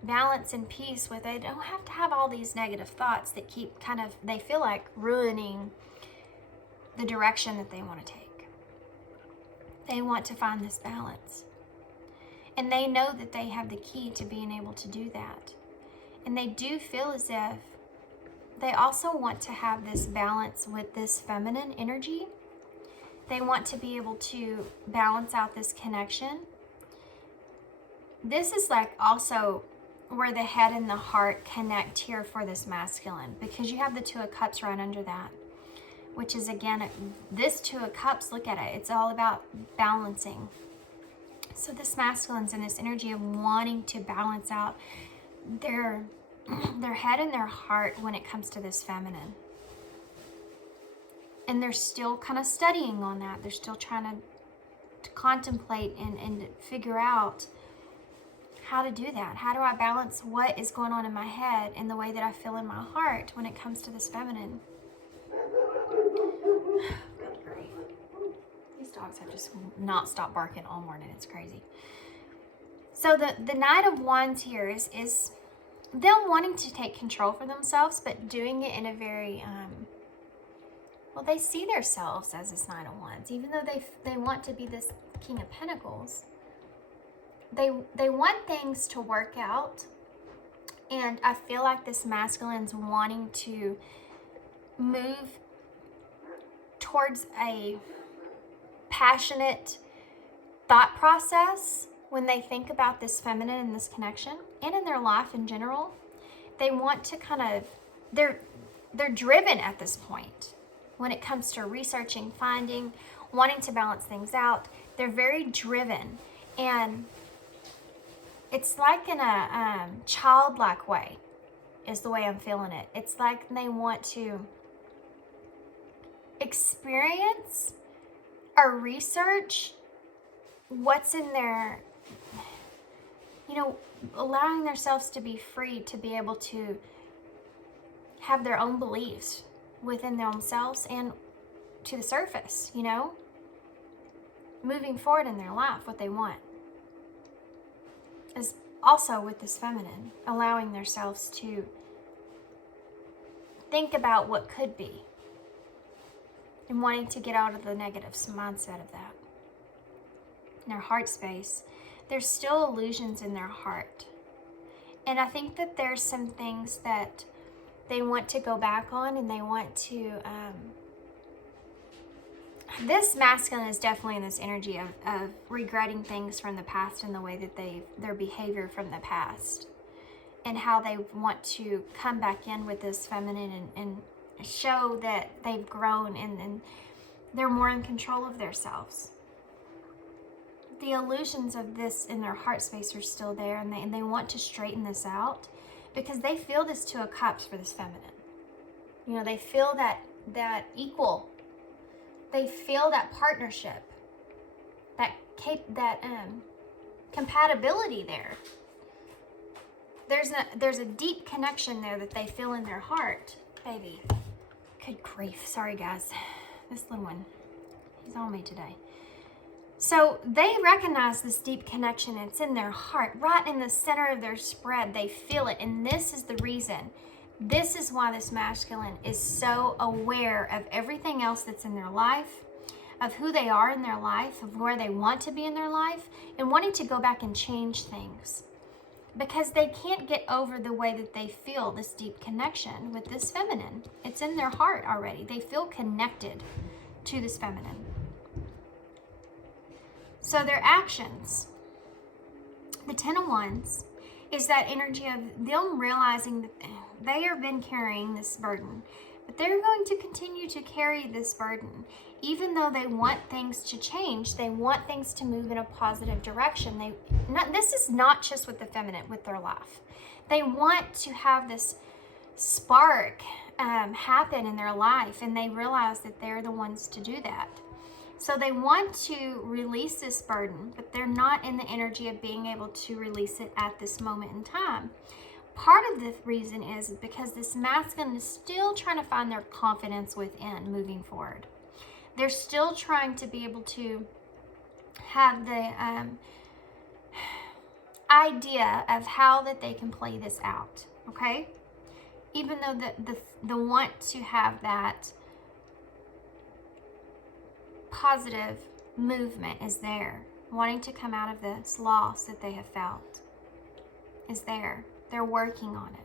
balance and peace with, they don't have to have all these negative thoughts that keep they feel like ruining the direction that they want to take. They want to find this balance. And they know that they have the key to being able to do that. And they do feel as if they also want to have this balance with this feminine energy. They want to be able to balance out this connection. This is like also where the head and the heart connect here for this masculine, because you have the Two of Cups right under that, which is, again, this Two of Cups, look at it. It's all about balancing. So this masculine's in this energy of wanting to balance out their head and their heart when it comes to this feminine. And they're still kind of studying on that. They're still trying to contemplate and figure out how to do that. How do I balance what is going on in my head and the way that I feel in my heart when it comes to this feminine? These dogs have just not stopped barking all morning. It's crazy. So the Knight of Wands here is them wanting to take control for themselves, but doing it in a very, well, they see themselves as this Knight of Wands, even though they want to be this King of Pentacles. They want things to work out, and I feel like this masculine's wanting to move towards a passionate thought process when they think about this feminine and this connection, and in their life in general. They want to they're driven at this point when it comes to researching, finding, wanting to balance things out. They're very driven, and it's like in a childlike way is the way I'm feeling it. It's like they want to experience or research what's in their, allowing themselves to be free to be able to have their own beliefs within themselves and to the surface, moving forward in their life, what they want. Is also with this feminine, allowing themselves to think about what could be and wanting to get out of the negative mindset of that. In their heart space, there's still illusions in their heart. And I think that there's some things that they want to go back on, and they want to, this masculine is definitely in this energy of regretting things from the past and the way that their behavior from the past, and how they want to come back in with this feminine and show that they've grown and they're more in control of themselves. The illusions of this in their heart space are still there, and they want to straighten this out because they feel this Two of Cups for this feminine. They feel that equal. They feel that partnership, that compatibility there. There's a deep connection there that they feel in their heart. Baby, good grief. Sorry, guys. This little one, he's on me today. So they recognize this deep connection. It's in their heart, right in the center of their spread. They feel it, and this is the reason. This is why this masculine is so aware of everything else that's in their life, of who they are in their life, of where they want to be in their life, and wanting to go back and change things. Because they can't get over the way that they feel this deep connection with this feminine. It's in their heart already. They feel connected to this feminine. So their actions, the Ten of Wands, is that energy of them realizing that they have been carrying this burden, but they're going to continue to carry this burden. Even though they want things to change, they want things to move in a positive direction. This is not just with the feminine, with their life. They want to have this spark happen in their life, and they realize that they're the ones to do that. So they want to release this burden, but they're not in the energy of being able to release it at this moment in time. Part of the reason is because this masculine is still trying to find their confidence within moving forward. They're still trying to be able to have the, idea of how that they can play this out, okay? Even though the want to have that positive movement is there, wanting to come out of this loss that they have felt is there. They're working on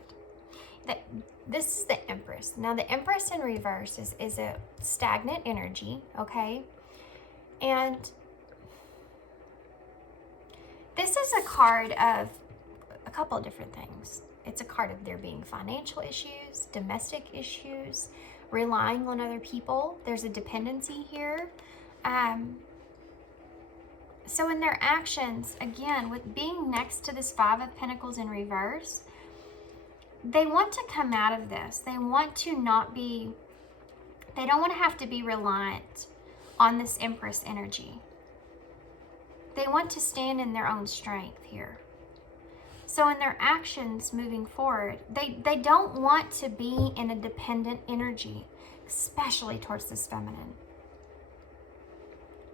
it. This is the Empress. Now the Empress in reverse is a stagnant energy, okay? And this is a card of a couple of different things. It's a card of there being financial issues, domestic issues, relying on other people. There's a dependency here. So in their actions, again, with being next to this Five of Pentacles in reverse, they want to come out of this. They want to not be, they don't want to have to be reliant on this Empress energy. They want to stand in their own strength here. So in their actions moving forward, they don't want to be in a dependent energy, especially towards this feminine.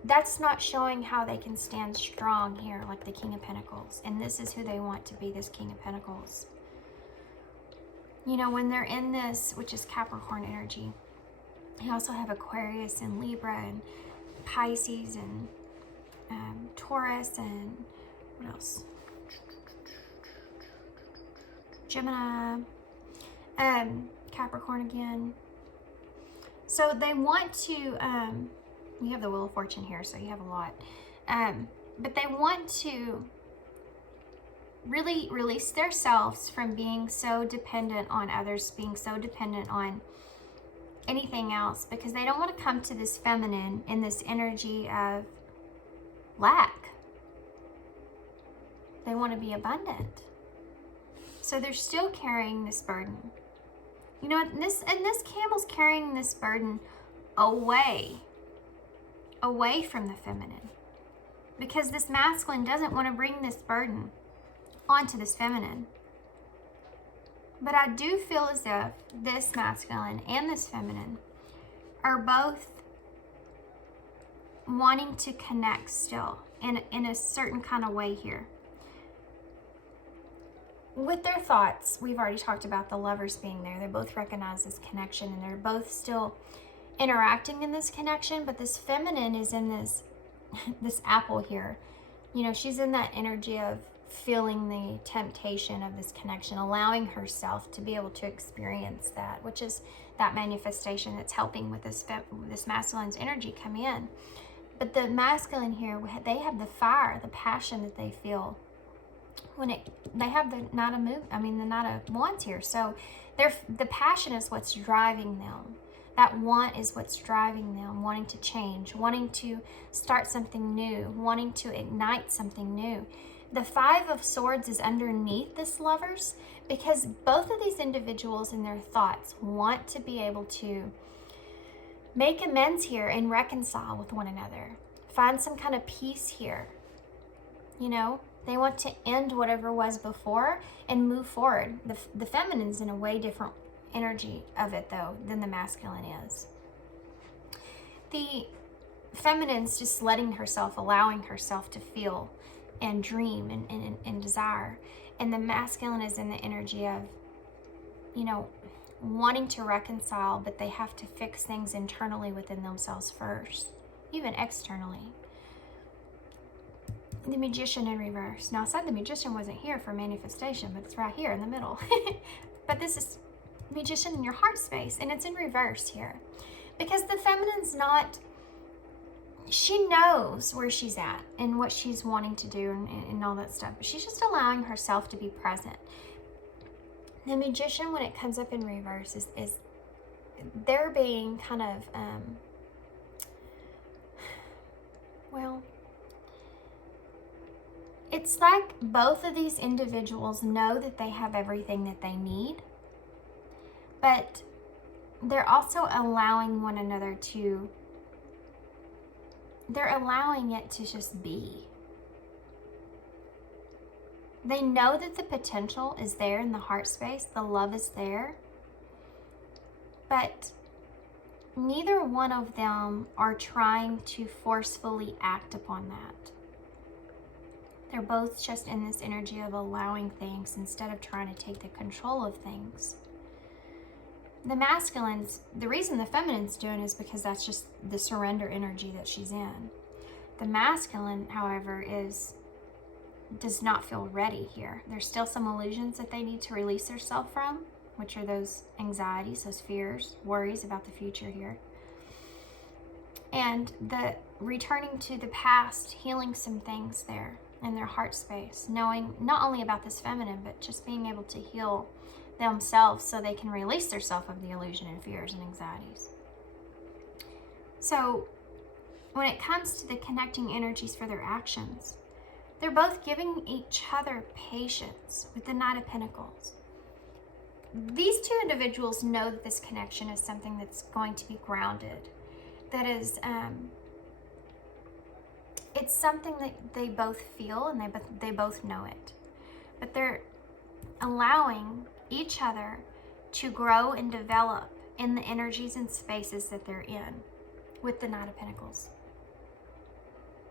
That's not showing how they can stand strong here, like the King of Pentacles. And this is who they want to be, this King of Pentacles. You know, when they're in this, which is Capricorn energy, you also have Aquarius and Libra and Pisces and Taurus and what else? Gemini, Capricorn again. So they want to, you have the Wheel of Fortune here, so you have a lot. But they want to really release themselves from being so dependent on others, being so dependent on anything else, because they don't want to come to this feminine in this energy of lack. They want to be abundant. So they're still carrying this burden. You know, and this camel's carrying this burden away from the feminine, because this masculine doesn't want to bring this burden onto this feminine. But I do feel as if this masculine and this feminine are both wanting to connect still in a certain kind of way here. With their thoughts, we've already talked about the Lovers being there. They both recognize this connection, and they're both still interacting in this connection, but this feminine is in this apple here. You know, she's in that energy of feeling the temptation of this connection, allowing herself to be able to experience that, which is that manifestation that's helping with this masculine's energy come in. But the masculine here, they have the fire, the passion that they feel when they have the Knight of Wands here. So the passion is what's driving them. That want is what's driving them, wanting to change, wanting to start something new, wanting to ignite something new. The Five of Swords is underneath this Lovers, because both of these individuals in their thoughts want to be able to make amends here and reconcile with one another. Find some kind of peace here. You know, they want to end whatever was before and move forward. The feminine's in a way different energy of it, though, than the masculine is. The feminine's just letting herself, allowing herself to feel and dream and desire. And the masculine is in the energy of, you know, wanting to reconcile, but they have to fix things internally within themselves first, even externally. The Magician in reverse. Now I said the Magician wasn't here for manifestation, but it's right here in the middle. But this is Magician in your heart space, and it's in reverse here. Because the feminine's not, she knows where she's at and what she's wanting to do and all that stuff, but she's just allowing herself to be present. The Magician, when it comes up in reverse, is they're being kind of, well, it's like both of these individuals know that they have everything that they need, but they're also allowing one another to, they're allowing it to just be. They know that the potential is there in the heart space, the love is there, but neither one of them are trying to forcefully act upon that. They're both just in this energy of allowing things instead of trying to take the control of things. The masculines, the reason the feminine's doing is because that's just the surrender energy that she's in. The masculine, however, does not feel ready here. There's still some illusions that they need to release themselves from, which are those anxieties, those fears, worries about the future here. And the returning to the past, healing some things there in their heart space, knowing not only about this feminine, but just being able to heal themselves so they can release themselves of the illusion and fears and anxieties. So when it comes to the connecting energies for their actions, they're both giving each other patience with the Knight of Pentacles. These two individuals know that this connection is something that's going to be grounded. That is, it's something that they both feel and they both know it. But they're allowing each other to grow and develop in the energies and spaces that they're in with the Knight of Pentacles.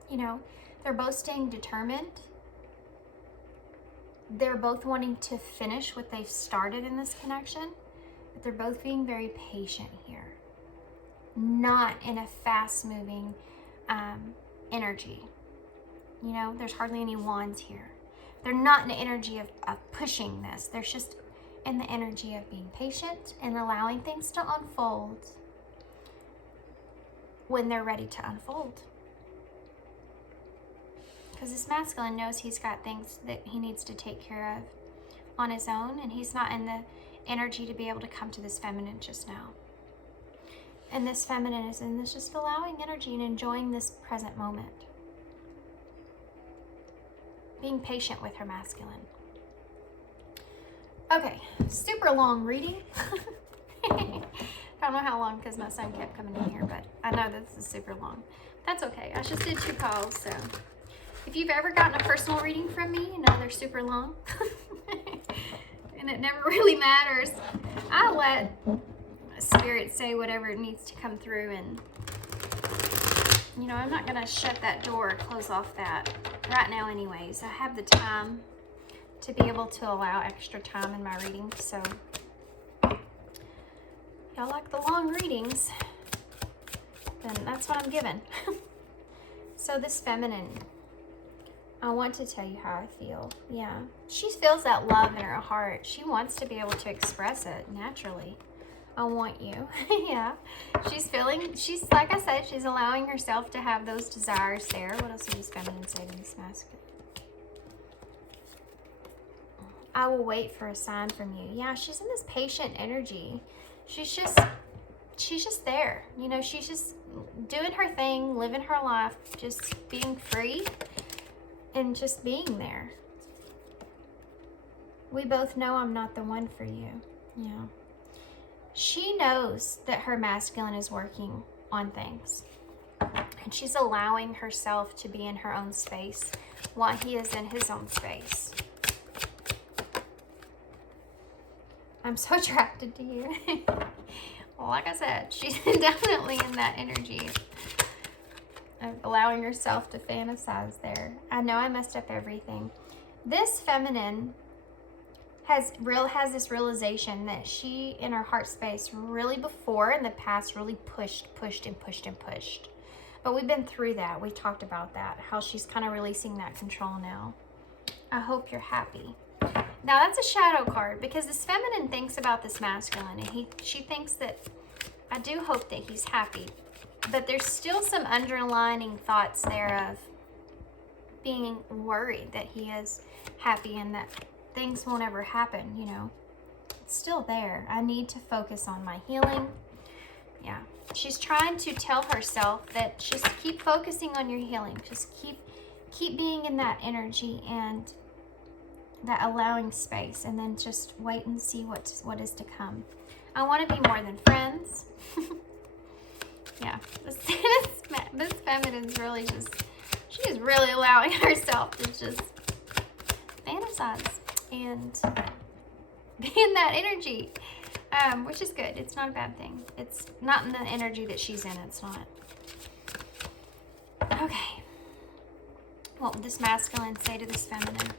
You know, they're both staying determined. They're both wanting to finish what they've started in this connection, but they're both being very patient here. Not in a fast-moving energy. You know, there's hardly any wands here. They're not in the energy of pushing this. They're just in the energy of being patient and allowing things to unfold when they're ready to unfold. Because this masculine knows he's got things that he needs to take care of on his own, and he's not in the energy to be able to come to this feminine just now. And this feminine is in this just allowing energy and enjoying this present moment. Being patient with her masculine. Okay, super long reading. Don't know how long because my son kept coming in here, but I know this is super long. That's okay. I just did 2 calls, so if you've ever gotten a personal reading from me, you know they're super long. And it never really matters. I let Spirit say whatever it needs to come through, and you know, I'm not gonna shut that door or close off that right now anyways. I have the time to be able to allow extra time in my reading, so y'all like the long readings, then that's what I'm given. So this feminine, I want to tell you how I feel. Yeah, she feels that love in her heart. She wants to be able to express it naturally. I want you. Yeah, she's like I said, she's allowing herself to have those desires there. What else does this feminine say to this masculine? I will wait for a sign from you. Yeah, she's in this patient energy. She's just there. You know, she's just doing her thing, living her life, just being free and just being there. We both know I'm not the one for you. Yeah. She knows that her masculine is working on things. And she's allowing herself to be in her own space while he is in his own space. I'm so attracted to you. Well, like I said, she's definitely in that energy of allowing herself to fantasize there. I know I messed up everything. This feminine has this realization that she, in her heart space, really before in the past, really pushed. But we've been through that. We talked about that, how she's kind of releasing that control now. I hope you're happy. Now that's a shadow card because this feminine thinks about this masculine, and she thinks that, I do hope that he's happy, but there's still some underlining thoughts there of being worried that he is happy and that things won't ever happen, you know. It's still there. I need to focus on my healing. Yeah. She's trying to tell herself that just keep focusing on your healing. Just keep being in that energy and that allowing space, and then just wait and see what is to come. I want to be more than friends. Yeah. This feminine's really she is really allowing herself to just fantasize and be in that energy, which is good. It's not a bad thing. It's not in the energy that she's in. It's not. Okay. What would this masculine say to this feminine?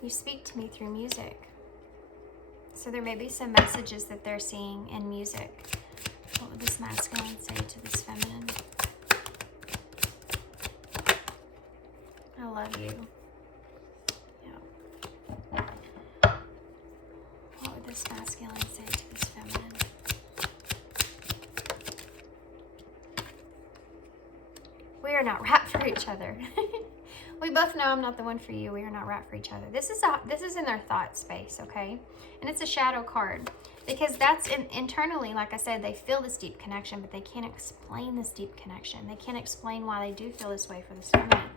You speak to me through music. So there may be some messages that they're seeing in music. What would this masculine say to this feminine? I love you. Yeah. What would this masculine say to this feminine? We are not right for each other. We both know I'm not the one for you. We are not right for each other. This is in their thought space, okay? And it's a shadow card because that's internally, like I said, they feel this deep connection, but they can't explain this deep connection. They can't explain why they do feel this way for this feminine.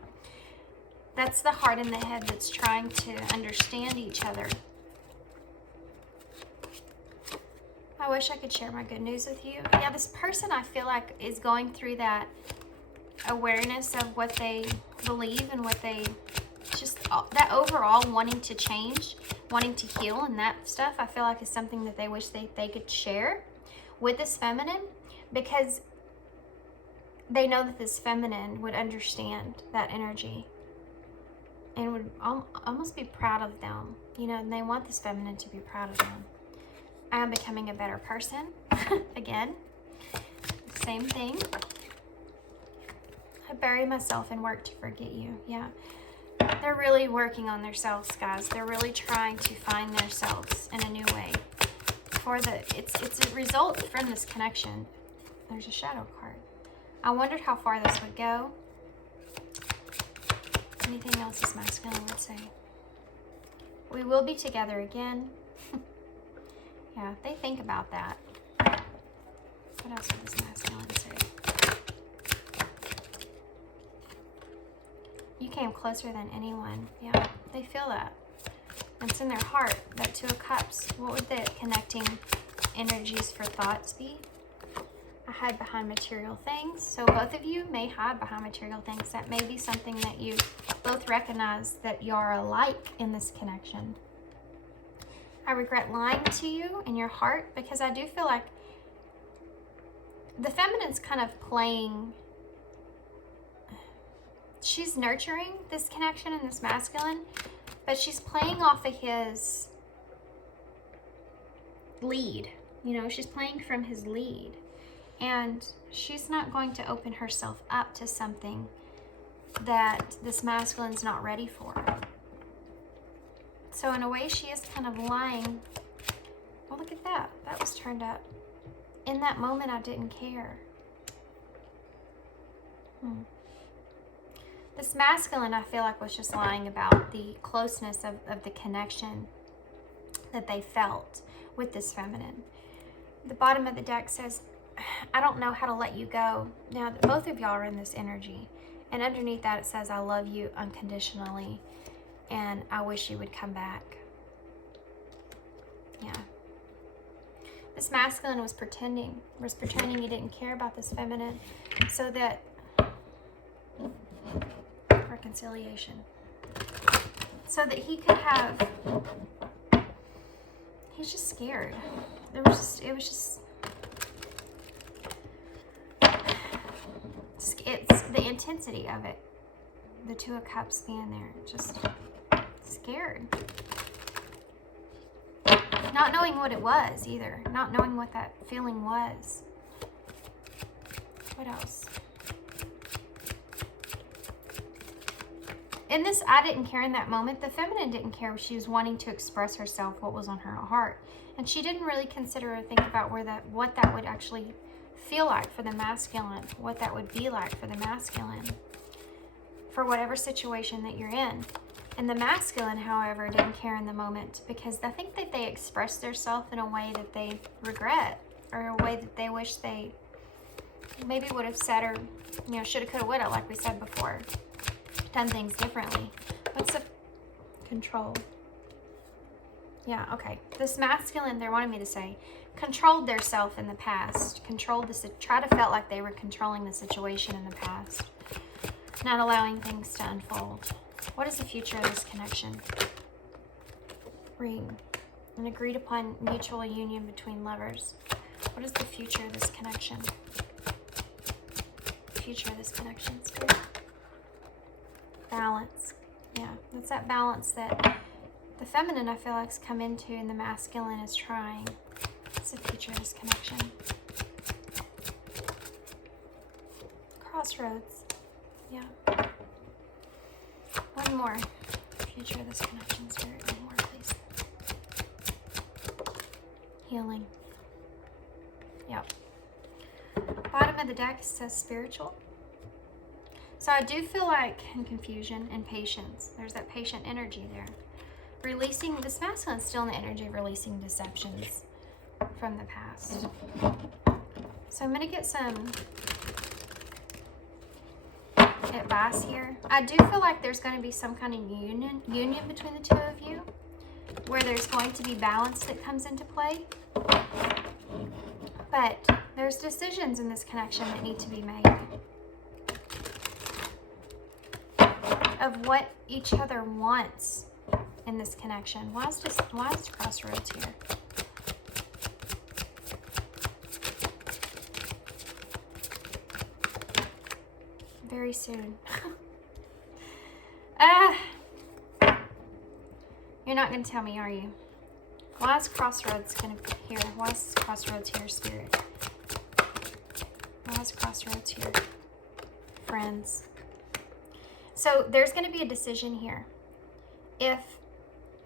That's the heart and the head that's trying to understand each other. I wish I could share my good news with you. Yeah, this person I feel like is going through that awareness of what they believe and what they just, that overall wanting to change, wanting to heal and that stuff, I feel like is something that they wish they could share with this feminine, because they know that this feminine would understand that energy and would almost be proud of them, you know, and they want this feminine to be proud of them. I am becoming a better person. Again, same thing. I bury myself and work to forget you. Yeah. They're really working on themselves, guys. They're really trying to find themselves in a new way. It's a result from this connection. There's a shadow card. I wondered how far this would go. Anything else this masculine would say? We will be together again. Yeah, they think about that. What else would this masculine say? You came closer than anyone. Yeah, they feel that. It's in their heart, that Two of Cups. What would the connecting energies for thoughts be? I hide behind material things. So both of you may hide behind material things. That may be something that you both recognize that you are alike in this connection. I regret lying to you in your heart, because I do feel like the feminine's kind of playing. She's nurturing this connection in this masculine, but she's playing off of his lead. You know, she's playing from his lead. And she's not going to open herself up to something that this masculine's not ready for. So in a way, she is kind of lying. Oh, look at that. That was turned up. In that moment, I didn't care. This masculine, I feel like, was just lying about the closeness of the connection that they felt with this feminine. The bottom of the deck says, I don't know how to let you go. Now, both of y'all are in this energy. And underneath that, it says, I love you unconditionally. And I wish you would come back. Yeah. This masculine was pretending he didn't care about this feminine, so that reconciliation, so that he could have. He's just scared. It was just. It's the intensity of it. The Two of Cups being there, just scared. Not knowing what it was either. Not knowing what that feeling was. What else? In this, I didn't care in that moment. The feminine didn't care. She was wanting to express herself, what was on her heart. And she didn't really consider or think about what that would actually feel like for the masculine. What that would be like for the masculine. For whatever situation that you're in. And the masculine, however, didn't care in the moment, because I think that they expressed themselves in a way that they regret, or a way that they wish they maybe would have said, or, you know, shoulda, coulda, woulda, like we said before. Done things differently. What's the control? Yeah, okay. This masculine, they're wanting me to say, controlled their self in the past. Controlled this, try to felt like they were controlling the situation in the past. Not allowing things to unfold. What is the future of this connection? Ring. An agreed upon mutual union between lovers. What is the future of this connection? Future of this connection, Spirit. Balance. Yeah, that's that balance that the feminine, I feel like, has come into and the masculine is trying. What's the future of this connection? Crossroads. Yeah. One more. Future of this connection, Spirit. One more, please. Healing. Yep. Bottom of the deck says spiritual. So I do feel like in confusion and patience. There's that patient energy there. Releasing, this masculine's still in the energy of releasing deceptions from the past. So I'm going to get some advice here. I do feel like there's going to be some kind of union between the two of you, where there's going to be balance that comes into play. But there's decisions in this connection that need to be made of what each other wants in this connection. Why is crossroads here? Very soon. You're not going to tell me, are you? Why is crossroads here? Why is crossroads here, Spirit? Why is crossroads here? Friends. So there's going to be a decision here. If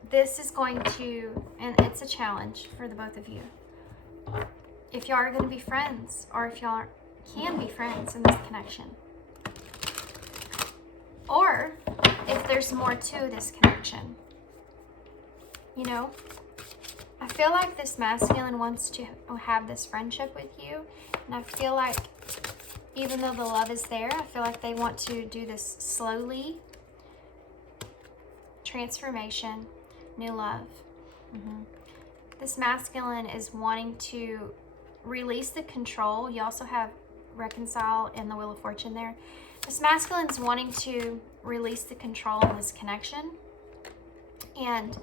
this is going to, and it's a challenge for the both of you, if y'all are going to be friends, or if y'all can be friends in this connection, or if there's more to this connection. You know, I feel like this masculine wants to have this friendship with you, and I feel like even though the love is there, I feel like they want to do this slowly. Transformation, new love. This masculine is wanting to release the control. You also have reconcile in the Wheel of Fortune there. This masculine is wanting to release the control in this connection. And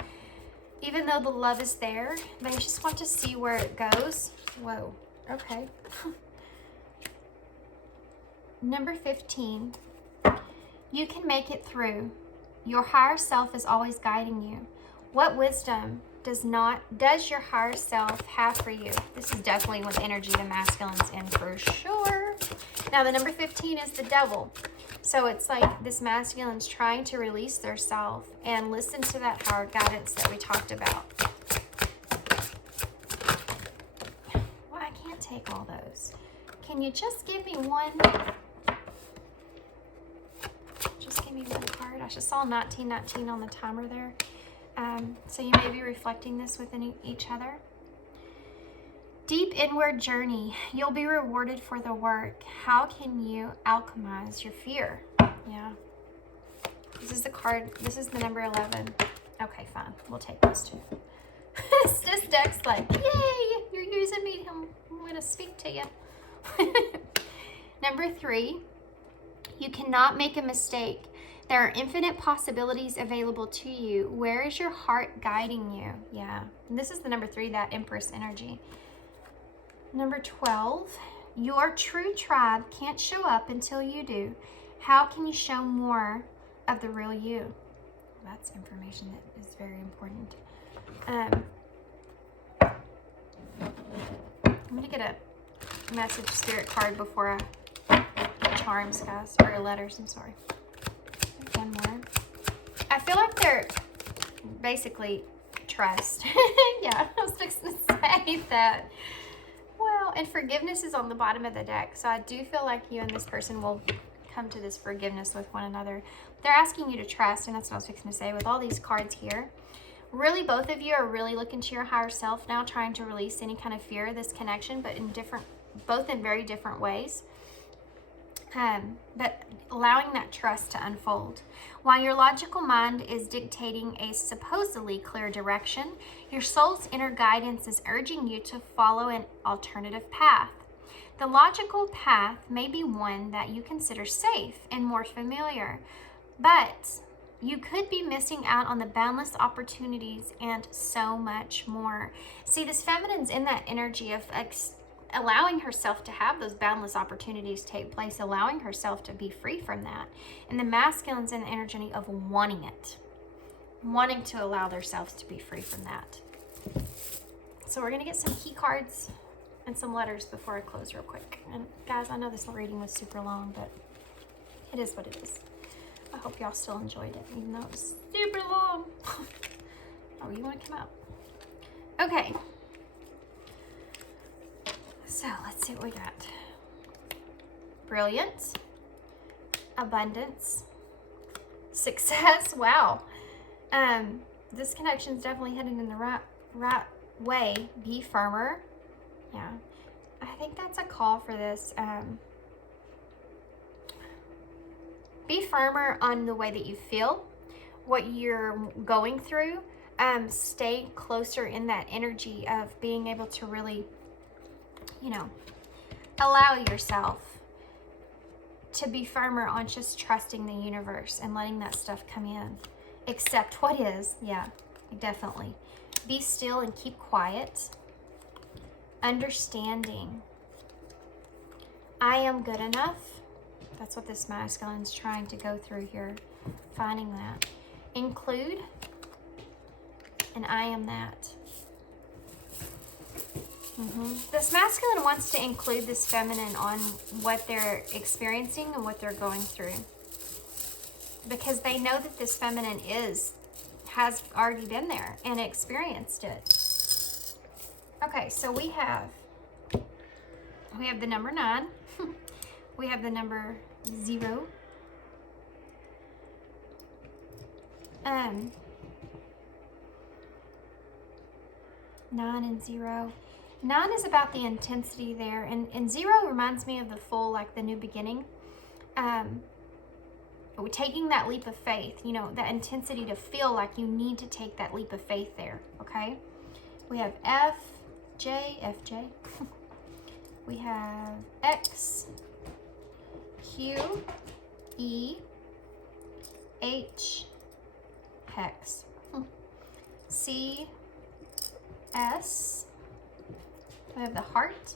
even though the love is there, they just want to see where it goes. Whoa, okay. Number 15, you can make it through. Your higher self is always guiding you. What wisdom does your higher self have for you? This is definitely what energy the masculine's in for sure. Now the number 15 is the devil. So it's like this masculine's trying to release their self and listen to that higher guidance that we talked about. Well, I can't take all those. Can you just give me one? Just give me one card. I just saw 1919 on the timer there. So you may be reflecting this within each other. Deep inward journey. You'll be rewarded for the work. How can you alchemize your fear? Yeah. This is the card. This is the number 11. Okay, fine. We'll take those two. This deck's like, yay, you're using me. I'm going to speak to you. Number 3. You cannot make a mistake. There are infinite possibilities available to you. Where is your heart guiding you? Yeah. And this is the number 3, that Empress energy. Number 12, your true tribe can't show up until you do. How can you show more of the real you? That's information that is very important. I'm going to get a message spirit card before I get charms, guys, or letters, I'm sorry. One more. I feel like they're basically trust. Yeah, I was fixing to say that. Well, and forgiveness is on the bottom of the deck. So I do feel like you and this person will come to this forgiveness with one another. They're asking you to trust, and that's what I was fixing to say with all these cards here. Really, both of you are really looking to your higher self now, trying to release any kind of fear of this connection, but both in very different ways. But allowing that trust to unfold. While your logical mind is dictating a supposedly clear direction, your soul's inner guidance is urging you to follow an alternative path. The logical path may be one that you consider safe and more familiar, but you could be missing out on the boundless opportunities and so much more. See, this feminine's in that energy of allowing herself to have those boundless opportunities take place, allowing herself to be free from that. And the masculine's in the energy of wanting it, wanting to allow themselves to be free from that. So we're going to get some key cards and some letters before I close real quick. And guys, I know this reading was super long, but it is what it is. I hope y'all still enjoyed it, even though it was super long. Oh, you want to come out? Okay. So let's see what we got. Brilliance, abundance, success. Wow. This connection is definitely headed in the right way. Be firmer. Yeah. I think that's a call for this. Be firmer on the way that you feel, what you're going through. Stay closer in that energy of being able to really, you know, allow yourself to be firmer on just trusting the universe and letting that stuff come in. Accept what is. Yeah, definitely. Be still and keep quiet. Understanding. I am good enough. That's what this masculine is trying to go through here. Finding that. Include. And I am that. This masculine wants to include this feminine on what they're experiencing and what they're going through. Because they know that this feminine has already been there and experienced it. Okay, so we have the number 9. We have the number 0. 9 and 0. 9 is about the intensity there, and 0 reminds me of the full, like the new beginning. Taking that leap of faith, you know, that intensity to feel like you need to take that leap of faith there, okay? We have F, J, FJ. We have X, Q, E, H, hex. C, S. We have the heart.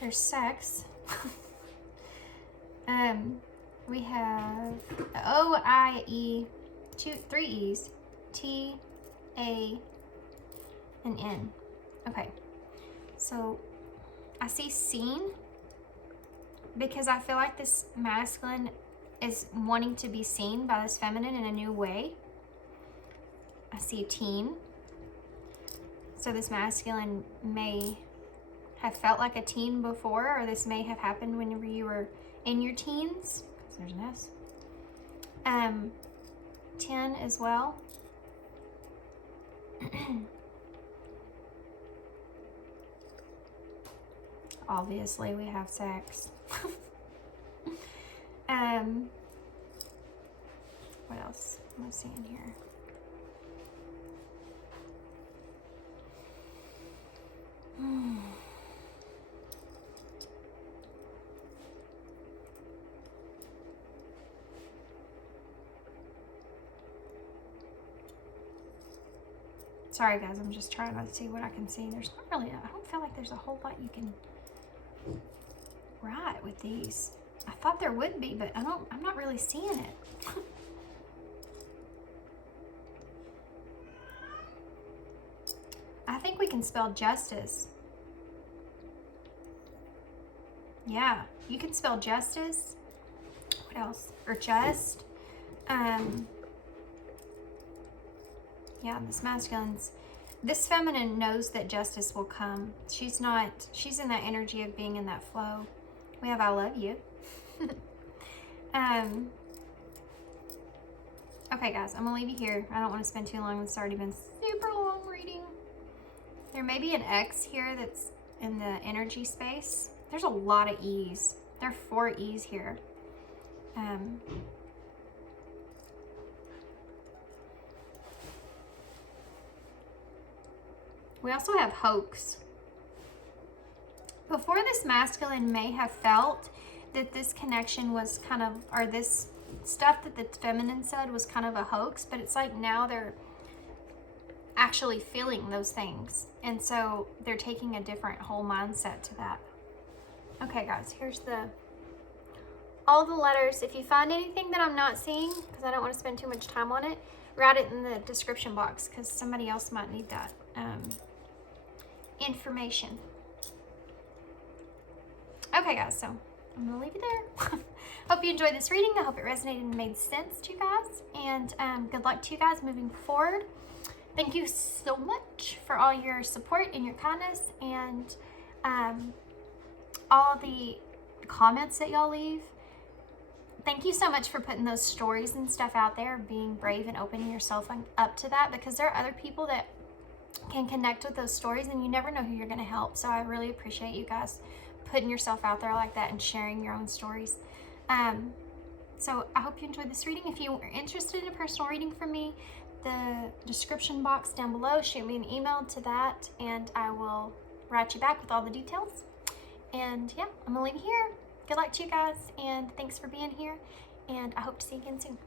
There's sex. We have O, I, E, 3 E's, T, A, and N. Okay, so I see seen because I feel like this masculine is wanting to be seen by this feminine in a new way. I see teen. So this masculine may have felt like a teen before, or this may have happened whenever you were in your teens. There's an S. 10 as well. Obviously, we have sex. What else? Let's see in here. Sorry guys, I'm just trying to see what I can see. There's not really, I don't feel like there's a whole lot you can write with these. I thought there would be, but I'm not really seeing it. I think we can spell justice. Yeah, you can spell justice. What else? Or just. Yeah, this feminine knows that justice will come. She's in that energy of being in that flow. We have I love you. Okay guys, I'm gonna leave you here. I don't want to spend too long. It's already been super long reading. There may be an X here that's in the energy space. There's a lot of E's. There are 4 E's here. We also have hoax. Before, this masculine may have felt that this connection was kind of, or this stuff that the feminine said was kind of a hoax, but it's like now actually feeling those things. And so they're taking a different whole mindset to that. Okay, guys, here's all the letters. If you find anything that I'm not seeing, because I don't want to spend too much time on it, write it in the description box, because somebody else might need that information. Okay, guys, so I'm going to leave you there. Hope you enjoyed this reading. I hope it resonated and made sense to you guys. And good luck to you guys moving forward. Thank you so much for all your support and your kindness and all the comments that y'all leave. Thank you so much for putting those stories and stuff out there, being brave and opening yourself up to that, because there are other people that can connect with those stories and you never know who you're going to help. So I really appreciate you guys putting yourself out there like that and sharing your own stories. So I hope you enjoyed this reading. If you are interested in a personal reading from me, the description box down below, shoot me an email to that and I will write you back with all the details. And yeah, I'm gonna leave you here. Good luck to you guys and thanks for being here, and I hope to see you again soon.